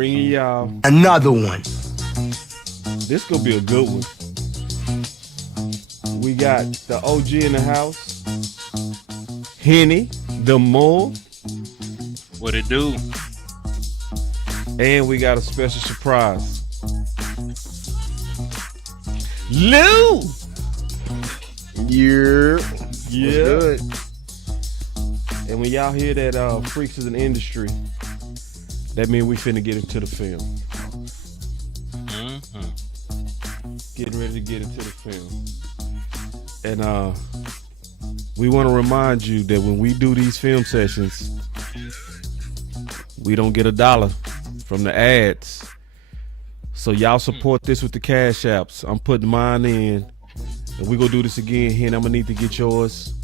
bringing y'all another one. This gonna be a good one. We got the OG in the house, Henny The Moor. What it do? And we got a special surprise. Lou! Yeah. Good. And when y'all hear that Freaks is an industry, that means we finna get into the film. Getting ready to get into the film. And we want to remind you that when we do these film sessions, we don't get $1 from the ads. So y'all support this with the cash apps. I'm putting mine in. And we gonna do this again here. And I'm gonna need to get yours.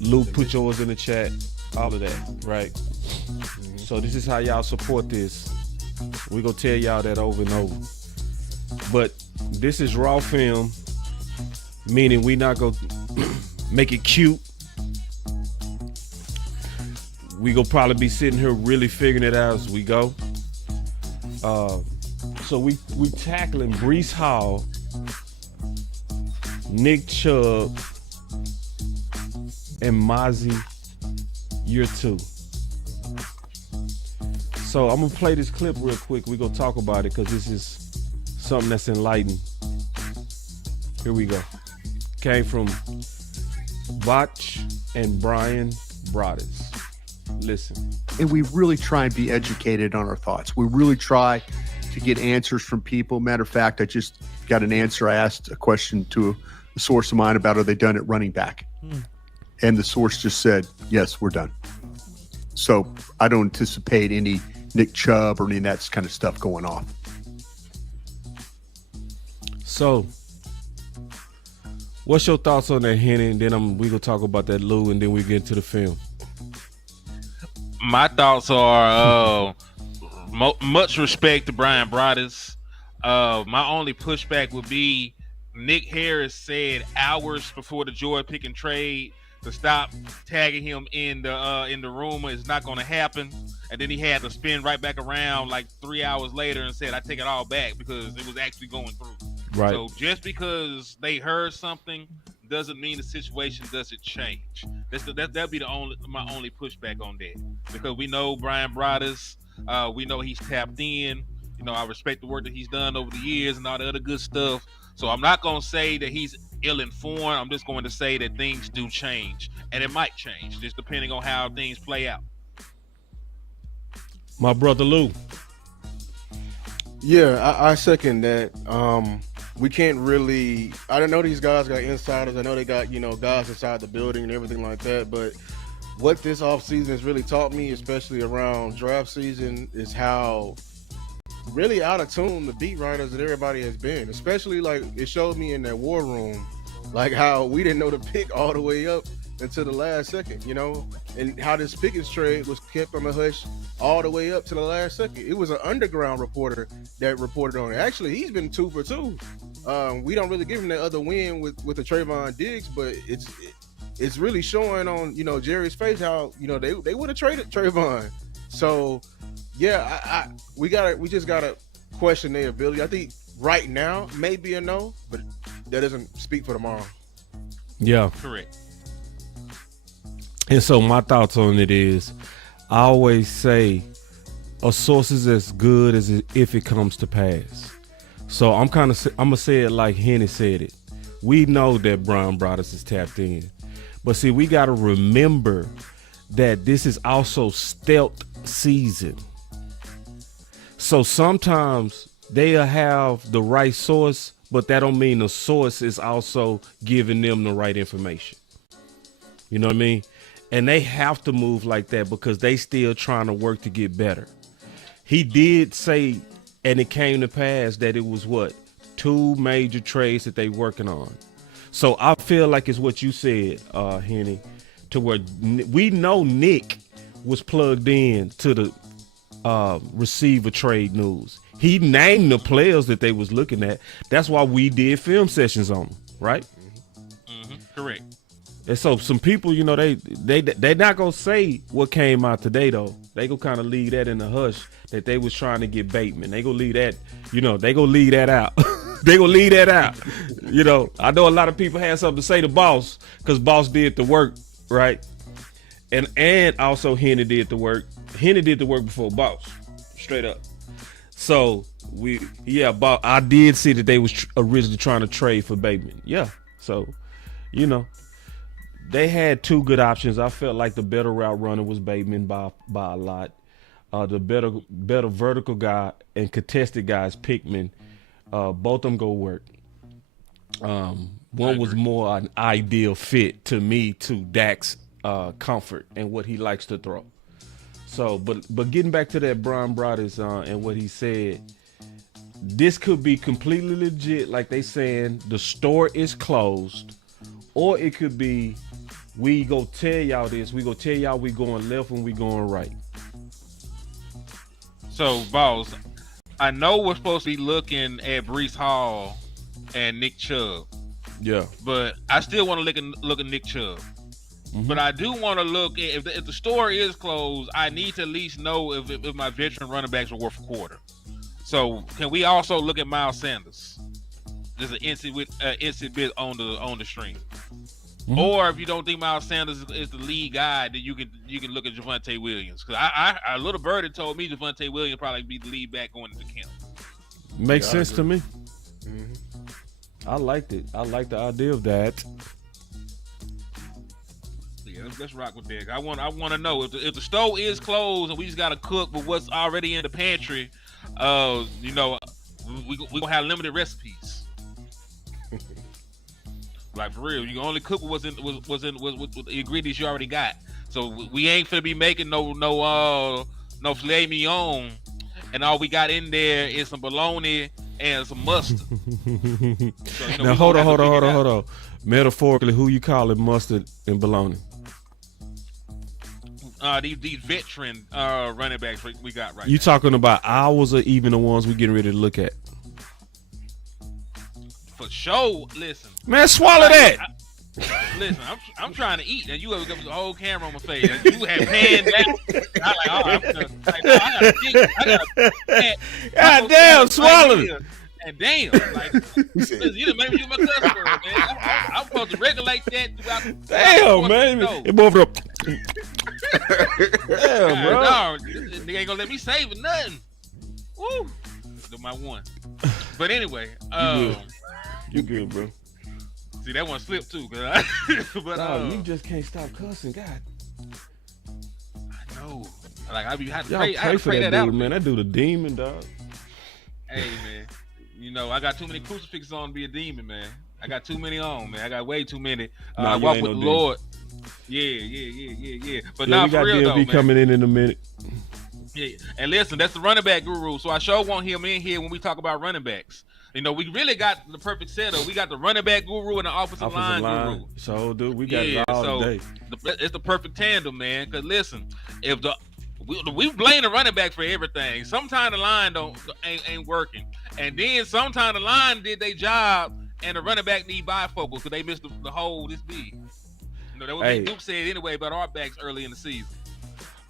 Lou, put yours in the chat. All of that, right? So this is how y'all support this. We gonna tell y'all that over and over. But this is raw film, meaning we not gonna make it cute. We gonna probably be sitting here really figuring it out as we go. So we tackling Breece Hall, Nick Chubb, and Mazi year 2. So I'm gonna play this clip real quick. We gonna talk about it because this is something that's enlightening. Here we go. Came from Botch and Brian Broaddus. Listen. And we really try and be educated on our thoughts. We really try to get answers from people. Matter of fact, I just got an answer. I asked a question to a source of mine about, are they done at running back? And the source just said, yes, we're done. So I don't anticipate any Nick Chubb or any of that kind of stuff going off. So what's your thoughts on that, Henny? And then we gonna talk about that, Lou, and then we get into the film. My thoughts are much respect to Brian Broaddus. My only pushback would be Nick Harris said hours before the Joy pick and trade to stop tagging him in the rumor is not going to happen, and then he had to spin right back around like 3 hours later and said, I take it all back because it was actually going through. Right. So just because they heard something doesn't mean the situation doesn't change. That'd be my only pushback on that, because we know Brian Broaddus, we know he's tapped in. You know, I respect the work that he's done over the years and all the other good stuff. So I'm not going to say that he's ill-informed. I'm just going to say that things do change, and it might change just depending on how things play out. My brother Lou. Yeah, I second that. We can't really. I don't know these guys got insiders. I know they got guys inside the building and everything like that. But what this offseason has really taught me, especially around draft season, is how really out of tune the beat writers and everybody has been. Especially like it showed me in that war room, like how we didn't know the pick all the way up until the last second, and how this Pickens trade was kept on the hush all the way up to the last second. It was an underground reporter that reported on it. Actually, he's been 2 for 2. We don't really give him that other win with the Trayvon Diggs, but it's really showing on Jerry's face how they would have traded Trayvon. So yeah, we just gotta question their ability. I think right now maybe a no, but that doesn't speak for tomorrow. Yeah, correct. And so my thoughts on it is, I always say a source is as good as if it comes to pass. So I'm gonna say it like Henny said it. We know that Brian Broaddus is tapped in, but see, we gotta remember that this is also stealth season. So sometimes they'll have the right source, but that don't mean the source is also giving them the right information. You know what I mean? And they have to move like that because they still trying to work to get better. He did say, and it came to pass, that it was 2 major trades that they working on. So I feel like it's what you said, Henny, to where we know Nick was plugged in to the receiver trade news. He named the players that they was looking at. That's why we did film sessions on them, right? Correct. And so some people, they're not gonna say what came out today though. They go kind of leave that in the hush that they was trying to get Bateman. They go leave that, they go leave that out. They gonna leave that out. I know a lot of people had something to say to Boss because Boss did the work, right? And also Henny did the work. Henny did the work before Boss, straight up. So I did see that they was originally trying to trade for Bateman. Yeah, so they had two good options. I felt like the better route runner was Bateman by a lot. The better vertical guy and contested guy is Pickman. Both of them go work. One was more an ideal fit to me to Dak's comfort and what he likes to throw. So, but getting back to that Brian Broaddus and what he said, this could be completely legit, like they saying the store is closed, or it could be we go tell y'all this, we go tell y'all we going left and we going right. So, Boss, I know we're supposed to be looking at Breece Hall and Nick Chubb. Yeah. But I still want to look at Nick Chubb. Mm-hmm. But I do want to look at, if the store is closed, I need to at least know if my veteran running backs are worth a quarter. So can we also look at Miles Sanders? There's an instant bit on the string. Mm-hmm. Or if you don't think Miles Sanders is the lead guy, then you can look at Javonte Williams. Because I little birdie told me Javonte Williams probably be the lead back going into camp. Makes sense to me. Mm-hmm. I liked it. I like the idea of that. Yeah, let's rock with that. I want to know if the stove is closed and we just got to cook with what's already in the pantry. We gonna have limited recipes. Like for real, you can only cook with with the ingredients you already got. So we ain't finna be making no filet mignon, and all we got in there is some bologna and some mustard. So, now hold on. Metaphorically, who you calling mustard and bologna? These veteran running backs we got right. You talking about ours or even the ones we getting ready to look at? For sure. Listen, man, swallow that. Listen, I'm trying to eat, and you have got the whole camera on my face. And you have panned down. I God damn, swallow it. And damn, like you done made me use my cuss word, man. I'm supposed to regulate that throughout. Damn, man, it both up. Damn, bro. No, they ain't gonna let me save it, nothing. Woo, do my one. But anyway, you good, bro. See, that one slipped too, but you just can't stop cussing, God. I know. Like I had to pray for that that dude, out, man. That dude a demon, dog. Hey, man. I got too many crucifixes on to be a demon, man. I got too many on, man. I got way too many. I walk with the Lord. Yeah. But now for real, though, man. Coming in a minute. Yeah, and listen, that's the running back guru. So I sure want him in here when we talk about running backs. We really got the perfect setup. We got the running back guru and the offensive line guru. So, dude, we got it all today. It's the perfect tandem, man. Because listen, if we blame the running back for everything. Sometimes the line ain't working, and then sometimes the line did their job, and the running back need bifocal because they missed the hole this big. That was what Duke said anyway about our backs early in the season.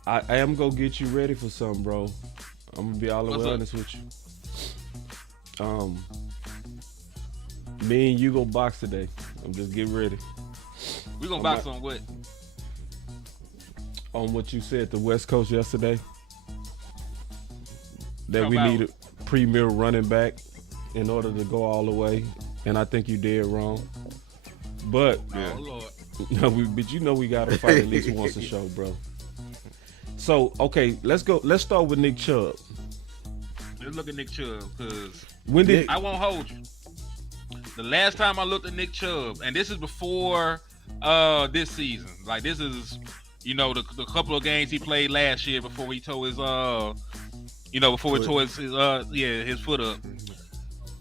I am gonna get you ready for something, bro. I'm gonna be all the way honest with you. Me and you go box today. I'm just getting ready. We gonna box on what? On what you said the West Coast yesterday. That we need a premier running back in order to go all the way. And I think you did wrong. But Lord. but we gotta fight at least once a show, bro. So okay, let's go. Let's start with Nick Chubb. Let's look at Nick Chubb because I won't hold you. The last time I looked at Nick Chubb, and this is before this season. Like this is, the couple of games he played last year before he tore his his foot up.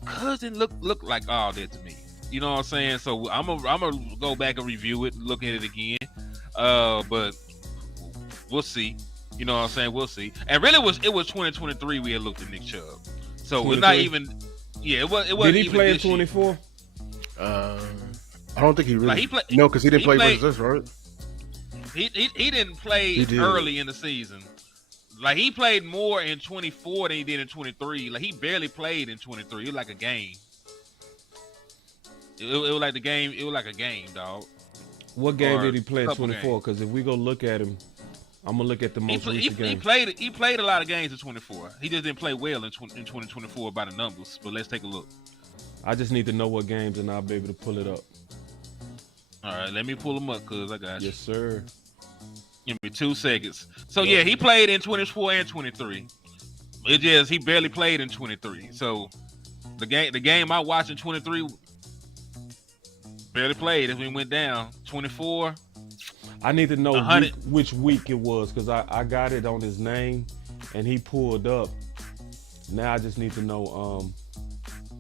Couldn't look like all that to me. You know what I'm saying? So I'm gonna go back and review it, look at it again. But we'll see. You know what I'm saying? We'll see. And really, it was 2023 we had looked at Nick Chubb. So it's not even. Yeah, it was. Did he play in 24? I don't think he really. No, because he didn't play versus us, right? He didn't play early in the season. Like he played more in 24 than he did in 23. Like he barely played in 23. It was like a game. It was like the game. It was like a game, dog. What game did he play in 24? Because if we go look at him, I'm gonna look at the most recent game. He played a lot of games in 24. He just didn't play well in 2024 by the numbers. But let's take a look. I just need to know what games, and I'll be able to pull it up. All right, let me pull them up, cuz I got you. Yes, sir. Give me 2 seconds. So yeah, he played in 24 and 23. It just he barely played in 23. So the game I watched in 23 barely played as we went down. 24. I need to know which week it was because I got it on his name and he pulled up. Now I just need to know. All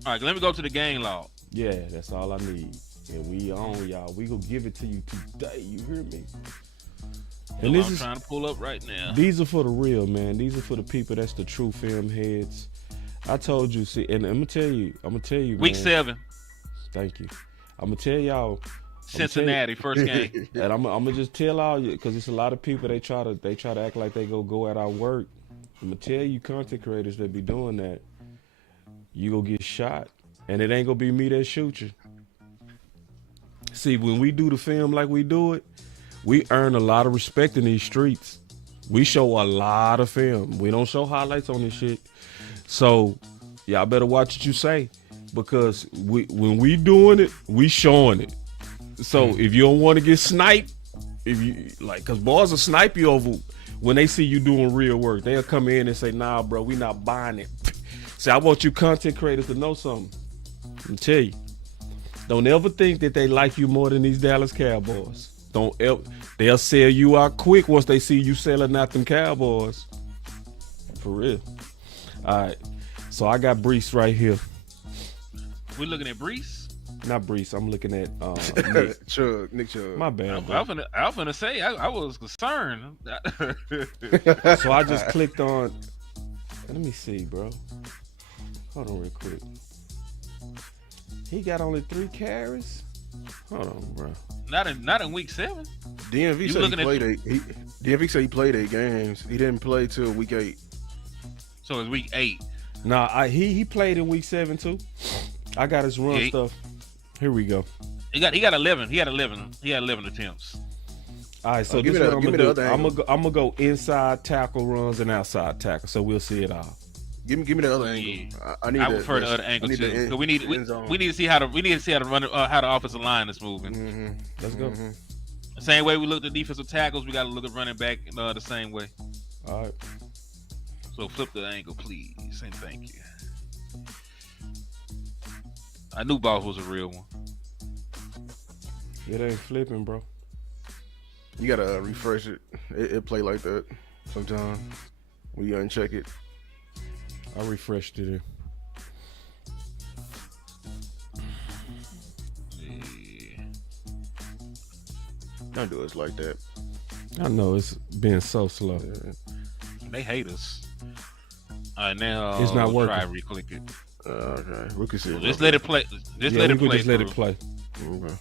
right, let me go to the game log. Yeah, that's all I need. And we on, y'all. We gonna give it to you today. You hear me? And I'm trying to pull up right now. These are for the real, man. These are for the people that's the true film heads. I told you, see, and I'm gonna tell you, Week man, 7. Thank you. I'm gonna tell y'all. Cincinnati, first game. And I'm gonna just tell all you because it's a lot of people they try to act like they go at our work. I'm gonna tell you, content creators that be doing that, you go get shot, and it ain't gonna be me that shoot you. See, when we do the film like we do it, we earn a lot of respect in these streets. We show a lot of film. We don't show highlights on this shit. So y'all better watch what you say because when we doing it, we showing it. So if you don't want to get sniped, if you like, cause boys will snipe you over when they see you doing real work. They'll come in and say, "Nah, bro, we not buying it." See, I want you content creators to know something. Let me tell you. Don't ever think that they like you more than these Dallas Cowboys. Don't ever. They'll sell you out quick once they see you selling out them Cowboys. For real. All right. So I got Breece right here. We looking at Breece? Not Breece. I'm looking at Nick Chubb. My bad. I was gonna say I was concerned. So I just clicked on. Let me see, bro. Hold on real quick. He got only 3 carries. Hold on, bro. Not in week 7. DMV said he played DMV said he played 8 games. He didn't play till week 8. So it's week 8. Nah, he played in week 7 too. I got his run stuff. Here we go. He got 11. He had 11. He had 11 attempts. All right, so this is what I'm gonna do. I'm gonna go inside tackle runs and outside tackle, so we'll see it all. Give me the other angle. Yeah. I prefer the other angle too. We need to see how to run how the offensive line is moving. Mm-hmm. Let's go. The same way we look at defensive tackles, we got to look at running back the same way. All right. So flip the angle, please, and thank you. I knew Boss was a real one. It ain't flipping, bro. You gotta refresh it. It play like that sometimes. When you uncheck it. I refreshed it. Don't do us like that. I know it's been so slow. They hate us. All right, now it's not working. Try re-click it. Okay, we can see it. Just let it play. Just let it play. Okay.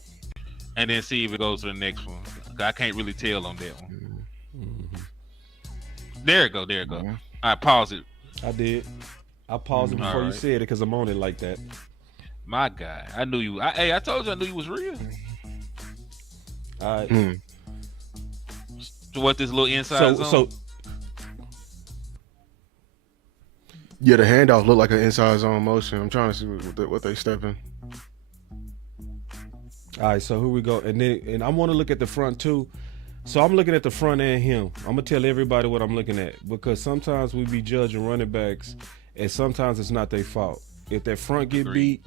And then see if it goes to the next one. I can't really tell on that one. Mm-hmm. There it go. Mm-hmm. All right, pause it. I did. I paused it before you said it because I'm on it like that. My guy, I knew you. I told you I knew you was real. All right. So what this little inside zone? So yeah, the handoff looked like an inside zone motion. I'm trying to see what they stepping. All right, so here we go. And I want to look at the front too. So I'm looking at the front and him. I'm going to tell everybody what I'm looking at because sometimes we be judging running backs and sometimes it's not their fault. If that front get beat,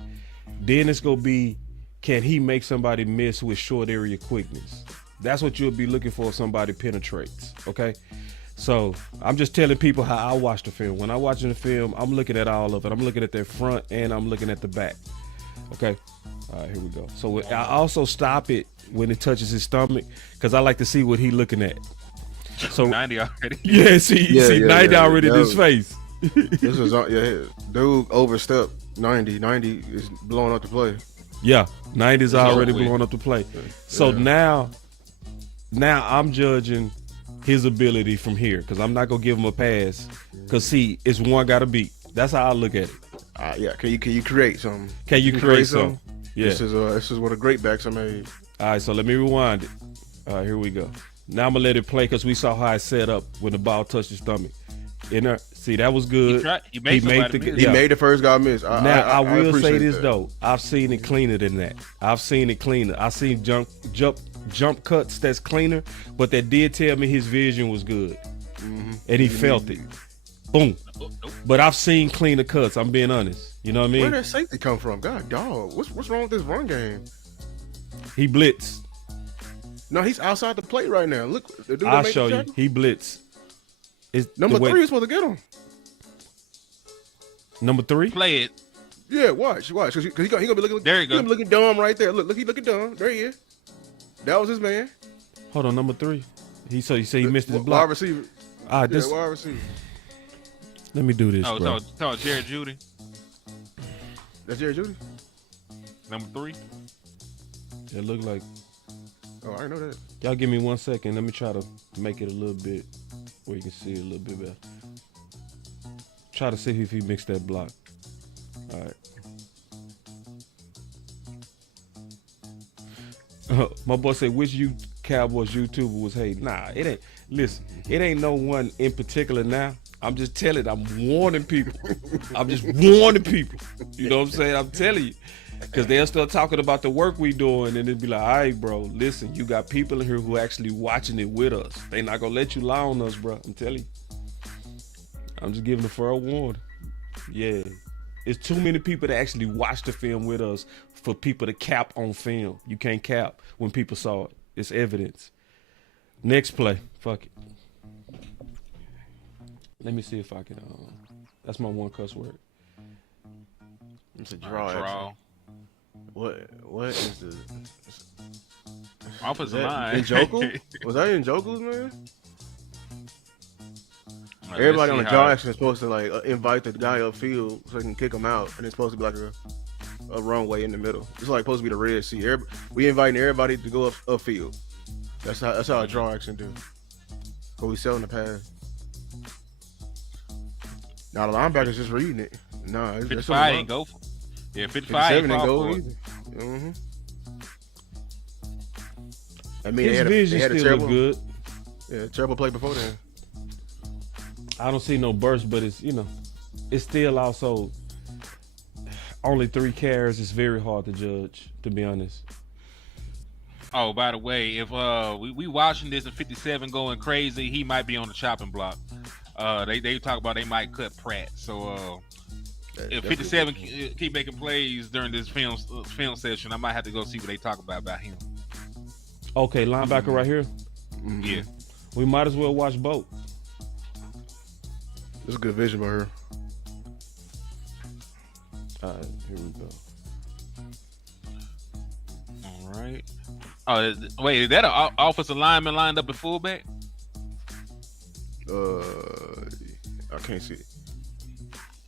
then it's going to be, can he make somebody miss with short area quickness? That's what you'll be looking for if somebody penetrates, okay? So I'm just telling people how I watch the film. When I'm watching the film, I'm looking at all of it. I'm looking at their front and I'm looking at the back, okay? All right, here we go. So I also stop it when it touches his stomach because I like to see what he looking at. So 90 already. Yeah, see 90 already in his face. This is dude overstepped 90. 90 is blowing up the play. Yeah, 90 is already blowing up the play. So now I'm judging his ability from here, because I'm not gonna give him a pass. Because see, it's one got to beat. That's how I look at it. Yeah. Can you create something? Can you create something? Yeah. This is what a great backs are made. All right, so let me rewind it. All right, here we go. Now I'm gonna let it play because we saw how it set up when the ball touched his stomach. See, that was good. He made the first guy miss. I will say this though. I've seen it cleaner than that. I've seen jump cuts that's cleaner, but that did tell me his vision was good, and he felt it. Boom. But I've seen cleaner cuts. I'm being honest. You know what I mean? Where did that safety come from? God, dog. What's wrong with this run game? He blitzed. No, he's outside the plate right now. Look, the dude I'll show you. He blitzed. Number 3 is supposed to get him. Number 3? Play it. Yeah, watch. Because he gonna be looking. There you go. He looking dumb right there. Look, he looking dumb. There he is. That was his man. Hold on, number 3. You say he missed his block. Wide receiver. All right, wide receiver. Let me do this, bro. Oh, Jared Judy. That's Jared Judy? Number 3. It looked like. Oh, I didn't know that. Y'all give me 1 second. Let me try to make it a little bit where you can see it a little bit better. Try to see if he mixed that block. All right. My boy said, which Cowboys YouTuber was hating? Nah, it ain't. Listen, it ain't no one in particular now. I'm just telling. I'm warning people. I'm just warning people. You know what I'm saying? I'm telling you. Because they'll start talking about the work we doing, and it'd be like, all right, bro, listen, you got people in here who actually watching it with us. They not going to let you lie on us, bro. I'm telling you. I'm just giving a fair warning. Yeah. It's too many people that actually watch the film with us for people to cap on film. You can't cap when people saw it. It's evidence. Next play. Fuck it. Let me see if I can. That's my one cuss word. It's a draw. What is the offensive line? Njoku? Was that Njoku's man? Everybody on the draw action is supposed to like invite the guy upfield so they can kick him out, and it's supposed to be like a runway in the middle. It's like supposed to be the Red Sea. We inviting everybody to go upfield. That's how a draw action do. But we selling the pass. Now the linebacker's just reading it. Nah, 55 ain't go for. Yeah, 55 ain't go either. Mm-hmm. I mean, his vision still look good. Yeah, terrible play before then. I don't see no burst, but it's it's still also only 3 carries. It's very hard to judge, to be honest. Oh, by the way, if we watching this and 57 going crazy, he might be on the chopping block. They talk about they might cut Pratt. So if 57 keep making plays during this film session, I might have to go see what they talk about him. Okay, linebacker right here. Mm-hmm. Yeah, we might as well watch both. There's a good vision by her. All right, here we go. All right. Oh, wait, is that an offensive lineman lined up at fullback? I can't see it.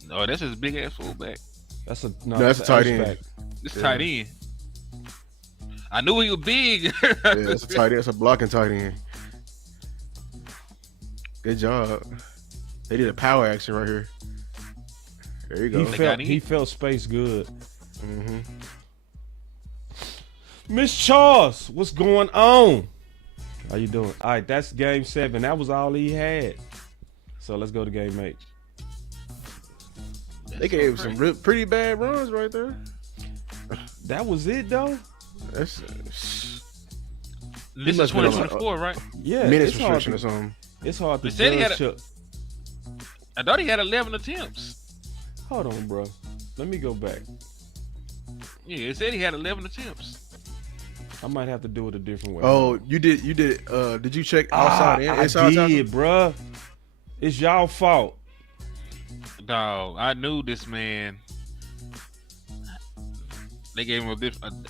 No, that's just big ass fullback. That's that's a tight end. It's tight end. I knew he was big. Yeah, that's a tight end. That's a blocking tight end. Good job. They did a power action right here. There you go. He felt space good. Mm-hmm. Miss Charles, what's going on? How you doing? All right, that's game 7. That was all he had. So let's go to game 8. They gave some pretty bad runs right there. That was it, though? This is 2024, right? Yeah. Minutes restriction or something. It's hard to judge. I thought he had 11 attempts. Hold on, bro. Let me go back. Yeah, it said he had 11 attempts. I might have to do it a different way. Oh, you did. Did you check outside and inside? I did, bruh. It's y'all fault. Dog, I knew this man. They gave him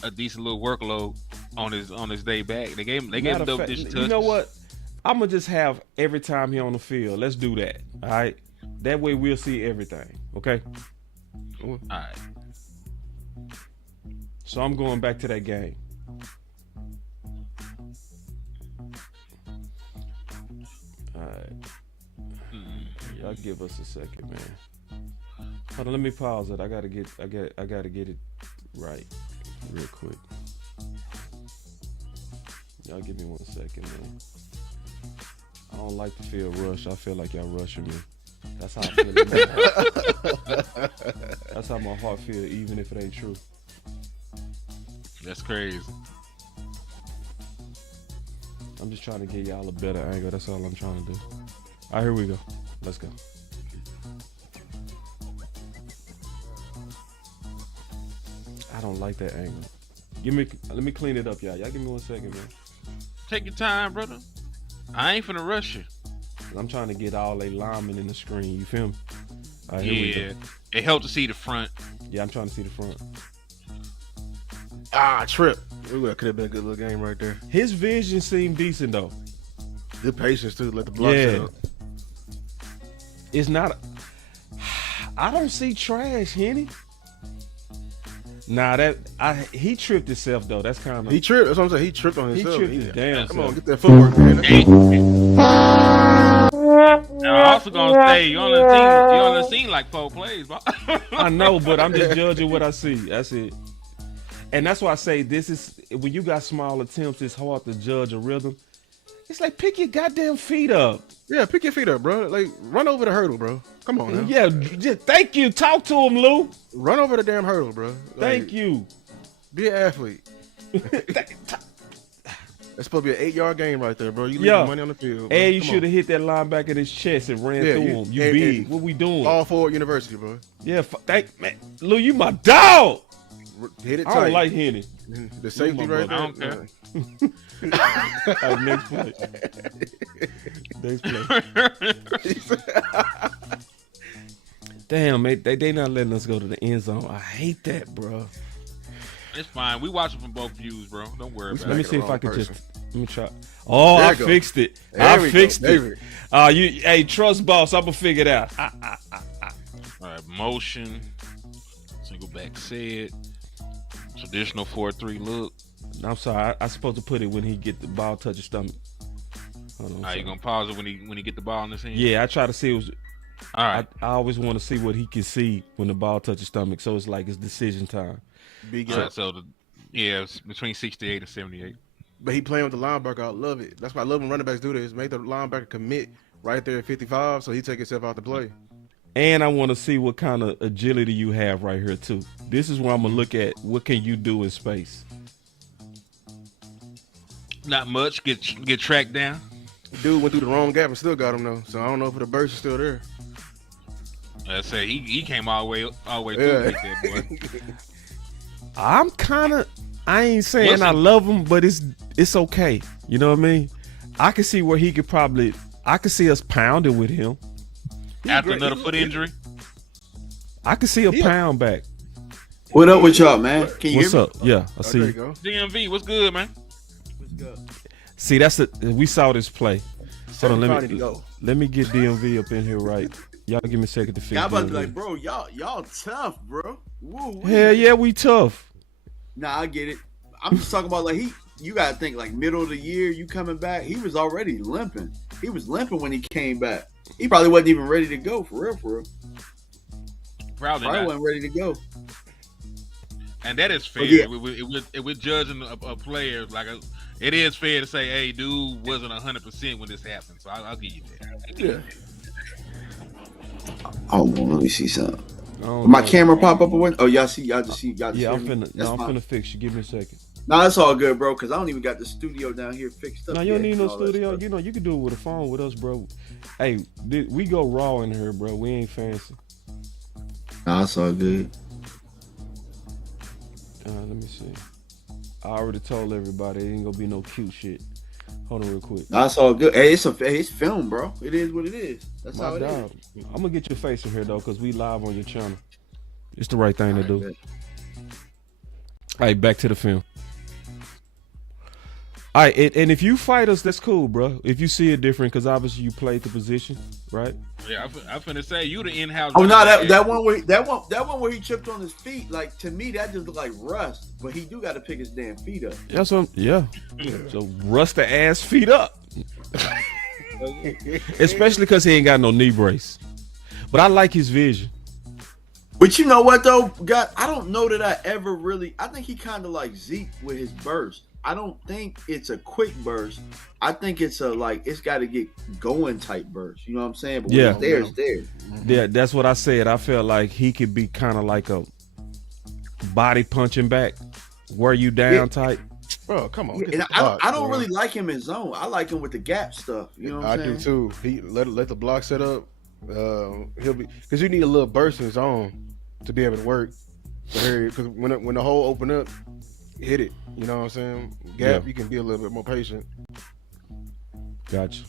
a decent little workload on his day back. They gave him double digit touches. You know what? I'm gonna just have every time he on the field. Let's do that. All right. That way we'll see everything. Okay. All right. So I'm going back to that game. right. Y'all give us a second, man. Hold on, let me pause it. I gotta get it right real quick. Y'all give me 1 second, man. I don't like to feel rushed. I feel like y'all rushing me. That's how I feel. That's how my heart feel, even if it ain't true. That's crazy. I'm just trying to get y'all a better angle. That's all I'm trying to do. All right, here we go. Let's go. I don't like that angle. Let me clean it up, y'all. Y'all give me 1 second, man. Take your time, brother. I ain't finna rush you. I'm trying to get all they linemen in the screen. You feel me? All right, here we go. It helped to see the front. Yeah, I'm trying to see the front. Trip. Ooh, that could have been a good little game right there. His vision seemed decent though. Good patience too. Let the block set up. It's not. I don't see trash, Henny. Nah, he tripped himself though. That's kind of. He tripped. That's what I'm saying. He tripped on He himself. tripped his damn Come on, self. get that footwork, man. Now, I'm also gonna say you only seen like 4 plays, bro. I know, but I'm just judging what I see. That's it. And that's why I say this is when you got small attempts, it's hard to judge a rhythm. It's like pick your goddamn feet up. Yeah, pick your feet up, bro. Like run over the hurdle, bro. Come on, now. Yeah, just thank you. Talk to him, Lou. Run over the damn hurdle, bro. Thank you. Be an athlete. That's supposed to be an 8-yard game right there, bro. You leave money on the field. Bro. And you should have hit that linebacker in his chest and ran through him. You big. What we doing? All forward university, bro. Yeah, man. Lou, you my dog. Hit it tight. I don't like Henny. The safety right there. I don't care. All right, next play. Next play. Damn, mate, they not letting us go to the end zone. I hate that, bro. It's fine. We watch it from both views, bro. Don't worry about it. Let me see if I can just. Let me try. Oh, I fixed it. I fixed it. Hey, trust boss. I'm gonna figure it out. All right, motion. Single back set. Traditional 4-3 look. I'm sorry. I'm supposed to put it when he get the ball touch his stomach. Hold on. Are you gonna pause it when he get the ball in his hand? Yeah, I try to see. All right. I always want to see what he can see when the ball touches stomach. So it's like it's decision time. Big Right, so it's between 68 and 78. But he playing with the linebacker. I love it. That's why I love when running backs do this. Make the linebacker commit right there at 55, so he take himself out the play. And I want to see what kind of agility you have right here too. This is where I'm gonna look at what can you do in space. Not much. Get tracked down. Dude went through the wrong gap and still got him though. So I don't know if the burst is still there. I say he came all the way through with that boy. I ain't saying I love him, but it's okay. You know what I mean? I can see where he could I could see us pounding with him. After another foot injury. I could see a pound back. What up with y'all, man? Can you What's hear me? up? Yeah, I see. There you go. DMV, what's good, man? See, we saw this play. Hold on, Let let me get DMV up in here right. Y'all give me a second to figure Y'all about to be DMV. like, bro, y'all tough, bro. Woo. Hell yeah, we tough. Nah, I get it. I'm just talking about like you gotta think like middle of the year, you coming back. He was already limping. He was limping when he came back. He probably wasn't even ready to go for real. Probably wasn't ready to go. And that is fair. Yeah. We're judging a player like it is fair to say, hey, dude wasn't 100% when this happened. So I'll give you that. Yeah. Hold on, let me see something. My camera pop up or what? Oh, y'all just see. Yeah, I'm see finna fix you. Give me a second. No, it's all good, bro. Cause I don't even got the studio down here fixed up. No, you don't need no and all that studio. stuff. You know, you can do it with a phone with us, bro. Hey, we go raw in here, bro. We ain't fancy. Nah, it's all good. Let me see. I already told everybody it ain't gonna be no cute shit. Hold on real quick. Nah, it's all good. Hey, it's film, bro. It is what it is. That's My how it dog. is. I'm gonna get your face in here though, cause we live on your channel. It's the right thing to do. Bet. All right, back to the film. All right, and if you fight us, that's cool, bro. If you see it different, because obviously you played the position, right? Yeah, I'm finna say you the in-house. Oh no, that one where he tripped on his feet. Like to me, that just looked like rust. But he do got to pick his damn feet up. Yeah. So rust the ass feet up. especially because he ain't got no knee brace. But I like his vision. But you know what though, God, I don't know that I ever really. I think he kind of like Zeke with his burst. I don't think it's a quick burst. I think it's it's got to get going type burst. You know what I'm saying? But when it's there, it's there. Yeah, that's what I said. I felt like he could be kind of like a body punching back, wear you down type. Bro, come on. And I don't really like him in zone. I like him with the gap stuff. You know what I'm saying? I do too. He let the block set up. He'll be because you need a little burst in zone to be able to work. Because when the hole open up, hit it. You know what I'm saying? Gap, you can be a little bit more patient. Gotcha.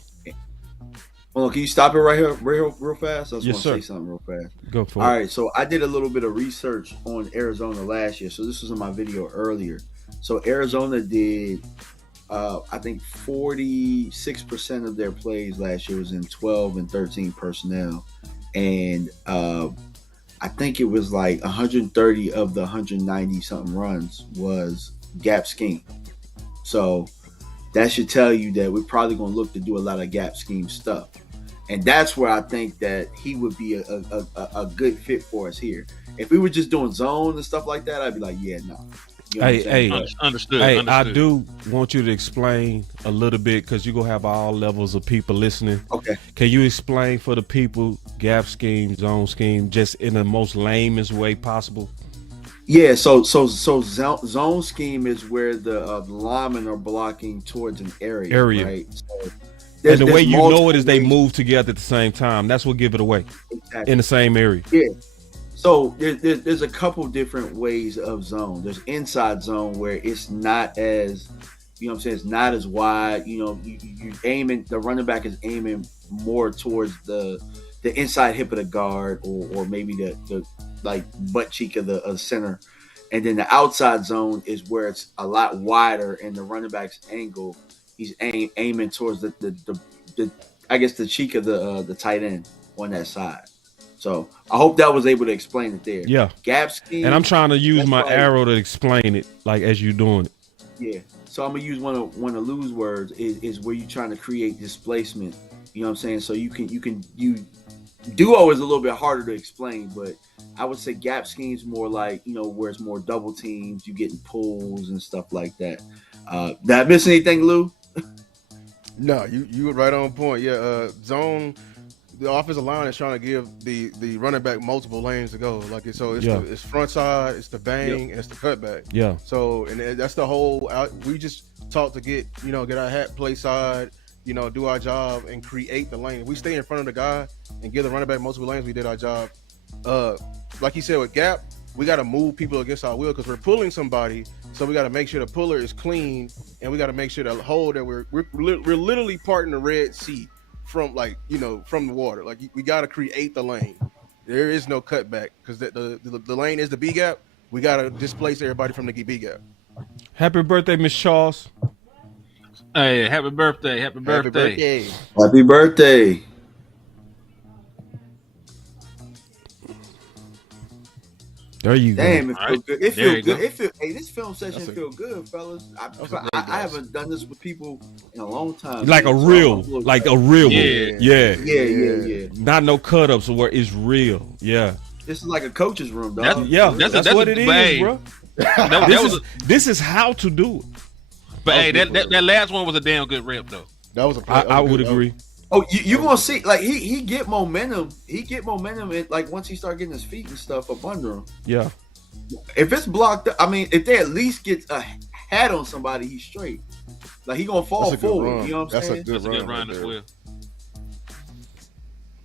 Hold on, can you stop it right here real fast? I just want to say something real fast. Go for it. All right, so I did a little bit of research on Arizona last year. So this was in my video earlier. So Arizona did, I think 46% of their plays last year was in 12 and 13 personnel. And I think it was like 130 of the 190 something runs was gap scheme. So that should tell you that we're probably going to look to do a lot of gap scheme stuff. And that's where I think that he would be a good fit for us here. If we were just doing zone and stuff like that, I'd be like, yeah, no. You know Understood. Hey, I do want you to explain a little bit because you're going to have all levels of people listening. Okay. Can you explain for the people gap scheme, zone scheme, just in the most lamest way possible? Yeah, so zone scheme is where the linemen are blocking towards an area. Right? So and the way you know it is they move together at the same time. That's what give it away. Exactly. In the same area. Yeah. So there's a couple different ways of zone. There's inside zone where it's not as, you know what I'm saying, it's not as wide. You know, you aiming, the running back is aiming more towards the inside hip of the guard or maybe the like butt cheek of the center. And then the outside zone is where it's a lot wider and the running back's angle, he's aiming towards the I guess the cheek of the tight end on that side. So I hope that was able to explain it there. Yeah. Gap scheme. And I'm trying to use my arrow to explain it, like as you're doing it. Yeah. So I'm gonna use one of Lou's words is where you're trying to create displacement. You know what I'm saying? So you duo is a little bit harder to explain, but I would say gap schemes more like, you know, where it's more double teams, you getting pulls and stuff like that. Did I miss anything, Lou? No, you were right on point. Yeah, zone. The offensive line is trying to give the running back multiple lanes to go. Like it's front side, it's the bang, and it's the cutback. Yeah. So and that's the whole. We just taught to get our hat play side, do our job and create the lane. If we stay in front of the guy and give the running back multiple lanes, we did our job. Like you said with gap, we got to move people against our will because we're pulling somebody. So we got to make sure the puller is clean, and we got to make sure the hole that we're literally parting the Red Sea from from the water. Like we got to create the lane. There is no cutback because the lane is the B gap. We got to displace everybody from the B gap. Happy birthday, Miss Charles. Hey, happy birthday. Happy birthday. Happy birthday. There you go. Damn, it feels good. It feels good. Hey, this film session feel good, fellas. I haven't done this with people in a long time. Like a real one. Yeah. Not no cut ups where it's real. Yeah. This is like a coach's room, dog. That's what it is, bro. This is how to do it. But hey, that last one was a damn good rip though. That was I would agree. Oh, you gonna see? Like he get momentum. He get momentum. Like once he start getting his feet and stuff up under him. Yeah. If it's blocked, I mean, if they at least get a hat on somebody, he's straight. Like he gonna fall forward. You know what I'm saying? That's a good run as well.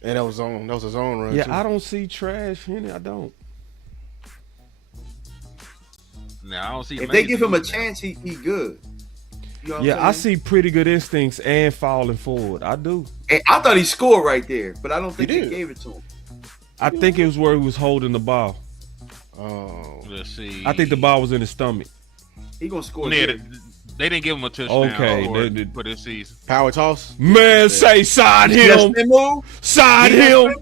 And that was a zone run. Yeah, too. I don't see trash in it. I don't. No, I don't see. If they give him a chance, he good. You know I see pretty good instincts and falling forward. I do. And I thought he scored right there, but I don't think they gave it to him. I think it was where he was holding the ball. Oh, let's see. I think the ball was in his stomach. He gonna score. Yeah, they didn't give him a touchdown. Okay, for this season. Power toss. Man, say side him. Side him.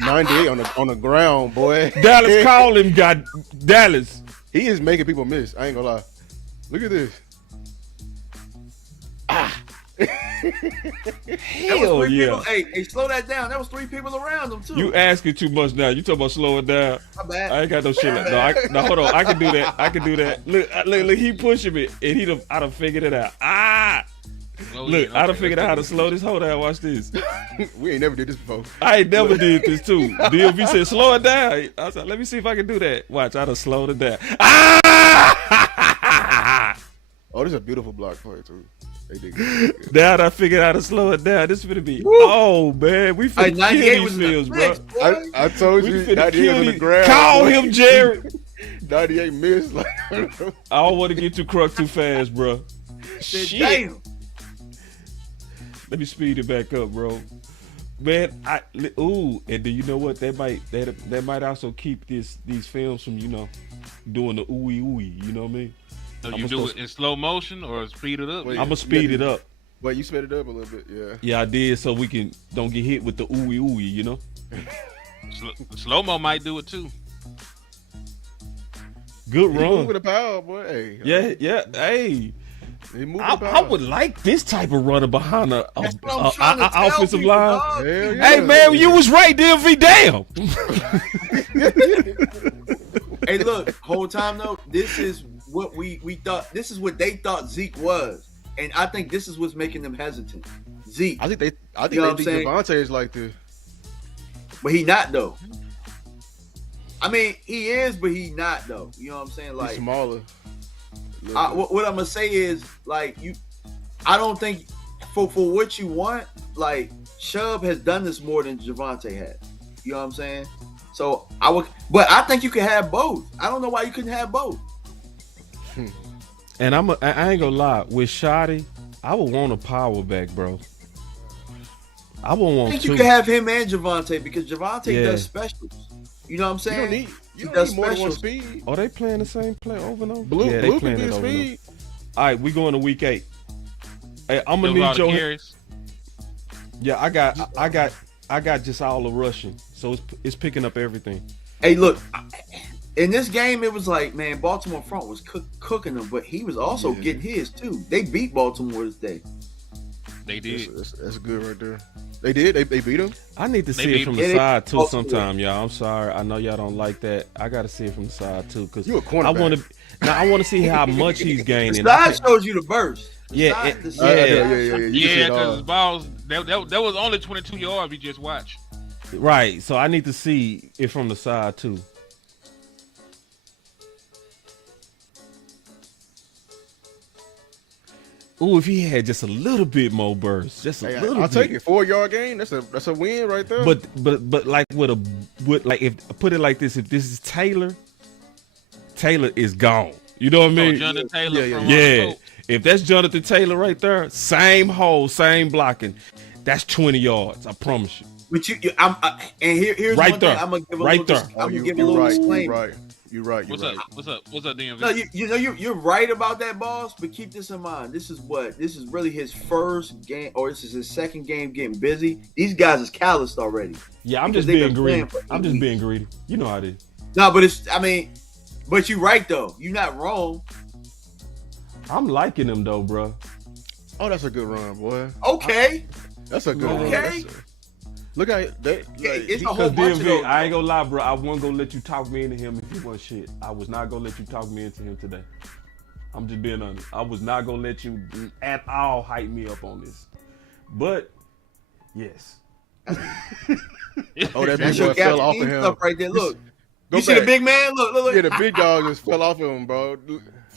98 on the ground, boy. Dallas called him. Got Dallas. He is making people miss. I ain't gonna lie. Look at this. Hell yeah. Hey, slow that down. That was 3 people around him too. You asking too much now. You talking about slowing down. My bad. I ain't got no shit like no, hold on. I can do that. Look, he pushing me and I done figured it out. Look, I done figured out how to slow this. Hold on, watch this. We ain't never did this before. I ain't never did this too. DLV said slow it down. I said, let me see if I can do that. Watch, I done slowed it down. Oh, this is a beautiful block play too. They did good. Now that I figured out how to slow it down, this finna be. Oh man, we finna kill these fields, bro. I told you, 98 on the ground. Call him Jerry. 98 missed. Like, I don't want to get too crunk too fast, bro. Shit. Damn. Let me speed it back up, bro. Man, and do you know what? That might also keep these films from, doing the ooey ooey. You know what I mean? So you do it in slow motion or speed it up? I'm gonna speed it up. Well, you sped it up a little bit, yeah. Yeah, I did, so we don't get hit with the ooey ooey. Slow mo might do it too. Good He run. moving the power, boy. Hey, Yeah. Hey, he moving the I power. would like this type of runner behind a That's what I'm trying to tell offensive people, line. dog. Hell yeah. Hey man, you was right, DMV. Damn. Hey, look, whole time though, this is what we thought. This is what they thought Zeke was, and I think this is what's making them hesitant. Zeke, I think You know they what I'm think saying? Javonte is like this. but he not though. I mean, he is, but he not though. You know what I'm saying? He's Like, smaller. what I'm gonna say is, like, I don't think for what you want, like, Chubb has done this more than Javonte had. You know what I'm saying? So but I think you can have both. I don't know why you couldn't have both. And I ain't gonna lie, with Shotty, I would want a power back, bro. I would I want think two. you can have him and Javonte because Javonte Yeah. does specials. You know what I'm You saying? don't need He more does than one specials. speed. Are they playing the same play over and over? Blue yeah, they can playing be it a over and over. speed. All right, we going to week 8. Hey, I'm gonna Do a lot need of your. carries. Yeah, I got just all the rushing, so it's picking up everything. Hey, look, in this game, it was like, man, Baltimore front was cooking them, but he was also getting his too. They beat Baltimore this day. They did. That's good right there. They did. They beat him. I need to They see beat it from him. the side too Yeah, sometime, y'all. I'm sorry, I know y'all don't like that. I got to see it from the side too, cause You a cornerback. I want to see how much he's The gaining. side shows you the burst. The Yeah, side- the yeah. side- Yeah. You can see Yeah, it all. because balls that was only 22 yards we just watched. Right, so I need to see it from the side too. Ooh, if he had just a little bit more burst, just a Hey, little I'll bit. take it. 4-yard gain. That's a win right there. But like if put it like this, if this is Taylor is gone. You know what I mean? Jonathan Taylor Yeah, from Yeah. Colts. If that's Jonathan Taylor right there, same hole, same blocking. That's 20 yards. I promise you. But here's Right one there. thing I'm gonna give a Right little. there. I'm gonna you, give a you're little right. disclaimer. You're right. What's up? What's up, DMV? No, you're right about that, boss. But keep this in mind. This is really his first game, or this is his second game getting busy. These guys is calloused already. Yeah, I'm Because just they've being been greedy. playing for I'm 8 just weeks. being greedy. You know how it is. No, but you're right though. You're not wrong. I'm liking him though, bro. Oh, that's a good run, boy. Okay, That's a good Okay. run. Look at that. it's a whole Because bunch of DMV, those. I ain't gonna lie, bro. I wasn't gonna let you talk me into him if you want shit. I was not gonna let you talk me into him today. I'm just being honest. I was not gonna let you at all hype me up on this. But yes. Oh, that That's big your boy fell off of captain him. stuff right there. Look, Go you see the back. big man? Look. Yeah, the big dog just fell off of him, bro.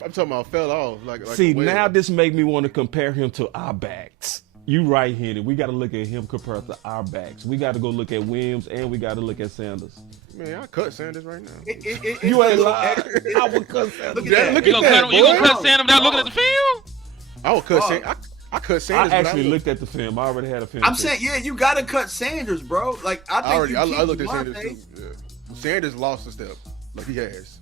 I'm talking about fell off. Like See, a whale. now this make me want to compare him to our backs. You right, Henny. We got to look at him compared to our backs. We got to go look at Williams and we got to look at Sanders. Man, I cut Sanders right now. You ain't lying. I would cut Sanders. Look at Yeah, that. look You at gonna that, cut him? You gonna boy. cut Sanders without looking at the field? I would cut Oh. Sanders. I cut I Sanders. actually but looked at the film. I already had a film. I'm saying, yeah, you gotta cut Sanders, bro. Like I think I looked at Sanders Javonte. too. Yeah. Sanders lost a step, like he has.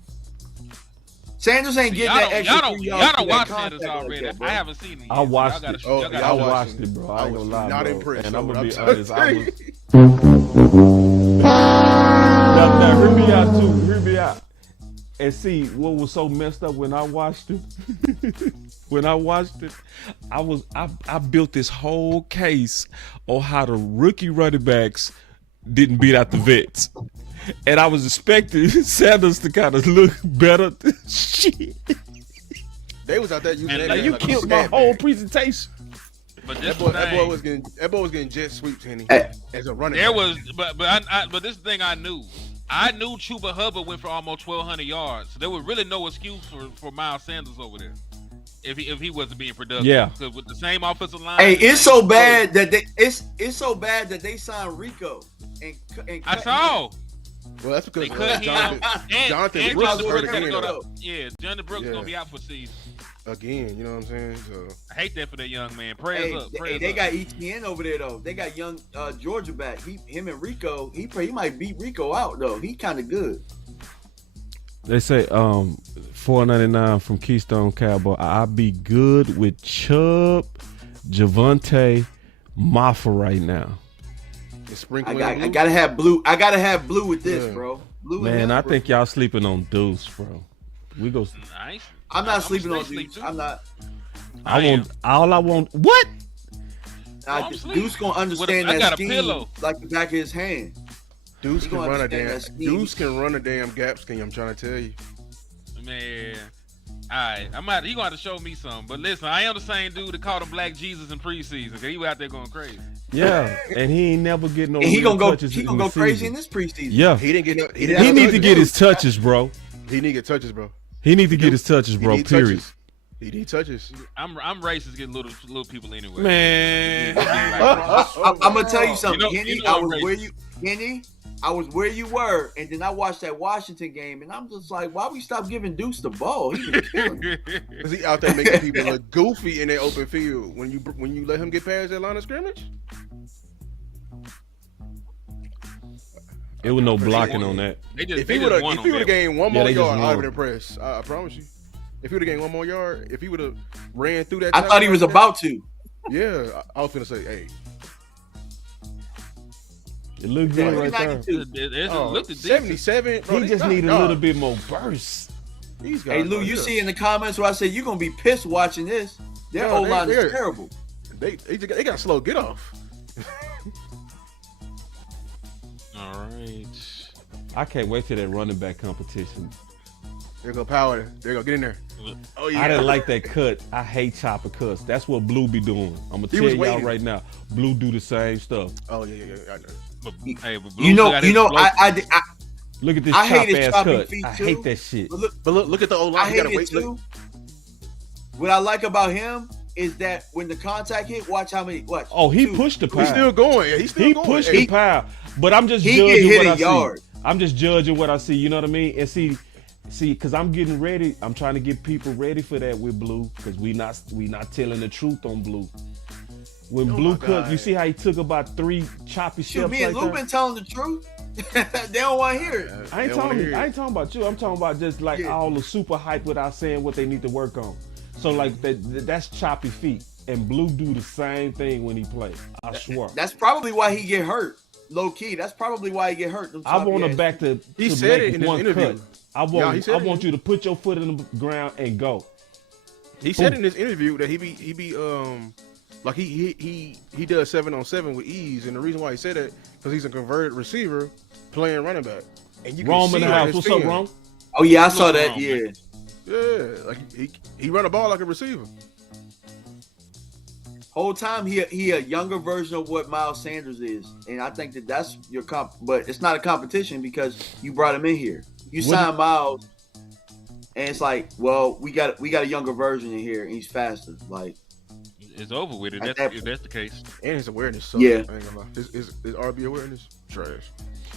Sanders ain't getting Y'all that don't, extra y'all don't, 3 y'all yards don't to watch that Sanders contact already. like that, bro. I haven't seen it yet. I watched Y'all it. gotta, Oh, y'all yeah, gotta I I watch watched it. it, bro. I I ain't was gonna lie, not bro. impressed And I'm with gonna what be I was honest. about to Now, hear me out too. Hear me out. And see what was so messed up when I watched it. I built this whole case on how the rookie running backs didn't beat out the vets. And I was expecting Sanders to kind of look better. Shit. They was out there using that. Like, you killed my whole presentation. But That boy was getting jet sweeps, Henny, as a running There back. was, but this thing I knew. I knew Chuba Hubbard went for almost 1,200 yards. So there was really no excuse for Miles Sanders over there if he wasn't being productive. Yeah. Because with the same offensive line. Hey, it's so bad that they signed Rico and I saw. Well, that's because They cut him. Jonathan And Brooks Jonathan hurt Brooks again. Jonathan Brooks Yeah. gonna be out for the season. Again, you know what I'm saying? So I hate that for that young man. Prayers up. Prayers they up. got ETN over there though. They got young Georgia back. Him and Rico. He might beat Rico out though. He kind of good. They say $4.99 from Keystone Cowboy. I be good with Chubb, Javonte, Maffa right now. it's sprinkling. I gotta have blue. I gotta have blue with this, Yeah. bro. Blue. Man, and I him, think y'all sleeping on Deuce, bro. We go. Nice. I'm not I'ma sleeping on stay Deuce. too. I'm not. I want. What? I'm asleep. Deuce gonna understand I that got a scheme pillow. like the back of his hand. Deuce He can gonna run a understand damn. that scheme. Deuce can run a damn gap scheme. I'm trying to tell you. Man. All right, he gonna have to show me something. But listen, I am the same dude that called him Black Jesus in preseason. Cause he was out there going crazy. Yeah, and he ain't never get no. And he real gonna go. touches He in gonna the go crazy season. in this preseason. Yeah, He didn't get no. He, he need to get his touches, bro. He need to get touches, bro. He need to get his touches, bro. He need Period. touches. He need touches. I'm racist getting little people anyway. Man, I'm gonna tell you something, You know- Henny. you know I I'm was racist. where you, Henny. I was where you were, and then I watched that Washington game, and I'm just like, why we stop giving Deuce the ball? He been killing. Cause he out there making people look goofy in their open field when you let him get past that line of scrimmage. it was no blocking on that. They just, If they he just would won have on that. gained one Yeah, more they just yard, I'd have won. been impressed. I promise you. If he would have gained one more yard, if he would have ran through that, I thought he was about to. Yeah, I was gonna say, hey, It looked good right there. 92. Looked at this. 77. Bro, He just need a little bit more burst. These guys, Hey Lou, bro, you yeah. see in the comments where I said you're gonna be pissed watching this. Their No, O line they're- is terrible. They got slow get off. All right. I can't wait till that running back competition. They're gonna power. They're gonna get in there. Oh yeah. I didn't like that cut. I hate chopper cuts. That's what Blue be doing. I'm gonna He tell was y'all waiting. right now. Blue do the same stuff. Oh yeah. I know. But, hey, but You know, Blue got I his Look at this I hate chop his ass chopping cut. feet, I too. hate that shit. but look, But look at the old I line. You hate gotta it wait. too. What I like about him is that when the contact hit, watch how many. Watch. Oh, he two. pushed the He's pile. still going. Yeah, he's still He going. pushed Hey, the pile. But I'm just he get judging hit what a I yard. see. I'm just judging what I see. You know what I mean? And see, because I'm getting ready. I'm trying to get people ready for that with Blue, because we not telling the truth on Blue. When Oh Blue my cut, God. you see how he took about 3 choppy Shoot, steps me and right Lou there? been telling the truth. They don't want to hear it. I ain't They wanna hear talking. I it. ain't talking about you. I'm talking about just like Yeah. all the super hype without saying what they need to work on. So like that's choppy feet, and Blue do the same thing when he plays. I swear. That's probably why he get hurt. Low key. That's probably why he get hurt. Them I choppy want ass. him back to He to said make it in his one interview. cut. I Yeah, want he said it. you to put your foot in the ground and go. He said in this interview that he be like he does 7-on-7 with ease, and the reason why he said that because he's a converted receiver playing running back, and you can Rome see in the it on house. his What's up, film. Rome? Oh yeah, I saw What's that. wrong, Yeah. man? Yeah, like he run a ball like a receiver. Whole time he a younger version of what Miles Sanders is, and I think that's your comp. But it's not a competition because you brought him in here. You What signed Miles, and it's like, well, we got a younger version in here, and he's faster. Like, It's over with it. At If that that's the case. And his awareness sucks. Yeah. I ain't gonna lie. His RB awareness trash.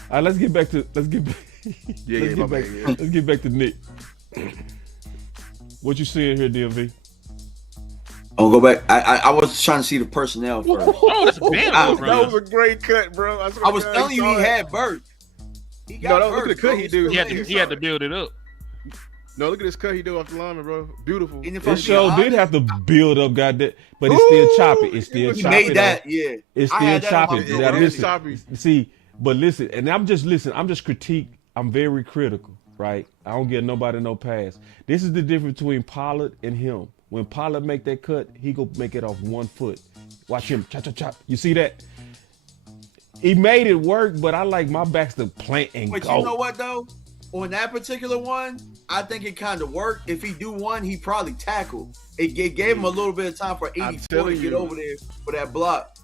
All right, let's get back to let's get back let's get back to Nick. What you seeing here, DMV? I'll go back. I was trying to see the personnel first. Oh, that's a damn That good run. a great cut, bro. I was telling you he had burst. He got No, look at burst, the cut bro. he do. He had to build it up. No, look at this cut he do off the lineman, bro. Beautiful. And if It I'm sure being did honest, have to build up, goddamn, but it's still choppy. It's still He he choppy. made that. though. Yeah, It's I still had that on choppy. my Now video. listen, choppy. see, but listen, and I'm just critique. I'm very critical. right? I don't give nobody no pass. This is the difference between Pollard and him. When Pollard make that cut, he go make it off 1 foot. Watch him, chop, chop, chop. You see that? He made it work, but I like my backs to plant and But go. you know what though? On that particular one, I think it kind of worked. If he do one, he probably tackled. It gave him a little bit of time for 84 to get over there for that block.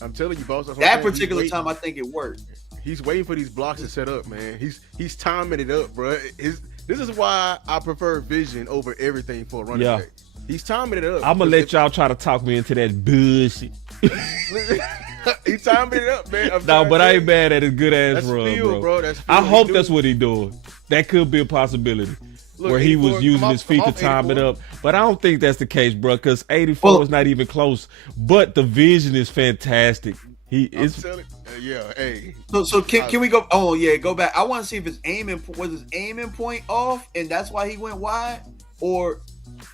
I'm telling you, boss. That particular time, I think it worked. He's waiting for these blocks to set up, man. He's timing it up, bro. This is why I prefer vision over everything for a running back. He's timing it up. I'm gonna let y'all try to talk me into that bullshit. He's timing it up, man. No, but I ain't mad at his good ass That's run, feel, bro. That's feel. I hope that's what he doing. That could be a possibility. Look, where he was 84, using his feet to time it up. But I don't think that's the case, bro, because 84 is not even close. But the vision is fantastic. Hey. So can we go? Oh yeah, go back. I want to see if his aiming point off, and that's why he went wide, or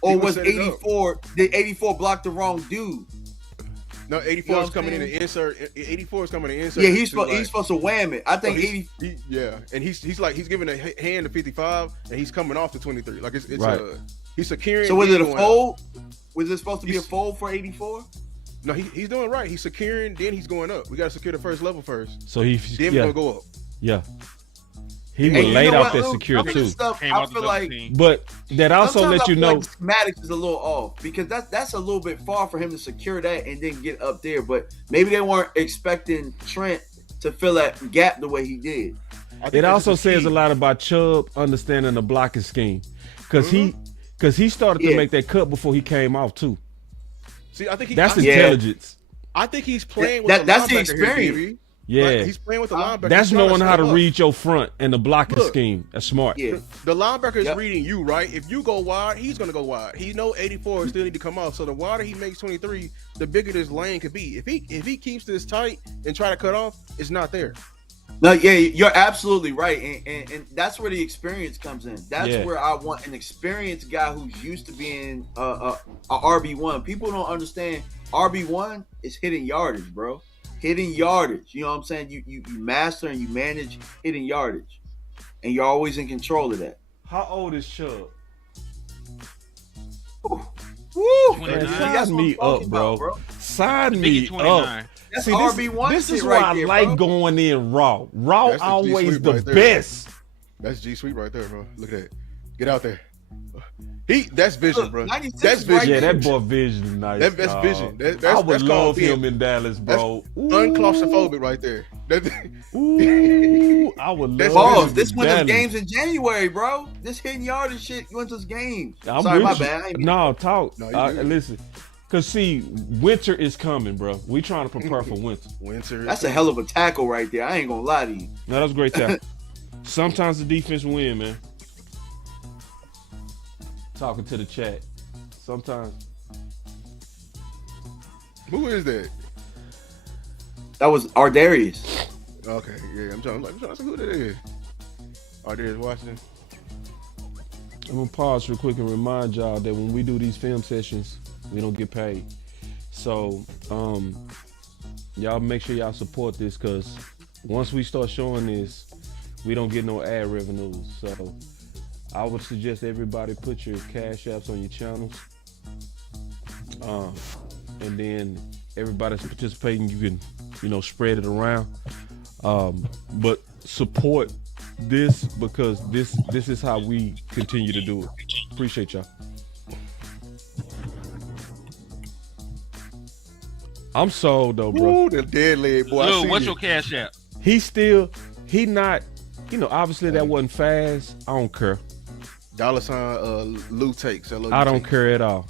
was 84? Did 84 block the wrong dude? No, 84 is coming in to insert. 84 is coming to insert. Yeah, he's supposed to wham it. I think 80. And he's giving a hand to 55, and he's coming off to 23. Like it's right. He's securing. So was it a fold? Was it supposed to be a fold for 84? No, he's doing right. He's securing, then he's going up. We got to secure the first level first. So then we're gonna go up. Yeah. He was laid out there secure too. I feel like, but that also let you know like schematics is a little off because that's a little bit far for him to secure that and then get up there. But maybe they weren't expecting Trent to fill that gap the way he did. It also says a lot about Chubb understanding the blocking scheme because he started to make that cut before he came off too. See, I think that's intelligence. I think he's playing with that's the experience. Yeah, like, he's playing with the linebacker. That's knowing how to read your front and the blocking scheme. That's smart. Yeah, the linebacker is reading you, right? If you go wide, he's gonna go wide. He know 84 still need to come off. So the wider he makes 23, the bigger this lane could be. If he keeps this tight and try to cut off, it's not there. No, yeah, you're absolutely right, and that's where the experience comes in. That's where I want an experienced guy who's used to being a RB1. People don't understand RB1 is hitting yardage, bro. Hitting yardage. You know what I'm saying? You master and you manage hitting yardage, and you're always in control of that. How old is Chubb? Woo! Sign me up, bro. Sign me up. That's RB1. This is why I like going in raw. Raw always the best. That's G Sweet right there, bro. Look at that. Get out there. That's vision, bro. That's vision. Yeah, that boy vision is nice. That's vision. I would love him in Dallas, bro. Unclaustrophobic right there. Ooh, I would love Boss, this went to games in January, bro. This hitting yardage shit went to games. Sorry, my bad. No, talk. Listen. Because, see, winter is coming, bro. We trying to prepare for winter. That's a hell of a tackle right there. I ain't going to lie to you. No, that was a great tackle. Sometimes the defense win, man. Talking to the chat. Sometimes. Who is that? That was Ardarius. Okay, yeah. I'm trying to see who that is. Ardarius Washington. I'm going to pause real quick and remind y'all that when we do these film sessions, we don't get paid. So, y'all make sure y'all support this because once we start showing this, we don't get no ad revenues. So, I would suggest everybody put your cash apps on your channels. And then everybody that's participating, you can, spread it around. But support this because this is how we continue to do it. Appreciate y'all. I'm sold though, bro. Ooh, the dead leg boy. Lou, what's your cash app? He not, obviously that wasn't fast. I don't care. $ Lou takes. I don't care at all.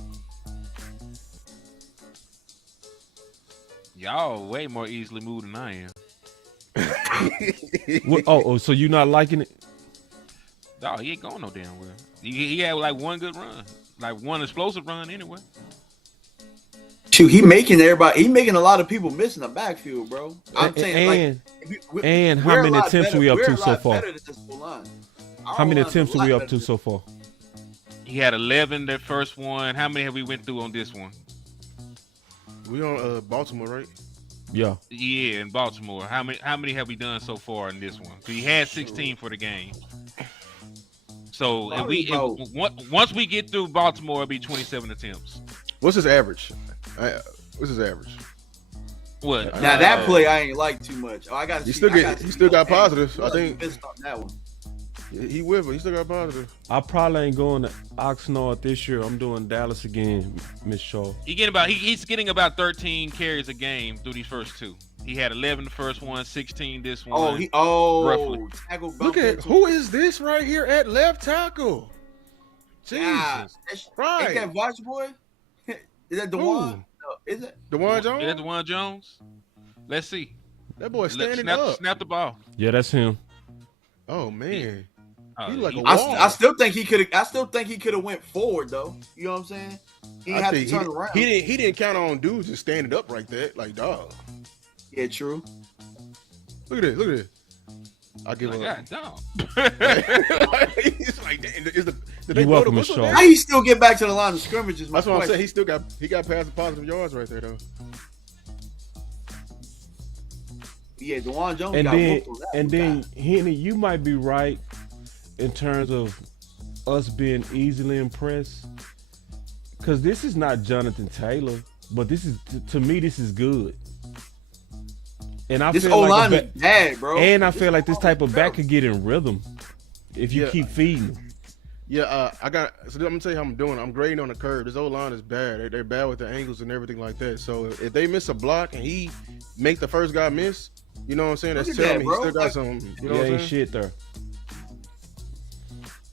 Y'all way more easily moved than I am. So you not liking it? Dog, he ain't going no damn well. He had like one good run, like one explosive run anyway. Shoot, he making a lot of people miss in the backfield, bro. I'm saying, and how many attempts are we up to so far? How many attempts are we up to so far? He had 11 that first one. How many have we went through on this one? We on Baltimore, right? Yeah. Yeah, in Baltimore. How many have we done so far in this one? So he had 16 for the game. So once we get through Baltimore, it'll be 27 attempts. What's his average? What's his average? What? Now that play I ain't like too much. I got. He still got positive. I think missed on that one. he will, but he still got positive. I probably ain't going to Oxnard this year. I'm doing Dallas again, Miss Shaw. He's getting about 13 carries a game through these first two. He had 11 the first one, 16 this one. Roughly. Look at who is this right here at left tackle? Jesus, right? Is that Watch Boy? Is that Dewan? No, is it Dewan Jones? Is that Dewan Jones? Let's see. That boy standing up. Snap the ball. Yeah, that's him. Oh man, he like a wall. wall. I still think he could have went forward though. You know what I'm saying? He had to turn around. He didn't count on dudes just standing up like that, like dog. Yeah, true. Look at this. I'll give him. God, dog. He's like, did they You're blow the welcome, whistle Shaw. there? How you still get back to the line of scrimmage? Is my That's what I'm question. saying. He got past the positive yards right there though. Yeah, Dewan Jones And got whooped on that. then Henny, you might be right in terms of us being easily impressed, because this is not Jonathan Taylor, but this is to me this is good. And I This feel O-line like is bad, bro. And I feel like this type of back could get in rhythm if you keep feeding him. Yeah, so I'm gonna tell you how I'm doing. I'm grading on the curve. This old line is bad. They're bad with the angles and everything like that. So if they miss a block and he make the first guy miss, you know what I'm saying? That's telling me he still got some. You know what I'm ain't saying? shit there.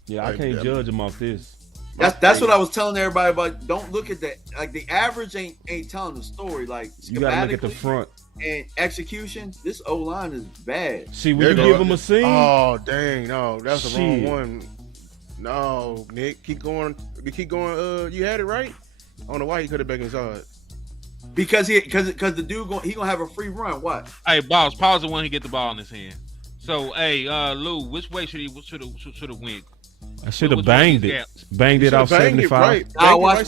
Yeah, I can't judge him off this. That's what I was telling everybody about. Don't look at that. Like the average ain't telling the story. Like you gotta look at the front and execution. This O line is bad. See, when you give him a scene. Oh dang, no, that's the wrong one. No, Nick, keep going. You had it right. I don't know why he cut it back inside. Because the dude he gonna have a free run. What? Hey, boss, pause the one he get the ball in his hand. So, hey, Lou, which way should have went? I should have banged it. Banged it off 75. Right. Nah, watch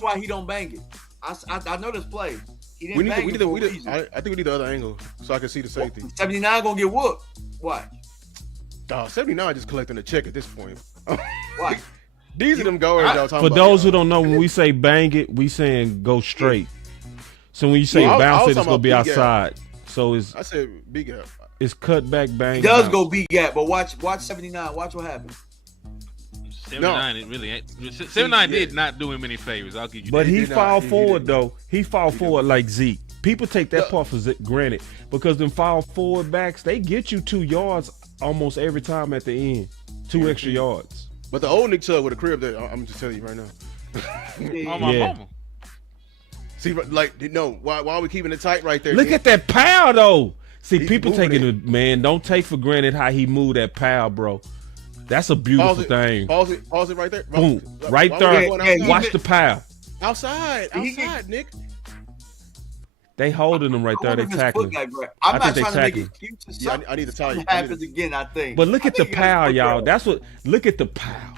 why he don't bang it. I know this play. He didn't bang it. I think we need the other angle so I can see the safety. 79 gonna get whooped. What? Dog, 79 just collecting a check at this point. What? These are them guards y'all talking For about. those who don't know, when we say bang it, we saying go straight. So when you say bounce it, it's gonna be outside. So I said big gap. It's cut back bang. He does bounce. go big gap, but watch 79. Watch what happens. 79, it really ain't. 79 did not do him any favors. I'll give you But that. he fall forward though. He fall forward like Zeke. People take that part for granted because them fall forward backs, they get you 2 yards almost every time at the end. 2 extra yards. But the old Nick Chubb with a crib that I'm just telling you right now. On my mama. See, like, no, why are we keeping it tight right there? Look at that power though. See, He's people moving taking it, man. Don't take for granted how he moved that power, bro. That's a beautiful thing. Pause it right there. Boom. Right there. Watch the power. Outside, Nick. They holding him right there. They tackling. I'm not trying to make excuses. Yeah, I need to tell you. Happens again, I think. But look at the power, y'all. That's what. Look at the power.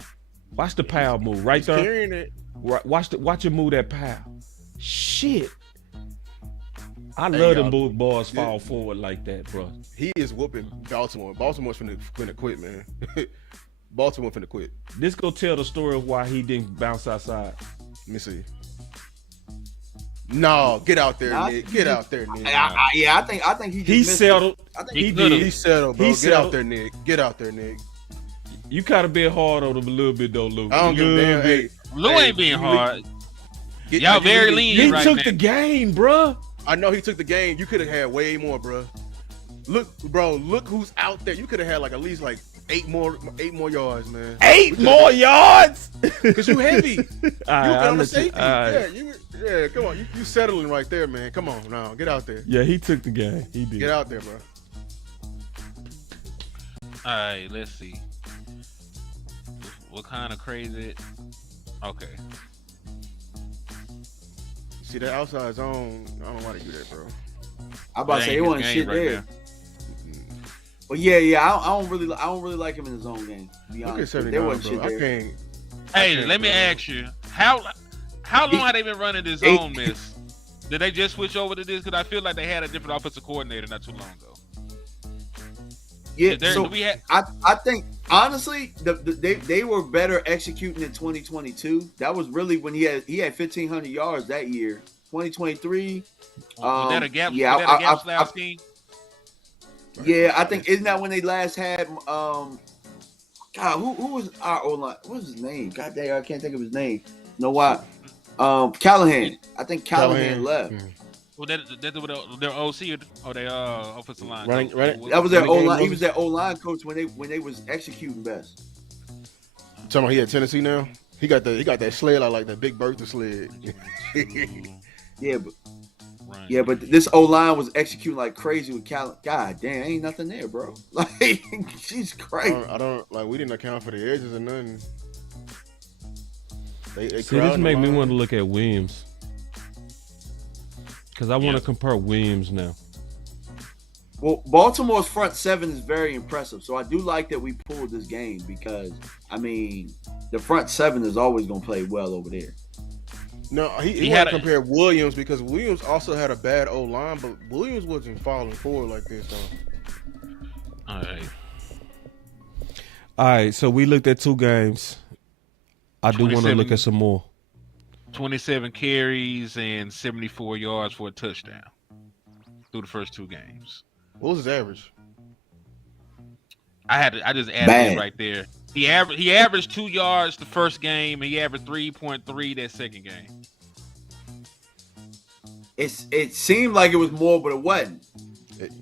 Watch the power move right there. Carrying it. Watch him move that power. Shit. I love them boys fall forward like that, bro. He is whooping Baltimore. Baltimore's finna quit, man. Baltimore finna quit. This go tell the story of why he didn't bounce outside. Let me see. No, get out there, Nick. Get out there, Nick. I think he settled. He settled, bro. Get out there, Nick. Get out there, Nick. You kind of being hard on him a little bit, though, Lou. I don't give a damn. Hey, Lou ain't being hard. Y'all very lean right now. He took the game, bro. I know he took the game. You could have had way more, bro. Look, bro. Look who's out there. You could have had like at least like 8 more yards, man. 8 more yards? Cause you heavy. You get on the safety. Right. Yeah, come on. You settling right there, man. Come on now. Get out there. Yeah, he took the game. He did. Get out there, bro. All right, let's see. What kind of crazy? Okay. See that outside zone? I don't know why they do that, bro. I'm about to say it wasn't shit there. But yeah, I don't really like him in the zone game. To be honest, there wasn't shit there. Hey, let me ask you, how long have they been running this zone miss? Did they just switch over to this? Because I feel like they had a different offensive coordinator not too long ago. Yeah, so I think honestly, they were better executing in 2022. That was really when he had 1,500 yards that year. 2023. Was that a gap? Yeah, Was that a gap style scheme? Yeah, I think isn't that when they last had God, who was our O line? What was his name? God damn, I can't think of his name. You know why? Callahan. I think Callahan left. Well, that their OC or their offensive line. Running. That was their O line. He was their O line coach when they was executing best. Talking about he at Tennessee now. He got that sled like that Big Bertha sled. Yeah, but this O line was executing like crazy with Callahan. God damn, ain't nothing there, bro. Like she's crazy. I don't like. We didn't account for the edges or nothing. They See, this make me want to look at Williams. Because I want to compare Williams now. Well, Baltimore's front seven is very impressive. So I do like that we pulled this game because, I mean, the front seven is always going to play well over there. No, he had to compare Williams because Williams also had a bad O-line, but Williams wasn't falling forward like this, though. All right, so we looked at 2 games. I do want to look at some more. 27 carries and 74 yards for a touchdown through the first 2 games. What was his average? I just added it right there. He averaged 2 yards the first game, and he averaged 3.3 that second game. It seemed like it was more, but it wasn't.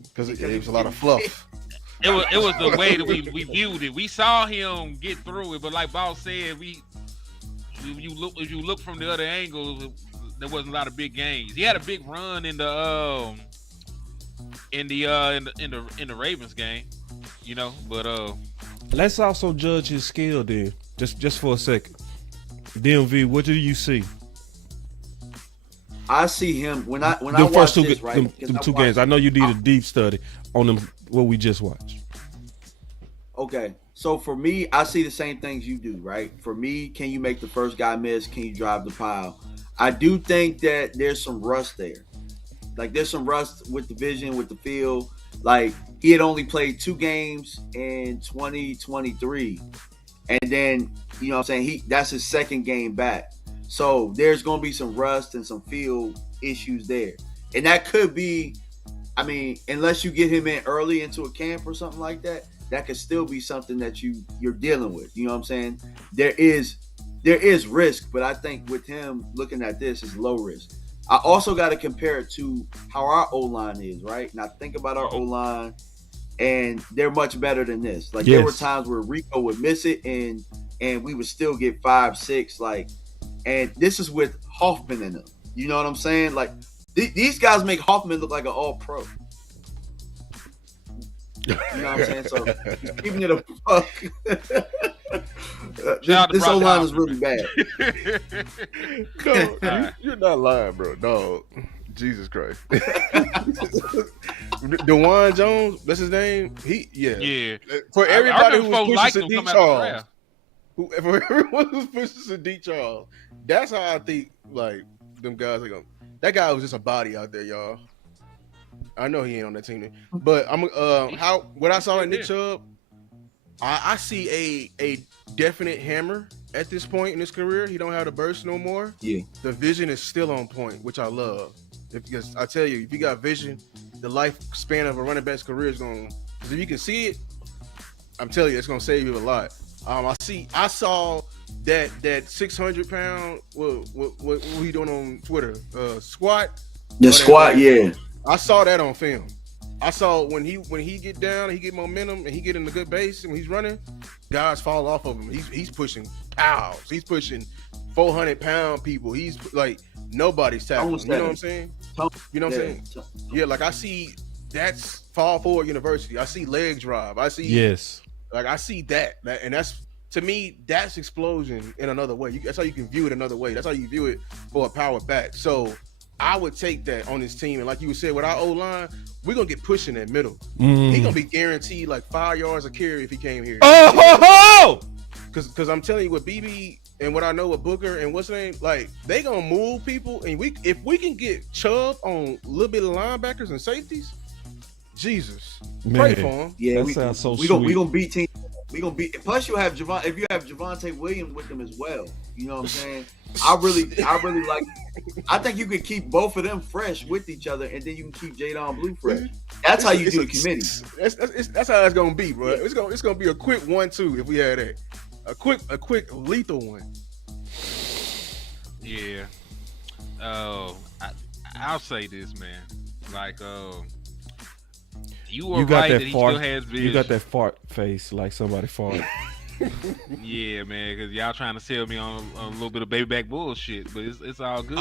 Because it was a lot of fluff. It was the way that we viewed it. We saw him get through it, but like Boss said, if you look from the other angle, there wasn't a lot of big gains. He had a big run in the Ravens game, you know. But let's also judge his skill then, just for a second. DMV, what do you see? I see him when I the watch first 2 this, right? them 2 games. I know you did a deep study on them. What we just watched. Okay, so for me, I see the same things you do, right? For me, can you make the first guy miss? Can you drive the pile? I do think that there's some rust there. Like there's some rust with the vision, with the feel. Like he had only played 2 games in 2023. And then, you know what I'm saying, that's his second game back. So there's going to be some rust and some feel issues there. And that could be, I mean, unless you get him in early into a camp or something like that, that could still be something that you're dealing with. You know what I'm saying? There is risk, but I think with him looking at this is low risk. I also got to compare it to how our O-line is, right? Now think about our O-line, and they're much better than this. Like there were times where Rico would miss it, and we would still get 5, 6. Like, and this is with Hoffman in them. You know what I'm saying? Like these guys make Hoffman look like an All-Pro. You know what I'm saying? So keeping it a fuck. This O-line is really bad. No, you're not lying, bro. Dog. Jesus Christ. DeJuan Jones, that's his name. Yeah. For everybody who was pushing Sadiq Charles, for everyone who's pushing Sadiq Charles, that's how I think like them guys are going. That guy was just a body out there, y'all. I know he ain't on that team, but what I saw in Nick Chubb, I see a definite hammer at this point in his career. He don't have the burst no more. Yeah, the vision is still on point, which I love. Because I tell you, if you got vision, the lifespan of a running back's career is going. Because if you can see it, I'm telling you, it's going to save you a lot. I saw that 600-pound. What he doing on Twitter? Squat. The squat, yeah. I saw that on film. I saw when he get down, he get momentum, and he get in a good base, and when he's running, guys fall off of him. He's pushing pals. He's pushing 400-pound people. He's like nobody's tackling. You know what I'm saying? You know what I'm saying? Yeah, like I see that's fall forward university. I see leg drive. I see I see that, and that's to me that's explosion in another way. That's how you can view it another way. That's how you view it for a power back. So I would take that on this team, and like you said, with our O-line, we're gonna get pushed in that middle. He's gonna be guaranteed like 5 yards a carry if he came here. Because I'm telling you, with BB and what I know with Booker and what's his name, like they gonna move people, and if we can get Chubb on a little bit of linebackers and safeties, Jesus, pray for him. Yeah, we gonna beat teams. We gonna be. Plus, you have Javonte. If you have Javonte Williams with them as well, you know what I'm saying. I really like. I think you could keep both of them fresh with each other, and then you can keep Jadon Blue fresh. That's how you do the committee. That's how it's gonna be, bro. It's gonna be a quick 1-2 if we had that. A quick lethal one. Yeah. I'll say this, man. Like, you were right that he still has vision. You got that fart face like somebody farted. Yeah, man, because y'all trying to sell me on a little bit of baby back bullshit, but it's all good.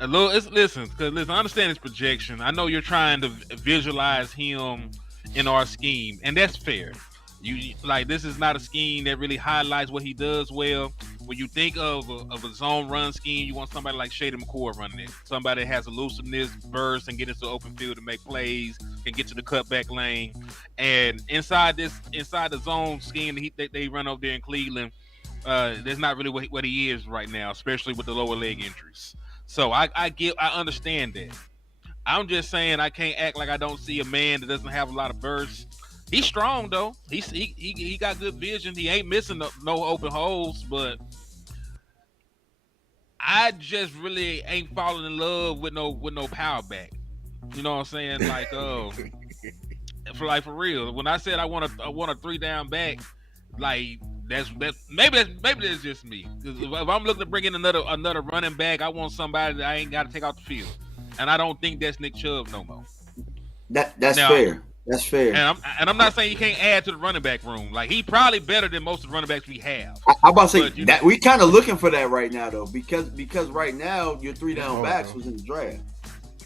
Listen, I understand his projection. I know you're trying to visualize him in our scheme, and that's fair. You like, this is not a scheme that really highlights what he does well. When you think of a zone run scheme, you want somebody like Shady McCoy running it. Somebody that has elusiveness, burst, and get into the open field to make plays, can get to the cutback lane. And inside the zone scheme that they run over there in Cleveland, there's not really what he is right now, especially with the lower leg injuries. So I understand that. I'm just saying I can't act like I don't see a man that doesn't have a lot of burst. He's strong though. He got good vision. He ain't missing no open holes, but I just really ain't falling in love with no power back. You know what I'm saying? Like, for real. When I said I want a 3 down back, like that's maybe that's just me. If I'm looking to bring in another running back, I want somebody that I ain't got to take off the field, and I don't think that's Nick Chubb no more. That's fair. That's fair. And I'm not saying you can't add to the running back room. Like, he probably better than most of the running backs we have. I'm about to say that we kind of looking for that right now though, because right now your 3 down backs was in the draft.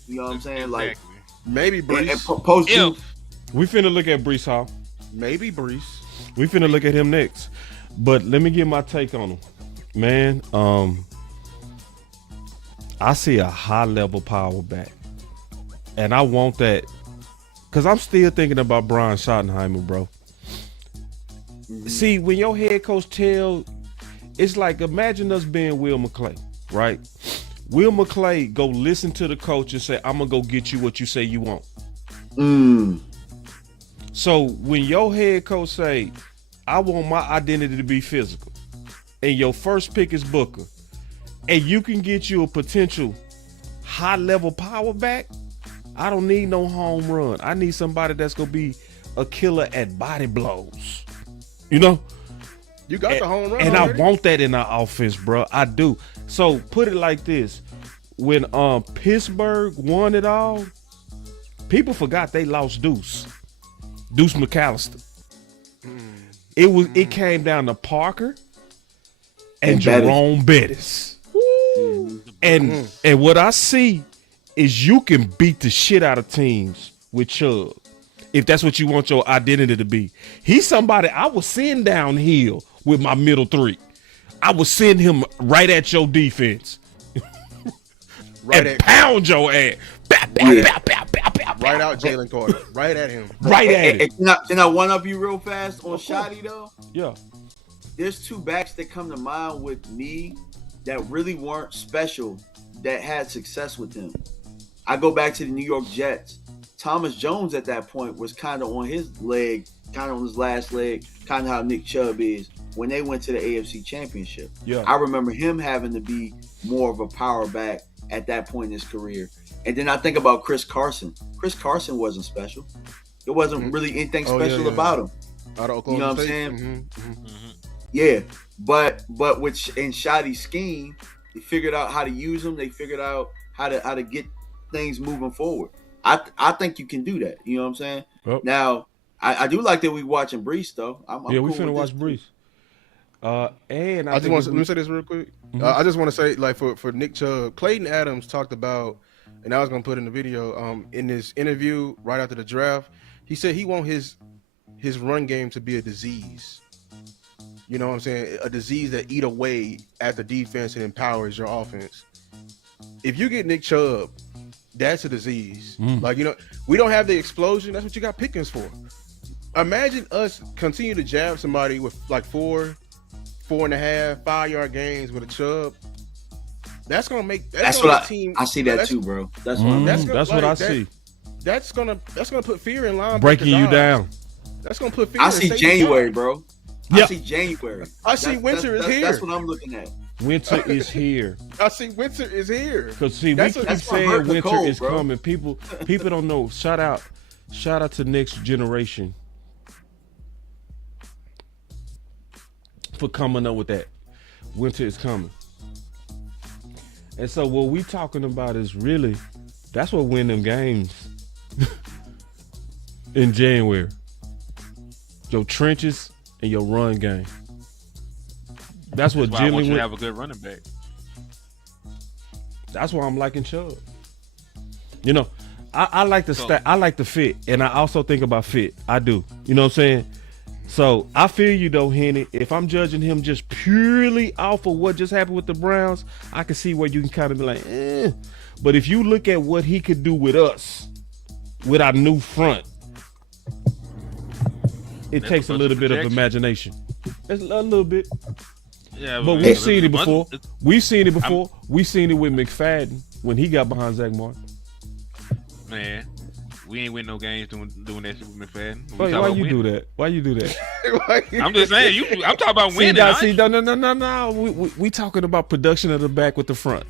You know what I'm saying? Exactly. Like maybe Breece. And post We finna look at Breece Hall. Maybe Breece. We finna look at him next. But let me get my take on him. Man, I see a high level power back. And I want that. Because I'm still thinking about Brian Schottenheimer, bro. Mm-hmm. See, when your head coach it's like, imagine us being Will McClay, right? Will McClay go listen to the coach and say, I'm going to go get you what you say you want. So when your head coach say, I want my identity to be physical, and your first pick is Booker, and you can get you a potential high-level power back, I don't need no home run. I need somebody that's going to be a killer at body blows. You know? You got the home run and already. I want that in our offense, bro. I do. So put it like this. When Pittsburgh won it all, people forgot they lost Deuce McAllister. It came down to Parker and Jerome Bettis. And what I see is you can beat the shit out of teams with Chubb, if that's what you want your identity to be. He's somebody I would send downhill with my middle 3. I would send him right at your defense. Pound your ass. Right out Jalen Carter. Right at him. Right at it. Can I one up you real fast on Shotty though? Yeah. There's 2 backs that come to mind with me that really weren't special that had success with him. I go back to the New York Jets. Thomas Jones at that point was kind of on his leg, kind of on his last leg, kind of how Nick Chubb is when they went to the AFC Championship. Yeah. I remember him having to be more of a power back at that point in his career. And then I think about Chris Carson. Chris Carson wasn't special. There wasn't really anything special about him. Out of Oklahoma you know what State. I'm saying? Yeah. But in Shotty's scheme, they figured out how to use them. They figured out how to get things moving forward. I think you can do that. You know what I'm saying? Yep. Now, I do like that we watching Breece though. I'm we cool finna watch Breece. And I just want to let me say this real quick. I just want to say, like, for Nick Chubb, Clayton Adams talked about, and I was gonna put in the video, in this interview right after the draft, he said he want his run game to be a disease. You know what I'm saying? A disease that eat away at the defense and empowers your offense. If you get Nick Chubb, that's a disease. Like, you know, we don't have the explosion. That's what you got Pickens for. Imagine us continue to jab somebody with like 4.5, 5-yard gains with a Chubb. That's gonna make that's what team. I see that too, bro. That's what I see. That's gonna put fear in line. Breaking you down. That's gonna put fear. I see January, bro. I Yep. see January. I see winter is here. That's what I'm looking at. Winter is here. I see winter is here. Because see, That's we what- keep that's why saying America winter cold, is bro. coming. People don't know. Shout out to next generation for coming up with that. Winter is coming. And so what we talking about is really, that's what win them games in January. Your trenches and your run game. That's what That's why I want Jimmy you to went. have a good running back. That's why I'm liking Chubb. You know, I like the I like the fit, and I also think about fit. I do. You know what I'm saying? So I feel you though, Henny. If I'm judging him just purely off of what just happened with the Browns, I can see where you can kind of be like, eh. But if you look at what he could do with us, with our new front, it That's takes a bunch little of bit of projection. imagination. It's a little bit. Yeah, But man, we've it's seen a it bunch- before. it's- We've seen it before. We've seen it with McFadden when he got behind Zach Martin. Man, we ain't win no games doing that shit with McFadden. Why you do that? Why you do that? I'm just saying. I'm talking about winning. No. We talking about production of the back with the front,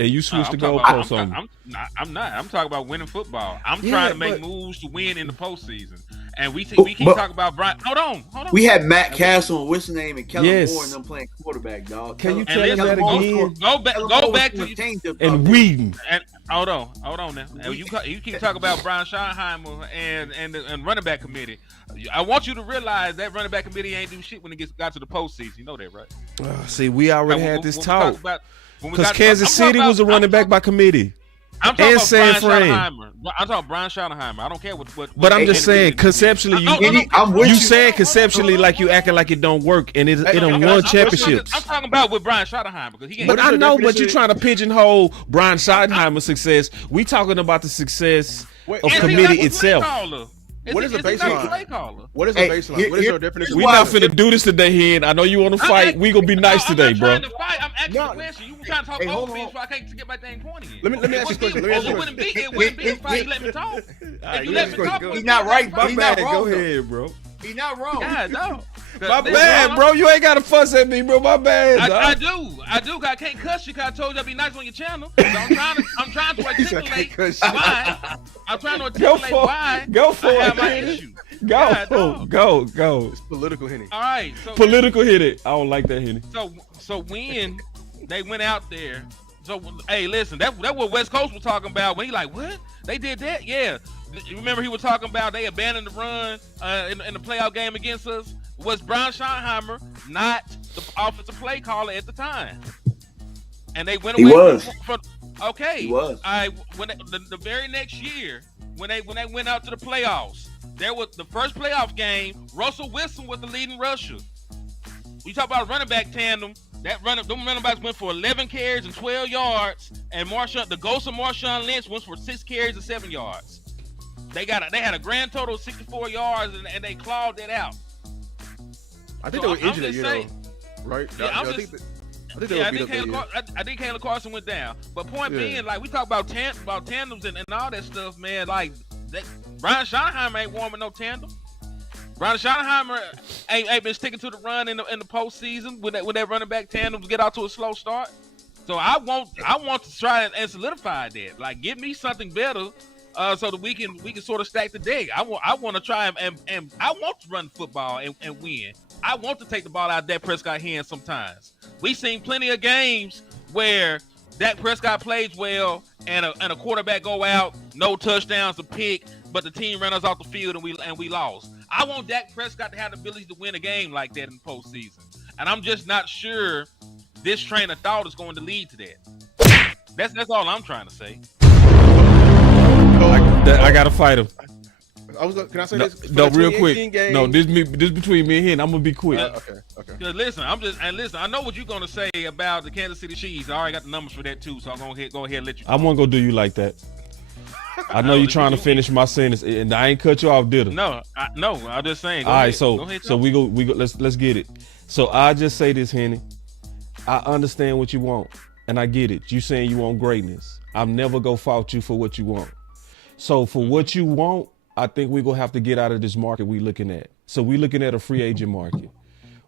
and you switch the goalposts on me. I'm not. I'm talking about winning football. I'm Yeah, trying to make but- moves to win in the postseason. And we keep But- talking about Brian. Hold on. We had Matt Castle and what's his name and Kellen Yes. Moore and them playing quarterback, dog. Can you And tell him listen, that again? go back to And Whedon. and hold on now. And you keep talking about Brian Schottenheimer and running back committee. I want you to realize that running back committee ain't do shit when it got to the postseason. You know that, right? See, we already When had this we talk talk about- because Kansas City was a running back by committee. I'm talking and about San Brian Fran. Schottenheimer. I'm talking Brian Schottenheimer. I don't care what. But I'm what- just saying, conceptually, No, you I'm with you you. saying conceptually like you acting like it don't work, and it I'm won talking- championships. I'm talking about with Brian Schottenheimer because he ain't. But What is I your know, but definition? you're trying to pigeonhole Brian Schottenheimer's success. We talking about the success Wait, of and And he's committee not the play itself. caller. What is the he not baseline? play caller? What is Hey, the baseline? here- What is your here- definition? We Why- not finna do this today, Hen. I know you on the fight. We gonna be nice I'm today, not bro. trying to fight. I'm asking No. a question. You were trying to talk Hey, hold offense, on. so I can't get my dang point in. Let me ask you a question. Let me ask you a It wouldn't be a fight. You let me talk. If you let me talk, He's not right, My He's bad. not wrong, Go though. ahead, bro. He's not wrong. God, no. My bad, bro. You ain't gotta fuss at me, bro. My bad. I dog. do. 'Cause I can't cuss you. 'Cause I told you I'd be nice on your channel. So I'm trying to He said, "I articulate can't cuss you." why. I'm trying to Go articulate for why it. Go for I it. have my Henny. issue. God, dog. Go. It's political, Henny. All right. So Political hit it. I don't like that, Henny. So when they went out there, so hey, listen, that what West Coast was talking about when he like, what? They did that? Yeah. You remember he was talking about they abandoned the run in the playoff game against us? Was Brian Schottenheimer not the offensive play caller at the time? And they went He away was. from okay. He was. When the very next year when they went out to the playoffs, there was the first playoff game. Russell Wilson was the leading rusher. We talk about running back tandem. Them running backs went for 11 carries and 12 yards, and the ghost of Marshawn Lynch went for 6 carries and 7 yards. They had a grand total of 64 yards, and they clawed that out. I think So they were injured that just year, saying- though. Right? Yeah, I I'm think just- they were beat up that year. I think Caleb Carson went down. But point Yeah. being, like we talk about tandems and all that stuff, man. Like that, Brian Schottenheimer ain't warming no tandem. Brian Schottenheimer ain't been sticking to the run in the postseason when that running back tandems get out to a slow start. So I want to try and solidify that. Like, give me something better, so that we can sort of stack the deck. I want to try and I want to run football and win. I want to take the ball out of Dak Prescott's hands sometimes. We've seen plenty of games where Dak Prescott plays well and a quarterback go out, no touchdowns, a pick, but the team ran us off the field and we lost. I want Dak Prescott to have the ability to win a game like that in the postseason. And I'm just not sure this train of thought is going to lead to that. That's all I'm trying to say. I gotta fight him. Can I say No, this? For no, the real 2018 quick. game- No, this between me and him. I'm gonna be quick. Okay. Cause listen, I know what you're gonna say about the Kansas City Chiefs. I already got the numbers for that too, so I'm gonna go ahead and let you. I won't go do you like that. I know you're trying to finish my sentence, and I ain't cut you off, did I? No, I'm just saying. Go All right, ahead. so Go ahead, so we go. Let's get it. So I just say this, Henny. I understand what you want, and I get it. You saying you want greatness. I'm never gonna fault you for what you want. So for what you want, I think we're going to have to get out of this market we looking at. So we looking at a free agent market.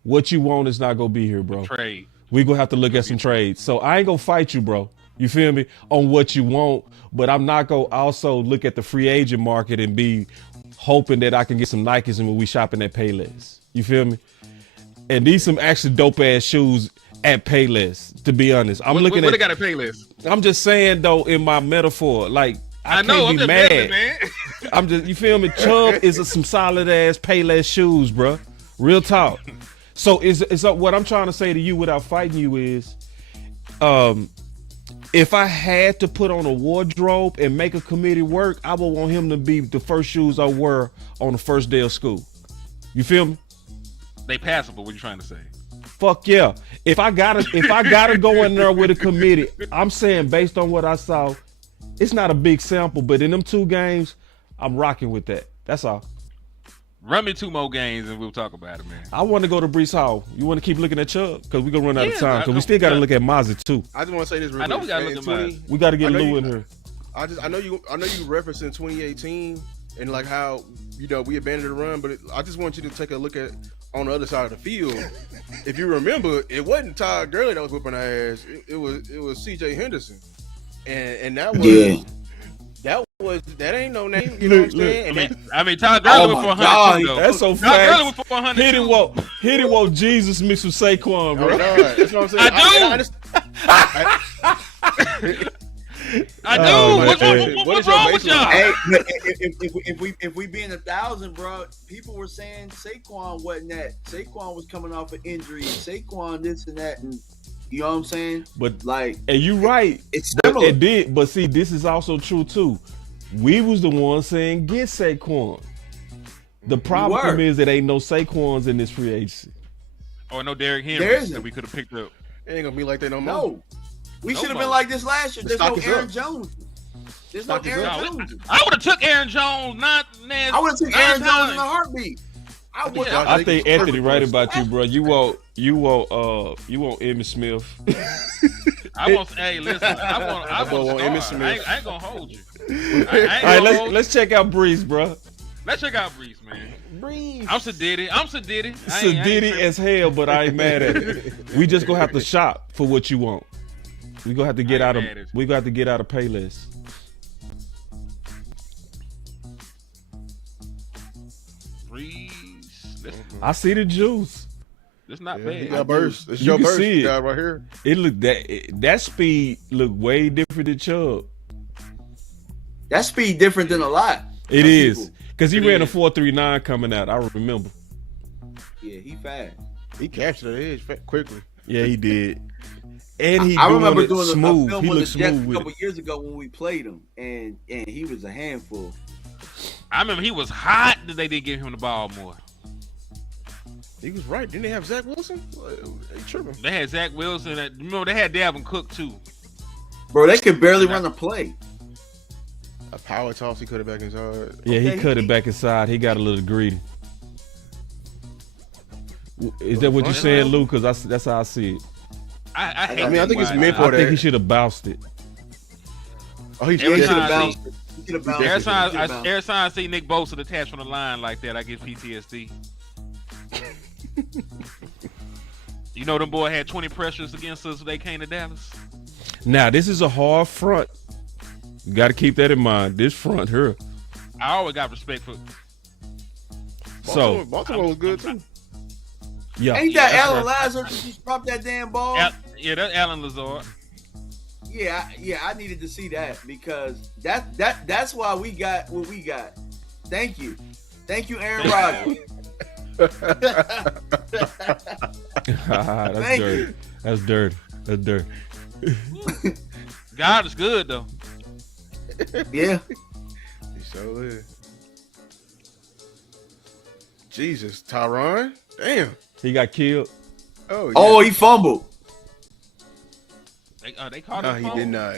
What you want is not going to be here, bro. Trade. We're going to have to look at some trades. So I ain't going to fight you, bro. You feel me? On what you want. But I'm not going to also look at the free agent market and be hoping that I can get some Nikes and when we shopping at Payless. You feel me? And these some actually dope ass shoes at Payless, to be honest. I'm looking what at they got at Payless? I'm just saying though, in my metaphor, like I know, can't I'm be just mad. messing, man. I'm just, you feel me? Chubb is some solid ass Payless shoes, bro. Real talk. So is what I'm trying to say to you without fighting you is, if I had to put on a wardrobe and make a committee work, I would want him to be the first shoes I wear on the first day of school. You feel me? They passable. What you trying to say? Fuck yeah. If I gotta go in there with a committee, I'm saying based on what I saw, it's not a big sample, but in them 2 games, I'm rocking with that. That's all. Run me 2 more games and we'll talk about it, man. I want to go to Breece Hall. You want to keep looking at Chubb? Because we're going to run out of Yeah, time. Because we still got to look at Mazi, too. I just want to say this real I know quick. we gotta look In at 20 mine. We got to get I know Lou you- in here. I know you referencing 2018 and like how we abandoned the run, but I just want you to take a look at on the other side of the field. If you remember, it wasn't Todd Gurley that was whipping our ass. It was C.J. Henderson, and that was that ain't no name. You know what I'm saying? I mean, Todd Gurley Oh was my 400 God, too, though. That's so Todd Gurley was fast. for 100 Hit too. it woke Jesus mixed with Saquon, bro. That's what I'm saying. I do. Oh, What's man. what's wrong with y'all? Hey, but if we being 1,000, bro, people were saying Saquon wasn't that. Saquon was coming off an injury. Saquon this and that, and you know what I'm saying? But Like, and you right. it's But similar. it did. But see, this is also true too. We was the ones saying get Saquon. The problem were. is that ain't no Saquons in this free agency. Or no Derrick There Henry isn't. that we could have picked up. It ain't gonna be like that no more. No, we No should have more. been like this last year. The There's no stock is Aaron up. Jones. There's no Stock is Aaron up. Jones. I would have took Aaron Jones, not Nance. I would have took Aaron Jones in a heartbeat. I would. Yeah. I think it's Anthony perfect right for us. about you, bro. You want Emmitt Smith. I want. Hey, listen. I boy want want Emmitt Star. Smith. I ain't gonna hold you. I ain't All right, gonna hold you. let's check out Breece, bro. Let's check out Breece, man. Breece. I'm Sadiddy. Sadiddy as hell, but I ain't mad at it. We just gonna have to shop for what you want. We gonna have to get I out ain't of mad at you. we gonna have to get out of Payless. Breece. I see the juice. That's not Yeah, bad. he got burst. It's You your can burst. see it. You got right here. It look that speed look way different than Chubb. That speed different than a lot. It of is people. because he It ran a is. 4.39 coming out. I remember. Yeah, he fast. He captured the edge quickly. Yeah, he did. And he I remember doing it a smooth. film He with looked the Jets smooth a with couple it. years ago when we played him, and he was a handful. I remember he was hot that they didn't give him the ball more. He was right. Didn't they have Zach Wilson? They tripping. They had Zach Wilson. Remember, they had Dalvin Cook too. Bro, they could barely run a play. A power toss. He cut it back inside. Yeah, he Okay, cut he- it back inside. He got a little greedy. Is that what you're Front saying, end? Lou? Because that's how I see it. I hate I mean, I think it's wide meant guys. for I think that. he should have bounced it. Oh, he's Every He should time have I bounced it. He should have bounced Every it. time, He should've bounced it. every time I see Nick Bosa detached from the line like that, I get PTSD. You know, them boy had 20 pressures against us when they came to Dallas. Now, this is a hard front. You got to keep that in mind. This front here. I always got respect for. So, Baltimore was good too. yeah. Ain't that that's Alan right. Lazard that just dropped that damn ball? Yeah, that's Alan Lazard. Yeah, I needed to see that because that's why we got what we got. Thank you, Aaron Rodgers. That's Thank dirty. you. That's dirty. That's dirty. God is good though. Yeah, He so is. Jesus, Tyron. Damn. He got killed. Oh, yeah. Oh, he fumbled. They called No, it. A he fumble. did not.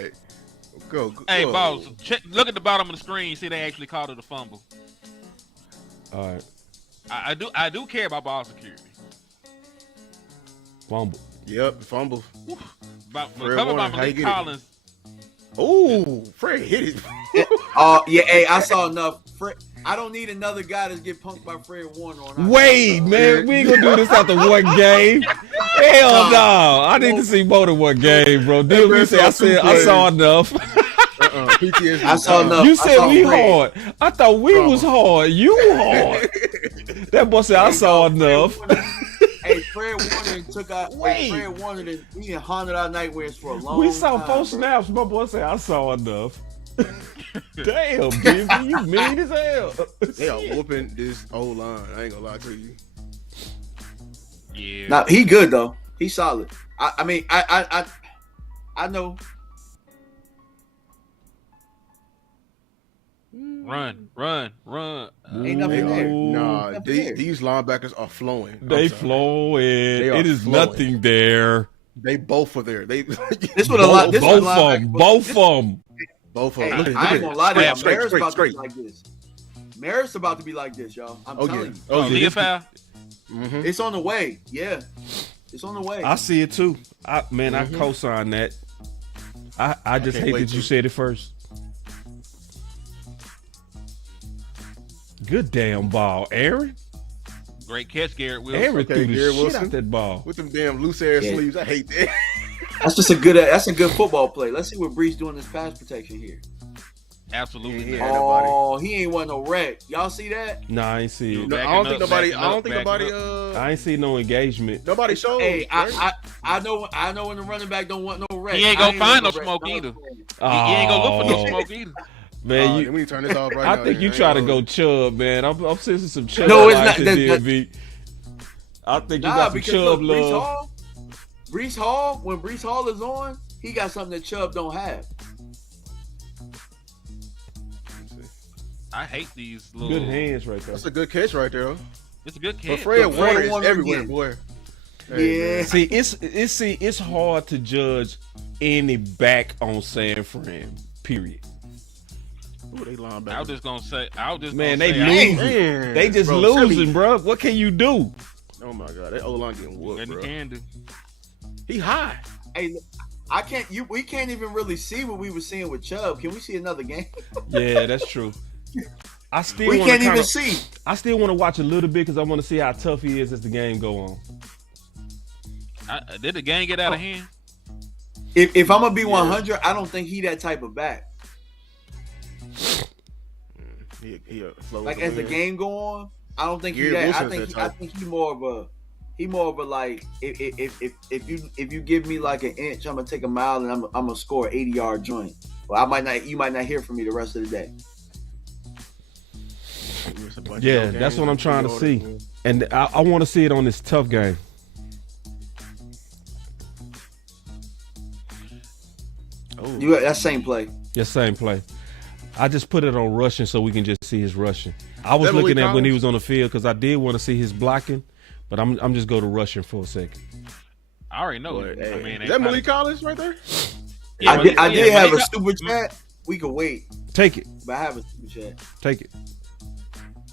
Go. Hey, whoa. boss, look at the bottom of the screen. See, they actually called it a fumble. All right. I do care about ball security. Fumble. Yep, fumble. But Fred cover by Warner, how you Malik get it? Collins. Oh, Fred hit it. Yeah. Hey, I saw enough. I don't need another guy to get punked by Fred Warner on. Wait, man, we ain't gonna do this after one game. Hell no! I need to see more than one game, bro. Did we say? I saw enough. PTSD. I saw enough. You said we Fred. hard. I thought we was hard. You hard. That boy said I saw enough. Hey, Fred Warner took out. Wait. Fred Warner he haunted our nightmares for a long time. We saw 4 bro. snaps. My boy said I saw enough. Damn, baby, you mean as hell. They are whooping this old line. I ain't gonna lie to you. Yeah. Nah, he good though. He's solid. I mean, I know. Run. Ain't nothing there. Nah, Nothing there. these linebackers are flowing. I'm They sorry. flowing. They are It is flowing. nothing there. They both are there. They This what a lot. This Both what a of them. Both of them. both of Hey, them. Look at I ain't gonna lie to y'all. Straight, Maris straight, about straight. to be like this. Maris about to be like this, y'all. I'm Oh telling yeah. you. Oh yeah. Leah foul. Mhm. It's on the way. Yeah. It's on the way. I see it too. I co-sign that. I just can't hate wait that you to. said it first. Good damn ball, Aaron. Great catch, Garrett Wilson. Aaron Okay, threw the Garrett shit Wilson. out that ball. With them damn loose air Yeah. sleeves. I hate that. That's just a good football play. Let's see what Breece doing this pass protection here. Absolutely. Yeah. not. nobody. Oh, he ain't want no wreck. Y'all see that? Nah, I ain't see it. No, Backing I don't think up, nobody. backing I don't up, think backing nobody. I ain't see no engagement. Nobody showed. Hey, right? I know when the running back don't want no wreck. He ain't I gonna find want no wreck. smoke No, either. no. He ain't gonna look for no Oh, smoke either. man, Then we need to turn this off right now. I think you man. try to ain't go gonna- Chubb, man. I'm sensing some Chubb. No, it's vibes not- in that- DMV. I think you Nah, got some because Chubb look, love. Breece Hall, when Breece Hall is on, he got something that Chubb don't have. I hate these little. Good hands right there. That's a good catch right there. It's a good But catch. Fred Look, Warner Fred is Warner everywhere, again. boy. Hey, Yeah. man. See, it's hard to judge any back on San Fran. Period. Ooh, they linebacker. I was just gonna say. I was just Man, gonna they say, losing. Man, They just bro, losing, Philly- bro. What can you do? Oh my god, that O line getting whooped, Nothing you bro. can do. He high. Hey, look, we can't even really see what we were seeing with Chubb. Can we see another game? Yeah, that's true. I still We wanna can't even kinda- see. I still want to watch a little bit because I want to see how tough he is as the game go on. Did the game get out of hand? If I'm gonna be 100, I don't think he that type of back. He flows Like the as the wind. game go on, I don't think he Garrett that. I Wilson's think that I type. think he more of a like if you give me like an inch, I'm gonna take a mile and I'm gonna score an 80-yard joint. Well, you might not hear from me the rest of the day. It's a bunch of Yeah, no that's games, what I'm trying to no see. orders. And I want to see it on this tough game. Oh, That same play. Yes, same play. I just put it on rushing so we can just see his rushing. I was That Malik looking at when he Collins? was on the field because I did want to see his blocking, but I'm just go to rushing for a second. I already know. boy, it. hey, I mean, is that Malik Collins right there? Yeah, I did have a Malik- super chat. We could wait, Take it, but I have a super chat. take it.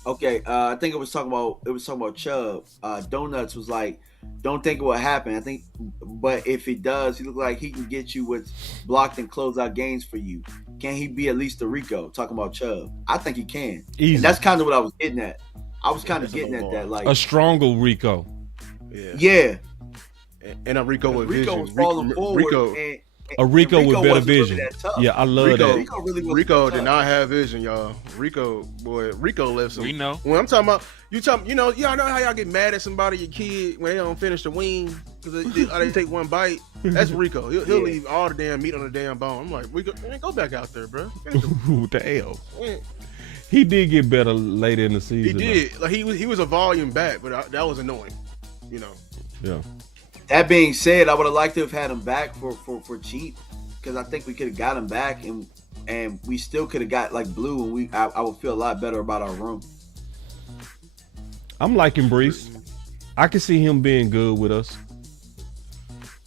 Okay, I think it was talking about Chubb. Donuts was like, don't think it will happen. I think, but if it does, he look like he can get you with blocked and close out games for you. Can he be at least a Rico? Talking about Chubb, I think he can. Easy. And that's kind of what I was getting at. I was kind of That's a getting low at that, bar. like, A stronger Rico. Yeah. yeah, And a Rico with Rico vision. was falling forward. Rico, A Rico with better wasn't really vision. that tough. Yeah, I love Rico- that. Rico really wasn't Rico that did tough. not have vision, y'all. Rico left some. We know. When I'm talking about, y'all know how y'all get mad at somebody, your kid, when they don't finish the wing because they take one bite. That's Rico. He'll Yeah. leave all the damn meat on the damn bone. I'm like, Rico, man, go back out there, bro. Finish the- Ooh, the hell. man. He did get better later in the He season. did. Like he was a volume back, but that was annoying. Though. Yeah. That being said, I would have liked to have had him back for cheap because I think we could have got him back and we still could have got like Blue and I would feel a lot better about our room. I'm liking Breece. I can see him being good with us.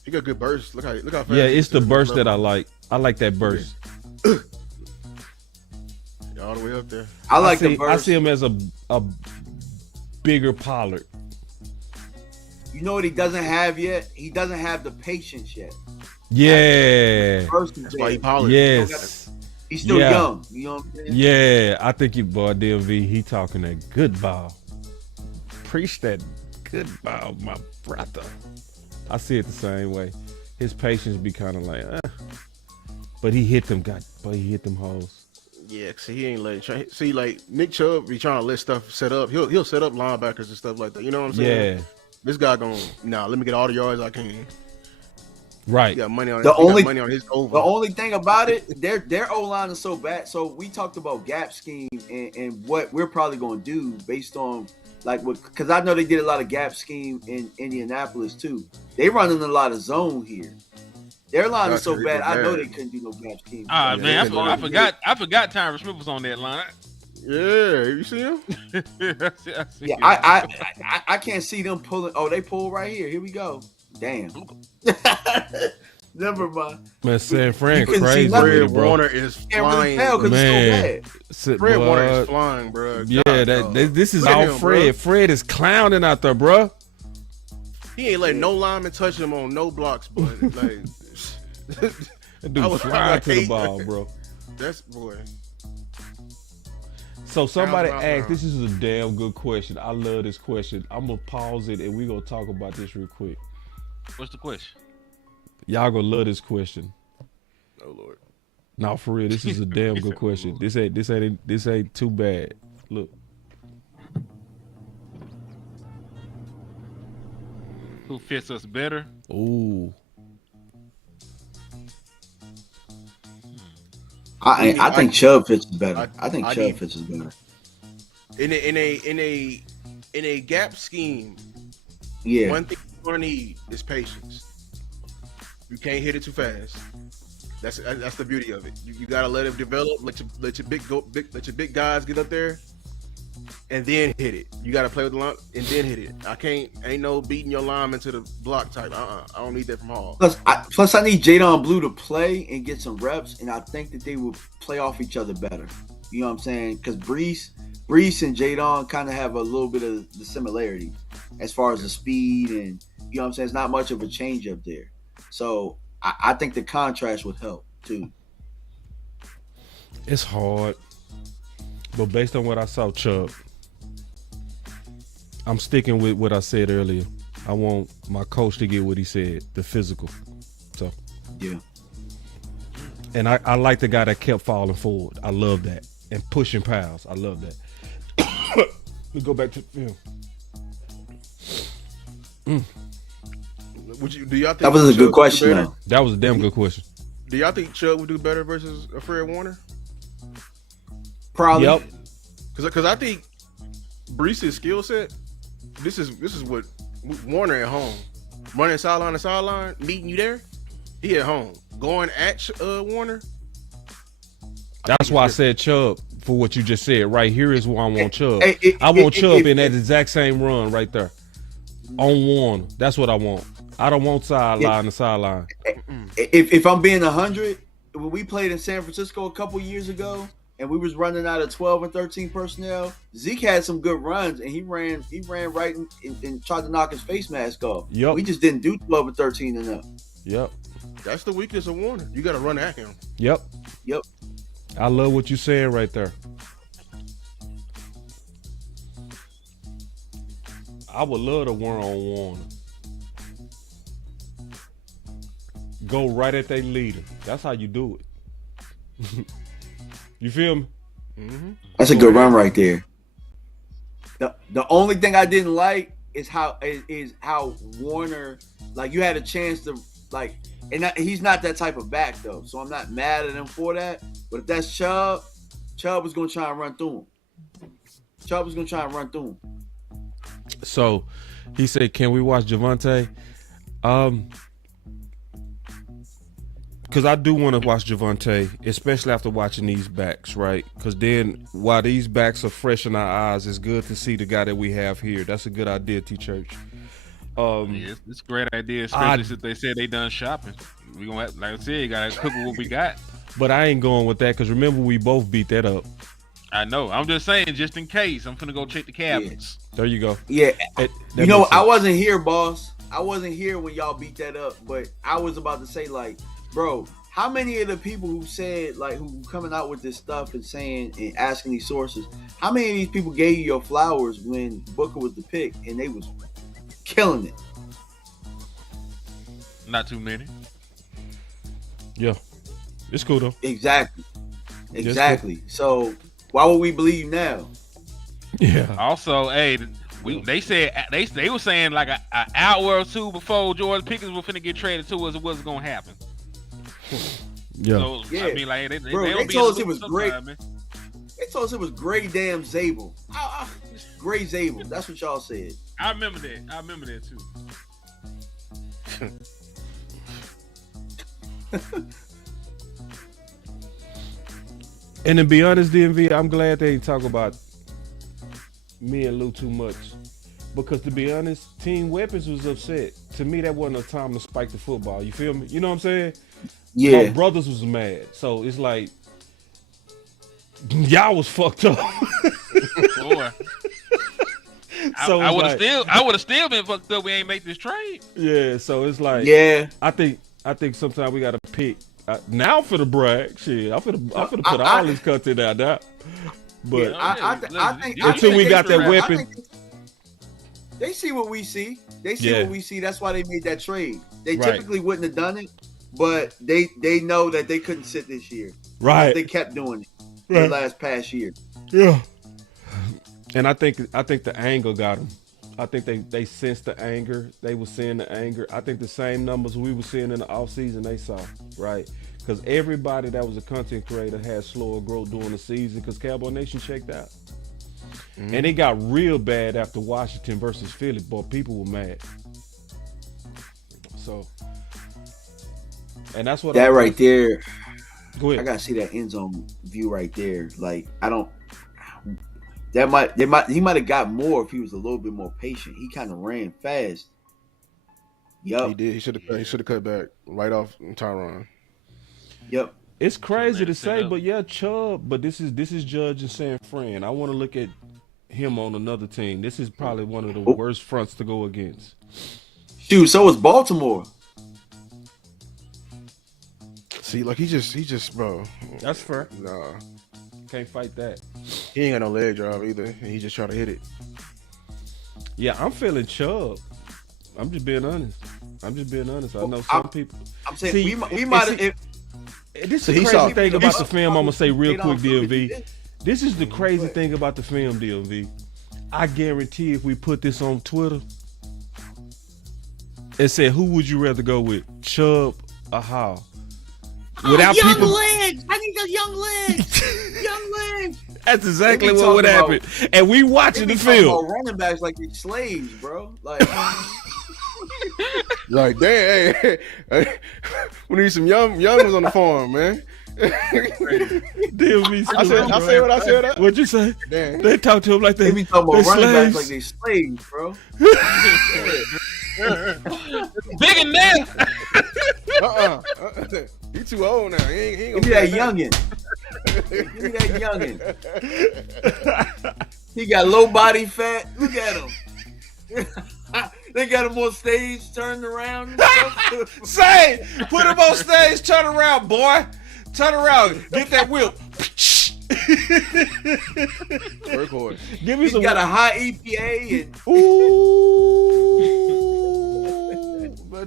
He got good burst. Look how fast. Yeah, he it's the took burst that level. I like. I like that burst. All the way up there. I like see, the burst. I see him as a bigger Pollard. You know what he doesn't have yet? He doesn't have the patience yet. Yeah. Burst is That's why he there. polished. Yes. He's still Yeah. young. You know what I'm saying? Yeah, I think you boy DMV, he talking that good ball. Preach that good ball, my brother. I see it the same way. His patience be kind of like, but he hit them hoes. Yeah, cause he ain't letting. See, like Nick Chubb be trying to let stuff set up. He'll set up linebackers and stuff like that. You know what I'm saying? Yeah. This guy going, let me get all the yards I can. Right. He got money on money on his over. The only thing about it, their O-line is so bad. So we talked about gap scheme and what we're probably going to do based on because I know they did a lot of gap scheme in Indianapolis too. They running a lot of zone here. Their line is so bad. I know they couldn't do no gap scheme. Man, I forgot Tyron Smith was on that line. Yeah, you see him? I see him. I can't see them pulling. Oh, they pull right here. Here we go. Damn. Never mind. Man, San Fran You can see crazy, nothing. with Fred it, bro. Warner is Can't really flying. tell because Man. it's so bad. Fred Warner Boy, is flying, bro. Yeah, this is Look at all him, Fred. bro. Fred is clowning out there, bro. He ain't letting no lineman touch him on no blocks, but like That dude I flying to the hate ball, that. bro. that's boy. So somebody Sounds asked, about this is a damn good question. I love this question. I'm going to pause it and we're going to talk about this real quick. What's the question? Y'all going to love this question. Oh Lord. No, for real, this is a damn good question. This ain't too bad. Look. Who fits us better? Ooh. I think Chubb fits better. I think I Chubb need- fits better. In a gap scheme, Yeah. one thing you're gonna need is patience. You can't hit it too fast. That's the beauty of it. You gotta let it develop. Let your big guys get up there, and then hit it. You gotta play with the line and then hit it. Ain't no beating your lineman to the block type. I don't need that from Hall. Plus, I need Jadon Blue to play and get some reps, and I think that they will play off each other better. You know what I'm saying? Because Breece and Jadon kind of have a little bit of the similarity as far as the speed, and you know what I'm saying. It's not much of a change up there, so I think the contrast would help too. It's hard. But based on what I saw, Chubb, I'm sticking with what I said earlier. I want my coach to get what he said, the physical. So, Yeah. and I like the guy that kept falling forward. I love that. And pushing piles. I love that. Let me go back to the film. Do y'all think That was a Chubb good would question, do better? though. That was a damn good question. Do y'all think Chubb would do better versus a Fred Warner? Probably. Yep. Because I think Breece's skill set. This is what Warner at home, running sideline to sideline, meeting you there. He at home going at Warner. That's why I said Chubb for what you just said. Right here is where I want Chubb. I Hey, want Chubb in that exact same run right there. On Warner. That's what I want. I don't want sideline to sideline. If I'm being 100, when we played in San Francisco a couple years ago, and we was running out of 12 and 13 personnel, Zeke had some good runs, and he ran right and tried to knock his face mask off. Yep. We just didn't do 12 and 13 enough. Yep. That's the weakness of Warner. You got to run at him. Yep. Yep. I love what you're saying right there. I would love to one-on-one. Go right at their leader. That's how you do it. You feel me? Mm-hmm. That's a good run right there. The only thing I didn't like is how Warner, like, you had a chance to, like, and he's not that type of back though, so I'm not mad at him for that. But if that's Chubb was gonna try and run through him. So he said, "Can we watch Javonte?" Because I do want to watch Javonte, especially after watching these backs, right? Because then while these backs are fresh in our eyes, it's good to see the guy that we have here. That's a good idea, T-Church. Yeah, it's a great idea, especially since they said they done shopping. We gonna have, like I said, you gotta cook with what we got. But I ain't going with that because remember we both beat that up. I know. I'm just saying, just in case, I'm finna go check the cabinets. There you go. Yeah. That You know, makes I sense. wasn't here, boss. I wasn't here when y'all beat that up, but I was about to say, like, bro, how many of the people who said, like, who coming out with this stuff and saying and asking these sources, how many of these people gave you your flowers when Booker was the pick and they was killing it? Not too many. Yeah, it's cool though. Exactly. So why would we believe now? Yeah. Also, hey, they said they were saying like an hour or two before George Pickens was finna get traded to us, it wasn't gonna happen. Yeah. So Yeah. I mean, like they told us it was great. Man. They told us it was Gray damn Zabel. Gray Zabel. That's what y'all said. I remember that too. And to be honest, DMV, I'm glad they ain't talk about me and Lou too much. Because to be honest, Team Weapons was upset. To me, that wasn't a time to spike the football. You feel me? You know what I'm saying? Yeah. My brothers was mad. So it's like, y'all was fucked up. Boy. So I would have still been fucked up. We ain't make this trade. Yeah, so it's like, yeah. I think sometimes we gotta pick. Now for the brag, shit. I'm finna put all this content out there. But I think until we got that weapon, they see what we see. They see what we see. That's why they made that trade. They typically wouldn't have done it, but they know that they couldn't sit this year. Right. They kept doing it the past year. Yeah. And I think the anger got them. I think they sensed the anger. They were seeing the anger. I think the same numbers we were seeing in the offseason they saw, right? Because everybody that was a content creator had slower growth during the season because Cowboy Nation checked out. Mm-hmm. And it got real bad after Washington versus Philly, but people were mad. So, and that's what right there. Go ahead. I gotta see that end zone view right there. Like he might have got more if he was a little bit more patient. He kind of ran fast. Yep. He did. He should have cut back right off Tyron. Yep. It's crazy to say, but yeah, Chubb. But this is Judge in San Fran. I want to look at him on another team. This is probably one of the worst fronts to go against. Shoot, so was Baltimore. See, like he just bro. That's fair. Nah. Can't fight that. He ain't got no leg drive either. He just trying to hit it. Yeah, I'm feeling Chubb. I'm just being honest. I know some people. I'm saying we might have. This is the crazy thing about the film. I'm gonna say real quick, DLV. This is the crazy thing about the film, DLV. I guarantee if we put this on Twitter and said, who would you rather go with, Chubb or Hall? Without young people... legs. I need those young legs. Young legs. That's exactly what would happen. And we watching the film. Running backs like they're slaves, bro. Like, like damn, hey, we need some young ones on the farm, man. DMV I said what I said. What'd you say? Damn. They talk to him like they be talking about running slaves. backs like they slaves, bro. Big in there. He too old now. He ain't Give me that youngin. Give me that youngin. He got low body fat. Look at him. They got him on stage, turned around. Say, put him on stage, turn around, boy. Turn around. Get that whip. Workhorse. Give me He's some. got a high EPA and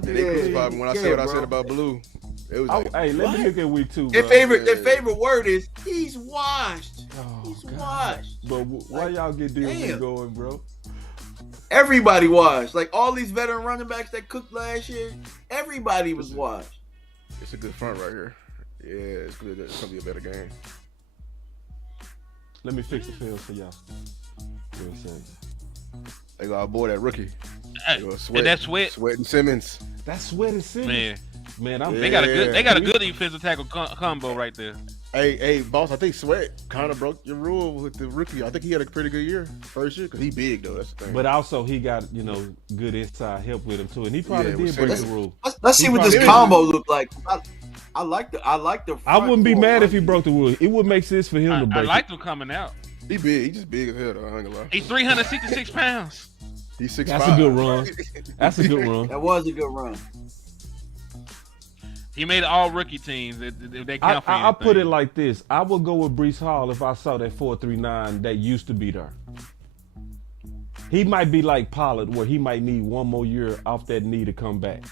They crucified me when I said what I said about Blue. It was like, hey, let me look at week 2. Their favorite word is he's washed. Oh, he's God. washed. But why y'all get DMV going, bro? Everybody washed. Like all these veteran running backs that cooked last year, everybody was washed. it's a good front right here. Yeah, it's good. It's gonna be a better game. Let me fix the field for y'all. Real second. They got boy that rookie. And that's Sweat. Sweat and Simmons. That's Sweat and Simmons. Man, They got a good defensive tackle combo right there. Hey, boss. I think Sweat kind of broke your rule with the rookie. I think he had a pretty good year first year because he big though. That's the thing. But also he got good inside help with him too, and he probably did break the rule. Let's see what this combo look like. I like the. I wouldn't be mad if he broke the rule. It would make sense for him to break. I like him coming out. He big. He just big as hell though. I ain't gonna lie. He's 366 pounds. He's 6'5". That's a good run. That's a good run. That was a good run. He made all rookie teams. If they count for I'll put it anything. like this. I would go with Breece Hall if I saw that 4.39 that used to be there. He might be like Pollard, where he might need one more year off that knee to come back.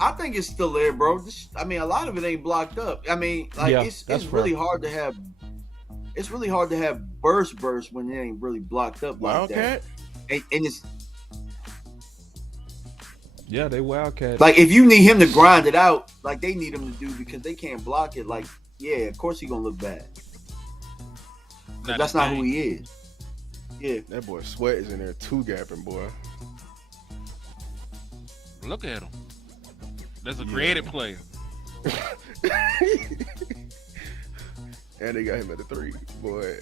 I think it's still there, bro. I mean, a lot of it ain't blocked up. I mean, like Yeah, it's that's really fair. hard to have. It's really hard to have burst when it ain't really blocked up like Wildcat. that. And it's Yeah, they Wildcats. like if you need him to grind it out, like they need him to do because they can't block it. Like, yeah, of course he gonna look bad. 'Cause that's not who he is. Yeah, That boy Sweat is in there two gapping, boy. Look at him. That's a creative player. And they got him at the 3, boy.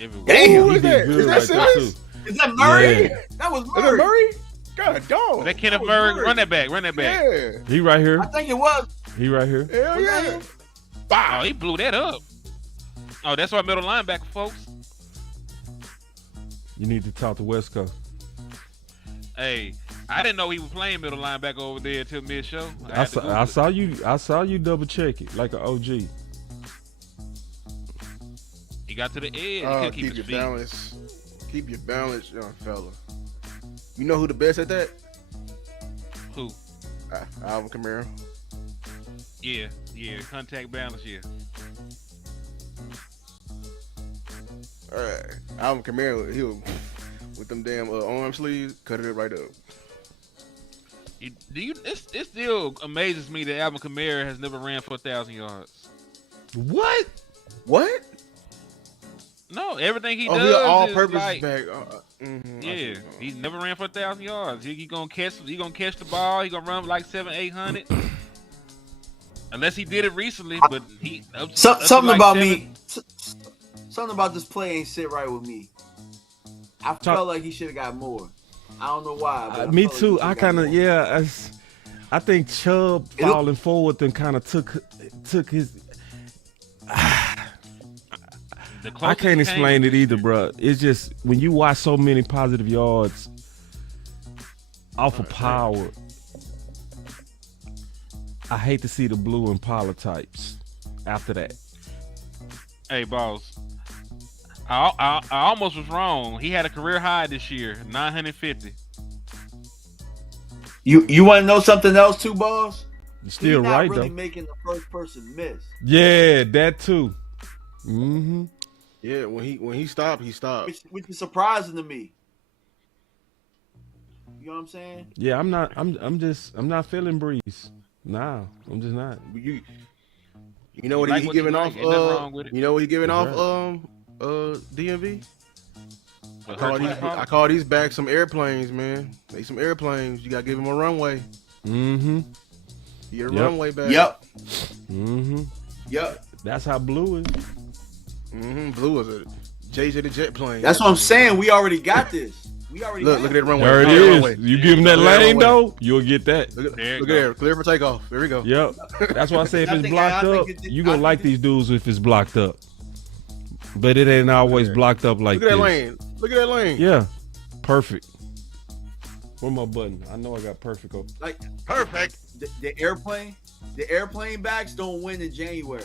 Everywhere. Damn. Who He is did that? good Is that right there, Simmons? too. is that Murray? Yeah. That was Is Murray. that Murray? God, dog. That Kenneth was Murray. Murray. Run that back. Run that back. Yeah. He right here. I think it was. He right here. Hell Was that yeah. him? Oh, he blew that up. Oh, that's our middle linebacker, folks. You need to talk to West Coast. Hey, I didn't know he was playing middle linebacker over there until mid-show. I saw you double check it like an OG. He got to the edge. He couldn't keep Keep his your feet. balance. Keep your balance, young fella. You know who the best at that? Who? Alvin Kamara. Yeah. Contact balance, yeah. All right. Alvin Kamara, he'll with them damn arm sleeves, cut it right up. It still amazes me that Alvin Kamara has never ran for 1,000 yards. What? What? No, everything he Oh, does he an all is purpose like, back. yeah, he never ran for 1,000 yards. He gonna catch the ball. He gonna run like 700-800. Unless he did it recently, but he up to Something like about 7. me. Something about this play ain't sit right with me. I felt like he should have got more. I don't know why. But I Me felt like too. he I should've kind got of more. I think Chubb falling forward and kind of took his. The I closest can't he explain came- it either, bro. It's just when you watch so many positive yards off of power. I hate to see the blue and Pollard types after that. Hey, boss. I almost was wrong. He had a career high this year, 950. You want to know something else too, boss? You're still He's not right really though. making the first person miss, Yeah, that too. Mm-hmm. Yeah, when he stopped, he stopped. which is surprising to me. You know what I'm saying? Yeah, I'm not feeling Breeze. Nah, I'm just not. You know what Like he what you giving like, off? ain't nothing wrong with it. You know what he giving That's off? DMV. But I call these back some airplanes, man. They some airplanes. You gotta give him a runway. Mm-hmm. Get a Yep. runway back. Yep. Mm-hmm. Yep. That's how blue is. Blue is a JJ the jet plane. That's what I'm saying. We already got this. We already Look got at that runway. There it Look at that is. runway. You give him that Look at that lane runway. though, you'll get that. Look There you at go. there. Clear for takeoff. There we go. Yep. That's why I say if I it's think- blocked I up, think it- you I gonna think like it- these dudes if it's blocked up. But it ain't always there. blocked up like Look at that this. lane. Look at that lane. Yeah. Perfect. Where my button? I know I got perfect open. like Perfect. the airplane backs don't win in January.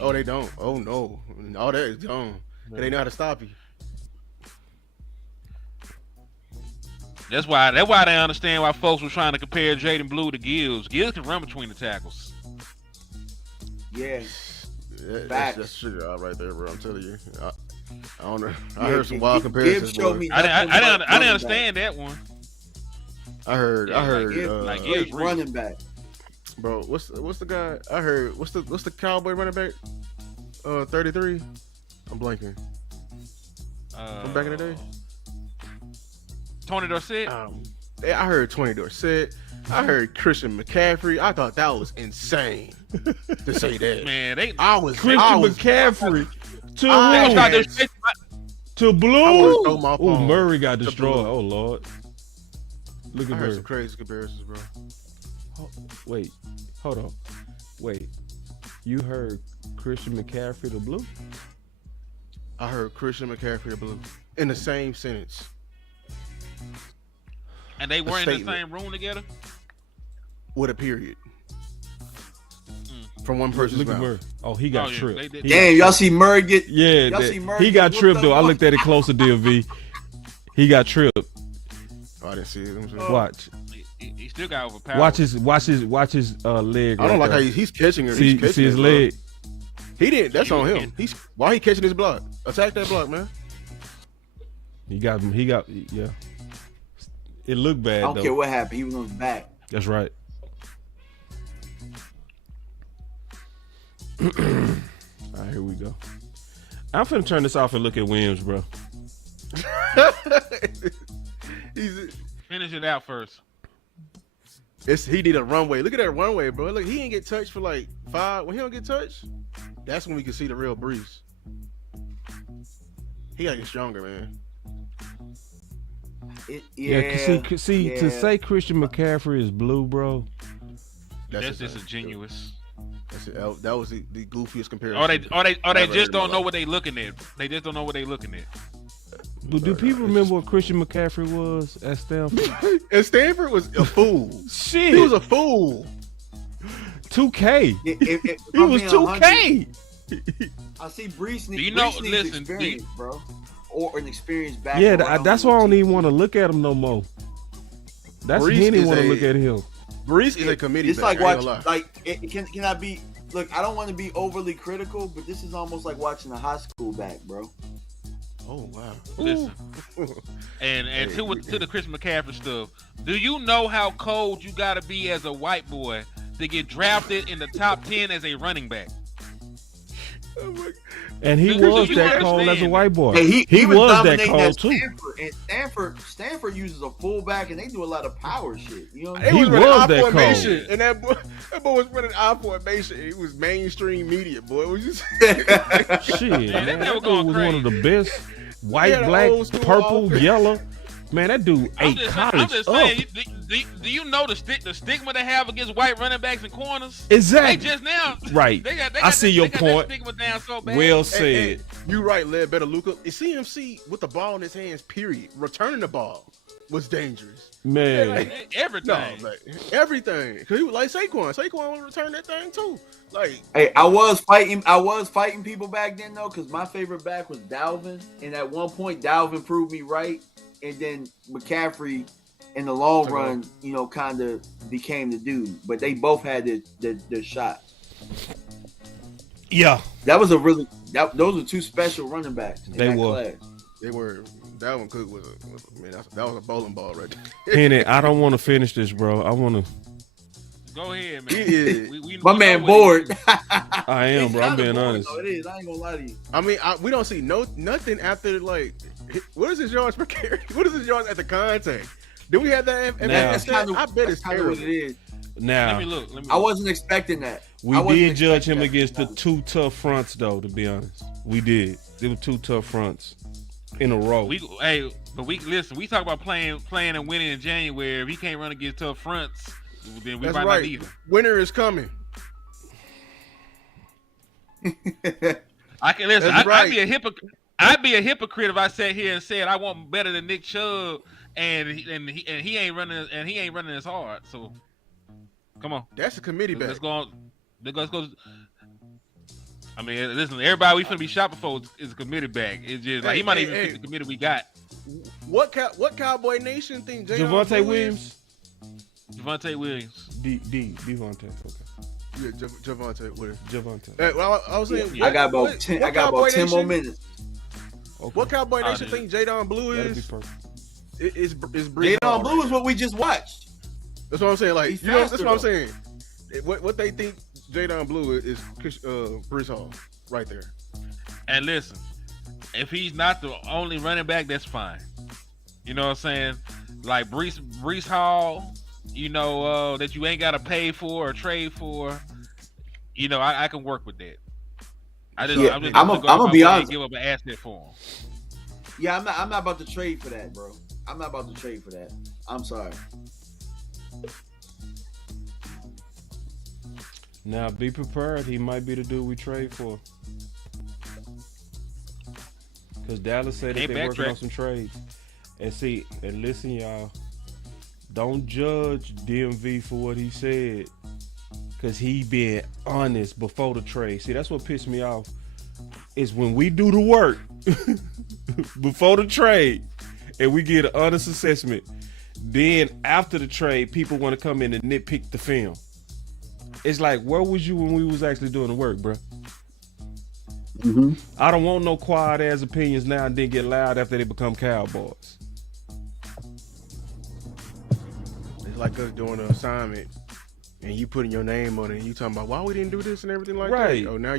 Oh, they don't. Oh no. All that is gone. They know how to stop you. That's why they understand why folks were trying to compare Jaden Blue to Gills. Gills can run between the tackles. Yeah. That's sugar out right there, bro. I'm telling you. I don't know. I Yeah, heard some wild comparisons. Gibbs showed boy. me I nothing didn't but running understand that one. I heard. like Gibbs. back. Running back. Bro, what's the guy? I heard. What's the Cowboy running back? 33. I'm blanking. From back in the day. Tony Dorsett. Yeah, I heard 20 Dorsett. I heard Christian McCaffrey. I thought that was insane to say that. Man, they Christian McCaffrey to I who? tried had- to To I blue. would've thrown my Oh, phone Murray got to destroyed. blue. Oh Lord. Look I at heard Murray. some crazy comparisons, bro. Wait, hold on. Wait, you heard Christian McCaffrey to blue? I heard Christian McCaffrey the blue in the same sentence. And they were in the statement. same room together? with a period from one person's Look at mouth. Murray. Oh, he got Oh, yeah, tripped. they did. He Damn, got y'all see Murray get? Yeah, Y'all see Murray he got get tripped whooped though. I up? looked at it closer, DV. He got tripped. Oh, I didn't see it. Watch. He still got overpowered. Watch his leg. I don't like there. how he's catching her. See, He's catching see his it, bro. leg. He didn't. That's on him. can- He's why he catching his block. Attack that block, man. He got him. He got yeah. It looked bad I don't though. care what happened. He was on his back. That's right. All right, here we go. I'm finna turn this off and look at Williams, bro. Finish it out first. He did a runway. Look at that runway, bro. Look, he didn't get touched for like 5. When he don't get touched, that's when we can see the real Breece. He gotta get stronger, man. See, to say Christian McCaffrey is blue, bro. That's disingenuous. That was the goofiest comparison. Or they Never just heard in don't my know life. what they looking at. They just don't know what they looking at. But do people remember what Christian McCaffrey was at Stanford? And Stanford was a fool. Shit, He was a fool. 2K. If He was 2K. I see Breece Do you know- Breece needs listen, do you- experience, bro, or an experienced back. Yeah, around that's why I don't him. even want to look at him no more. That's Breece Henny is want to a- look at him. Breece is a committee. It's back, like I ain't watch, gonna lie. can I be? Look, I don't want to be overly critical, but this is almost like watching a high school back, bro. Oh wow. Listen. And to the Chris McCaffrey stuff, do you know how cold you gotta be as a white boy to get drafted in the top 10 as a running back? And he Do was you that cold as a understand? white boy. Hey, he was that dominating cold at too. Stanford, and Stanford uses a fullback, and they do a lot of power shit. You know, what He I mean? was running was I that formation, cold. and that boy was running I formation. He was mainstream media, boy. It was just Shit, man, that that never dude going was one of the best. He White, had an black, old school purple, offense. yellow. Man, that dude I'm ate just college saying, up. do you know the stigma they have against white running backs and corners? Exactly. They just now, Right. They got I see your they got point. That stigma down so bad. Well Hey, said. you right, Led Better Luca. CMC with the ball in his hands, period. Returning the ball was dangerous. Man, Like, Everything. No, like everything. Cause he was like Saquon. Saquon would return that thing too. Like Hey, I was fighting people back then though, because my favorite back was Dalvin, and at one point Dalvin proved me right, and then McCaffrey, in the long run, kind of became the dude. But they both had their shot. yeah. That was those were two special running backs. In They that were. class. they were. Dalvin Cook was that was a bowling ball right there. Henny, I don't want to finish this, bro. I want to. Go ahead, man. Yeah. My we man know what bored. I am, bro. I'm being honest. It is. I ain't gonna lie to you. I mean, we don't see nothing after like. What is his yards per carry? What is his yards at the contact? Do we have that? Now- That's kind of. I bet it's kind of what terrible. it is. Now, Let me look. I wasn't expecting that. we I wasn't did judge him expecting against the that. 2 tough fronts, though. To be honest, we did. There were 2 tough fronts in a row. But we listen. We talk about playing and winning in January. If he can't run against tough fronts, then we That's might right. not need him. Winter is coming. I can listen. That's right. I'd be a hypocrite if I sat here and said I want better than Nick Chubb, and he ain't running as hard. So come on, That's a committee back. let's go on. Let's go. I mean, listen. Everybody we finna be shopping for is a committee back. It's just like he might even fit the committee we got. What Cowboy Nation think? Javonte Williams. Javonte Williams. Devontae. Okay. Yeah, Javonte Williams. Javonte. Hey, well, I was saying, I got about 10. I got about 10 more minutes. Okay. What Cowboy Nation dude. think Jadon Blue That'd be is? perfect. Is Breece Hall Jadon Blue right is now. what we just watched. That's what I'm saying. Like, He's you know, that's faster, what I'm though. saying. What they think Jadon Blue is Breece Hall right there. And listen, if he's not the only running back, that's fine. You know what I'm saying? Like Breece Hall, that you ain't got to pay for or trade for. I can work with that. I'm gonna be honest. Give up an asset for him. Yeah, I'm not about to trade for that, bro. I'm not about to trade for that. I'm sorry. Now be prepared. He might be the dude we trade for. Because Dallas said that Hey, they're working backtrack. on some trades. And listen, y'all. don't judge DMV for what he said, because he been honest before the trade. See, that's what pissed me off, is when we do the work before the trade and we get an honest assessment, then after the trade, people want to come in and nitpick the film. It's like, where was you when we was actually doing the work, bro? Mm-hmm. I don't want no quiet ass opinions now and then get loud after they become Cowboys. It's like us doing an assignment and you putting your name on it and you talking about why we didn't do this and everything like Right. that. Oh, now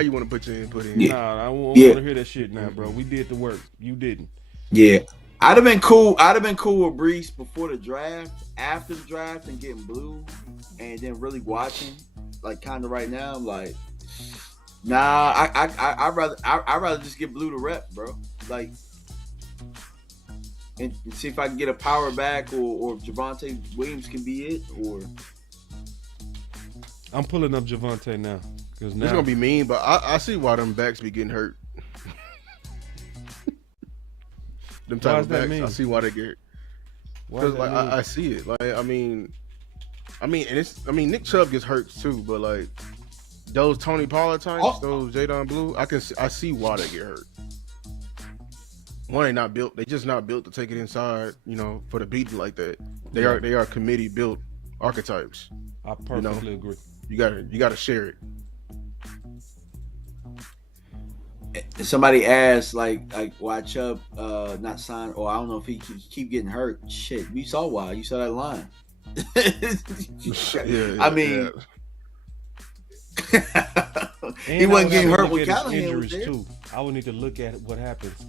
you want to put your input in. Yeah. Nah, I don't want to hear that shit now, bro. We did the work. You didn't. Yeah. I'd have been cool with Breece before the draft, after the draft, and getting blue, and then really watching, like kind of right now. I'm like, nah, I'd rather just get blue to rep, bro. Like, and see if I can get a power back, or if Javonte Williams can be it, or. I'm pulling up Javonte now, because now It's gonna be mean, but I see why them backs be getting hurt. Them Why type does of that backs, mean? I see why they get. Why Because does like that mean? I see it. Like I mean, and Nick Chubb gets hurt too, but like those Tony Pollard types, those Jadon Blue, I see why they get hurt. One, they not built. They just not built to take it inside, for the beating like that. They are committee built archetypes. I perfectly agree. You gotta share it. Somebody asked like why Chubb not signed, or I don't know if he keep getting hurt. Shit, we saw why. You saw that line. I mean, he wasn't getting hurt when Callahan was there. Too. I would need to look at what happens.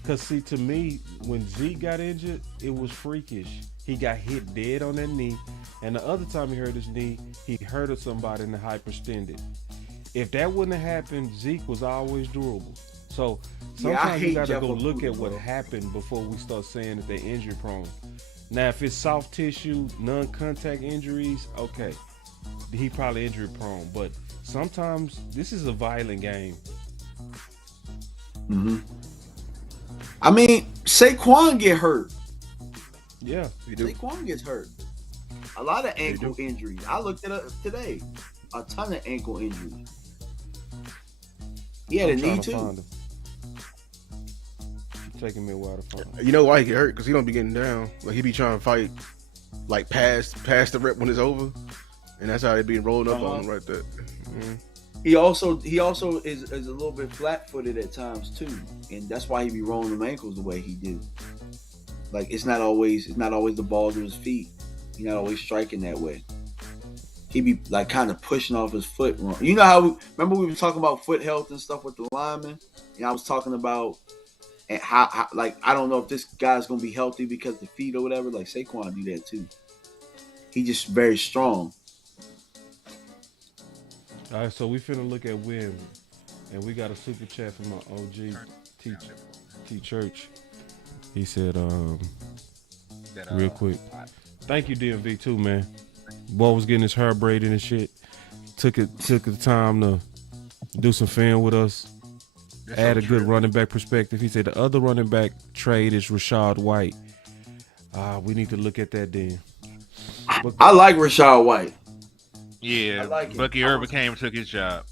Because, see, to me, when Zeke got injured, it was freakish. He got hit dead on that knee. And the other time he hurt his knee, he hurt somebody and hyperextended. If that wouldn't have happened, Zeke was always durable. So sometimes you got to go look at what happened before we start saying that they're injury prone. Now, if it's soft tissue, non-contact injuries, okay. He probably injury prone. But sometimes this is a violent game. Mm-hmm. I mean, Saquon get hurt. Yeah, he do. Saquon gets hurt. A lot of ankle injuries. I looked it up today. A ton of ankle injuries. He had a knee too. Taking me a while to find him. You know why he get hurt? Because he don't be getting down. Like he be trying to fight, like past the rep when it's over, and that's how they be rolling up on him right there. Mm-hmm. He also is a little bit flat-footed at times too, and that's why he be rolling them ankles the way he do. Like it's not always the ball to his feet. He's not always striking that way. He be like kind of pushing off his foot wrong. You know how remember we were talking about foot health and stuff with the linemen, and I was talking about how like I don't know if this guy's gonna be healthy because the feet or whatever. Like Saquon do that too. He just very strong. All right, so we finna look at win, and we got a super chat from my OG T Church. He said, real quick, thank you DMV too, man. Boy was getting his hair braided and shit. Took the time to do some film with us. Add a good running back perspective. He said the other running back trade is Rachaad White. We need to look at that then. I like Rachaad White. Yeah, like Bucky Irvin came and took his job.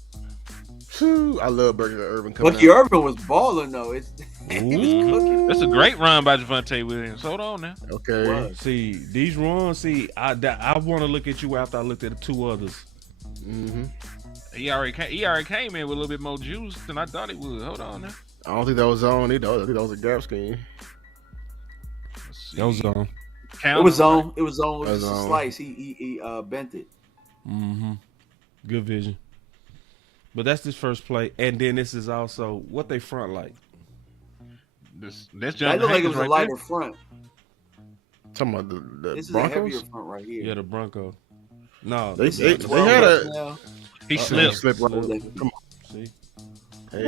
I love Bucky Irvin coming Bucky out. Irvin was balling though. He was cooking. That's a great run by Javonte Williams. Hold on now. Okay. See, these runs, I want to look at you after I looked at the two others. Mm-hmm. He already came in with a little bit more juice than I thought he would. Hold on now. I don't think that was on either. I think that was a gap scheme. That was on. It was on. It was on. It was just a slice. He bent it. Mm-hmm. Good vision. But that's this first play, and then this is also what they front like. That's That looked like it was right a lighter there. front. Talking about the This Broncos? is a heavier front right here. Yeah, the Bronco. No, They the- had a He slipped. slip right. Come on. see. Hey.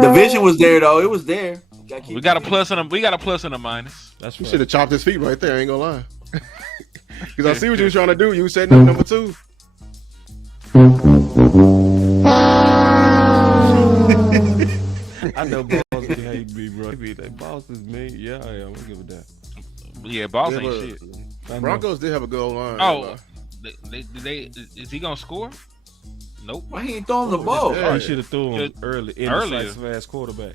The vision was there though. It was there. We got a plus and a minus. That's You right. should have chopped his feet right there. I ain't gonna lie. Because I see what you was trying to do. You was setting up number 2. I know boss hate me, bro. He be like, boss is me. Yeah, I am. I give it that. Yeah, Boss Yeah, ain't but shit. I know. Broncos did have a good line. Oh, is he gonna score? Nope. Why he ain't throwing the ball? Yeah. He should have threw him early, Earlier. indecisive ass quarterback.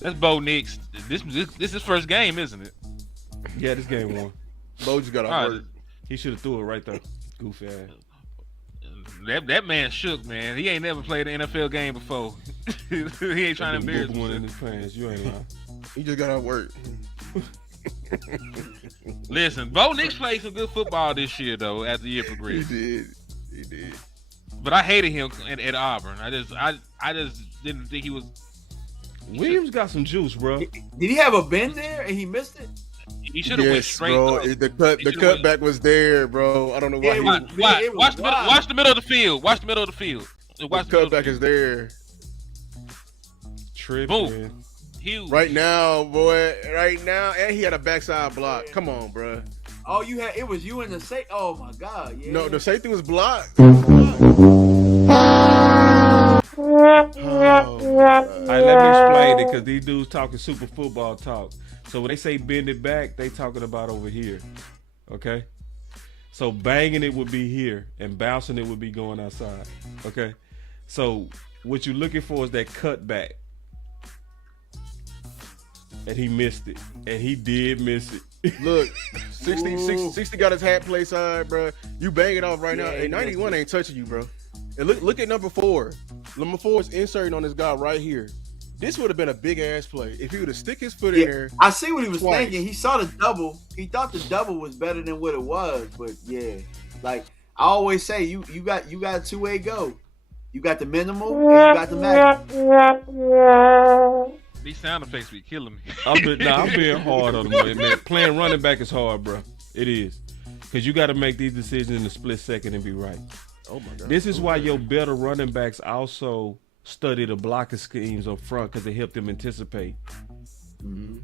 That's Bo Nix. This is his first game, isn't it? Yeah, this game won. Bo just got All off right. work. He should have threw it right there. Goofy ass. That man shook, man. He ain't never played an NFL game before. He ain't trying to embarrass one in himself. his pants. You ain't lying. He just got off work. Listen, Bo Nix played some good football this year, though, as the year He progressed. did. He did. But I hated him at Auburn. I just didn't think he was. Williams got some juice, bro. Did he have a bend there and he missed it? He should have went straight. bro. Up. The cutback was there, bro. I don't know why. Yeah, Watch the middle of the field. Watch the middle of the field. The Watch the middle of the cutback is there. Tripping. Boom. Huge. Right now, boy. Right now, and he had a backside block. Come on, bro. Oh, it was you and the safety. Oh my God! Yeah. No, the safety was blocked. All right, let me explain it because these dudes talking super football talk. So when they say bend it back, they talking about over here. Okay? So banging it would be here and bouncing it would be going outside. Okay? So what you're looking for is that cutback. And he missed it. And he did miss it. Look, 60 got his hat play side, bro. You bang it off right now. Yeah, Hey, 91 ain't touching you, bro. And look at number 4. Number 4 is inserting on this guy right here. This would have been a big ass play if he would have stick his foot in there. I see what he was twice. thinking. He saw the double. He thought the double was better than what it was. But yeah, like I always say, you got a two-way go. You got the minimal and you got the maximum. These sound effects be killing me. I'm being hard on him, man. Playing running back is hard, bro. It is. Because you got to make these decisions in a split second and be right. Oh my God. This is why your better running backs also study the blocking schemes up front because they help them anticipate. Mm-hmm.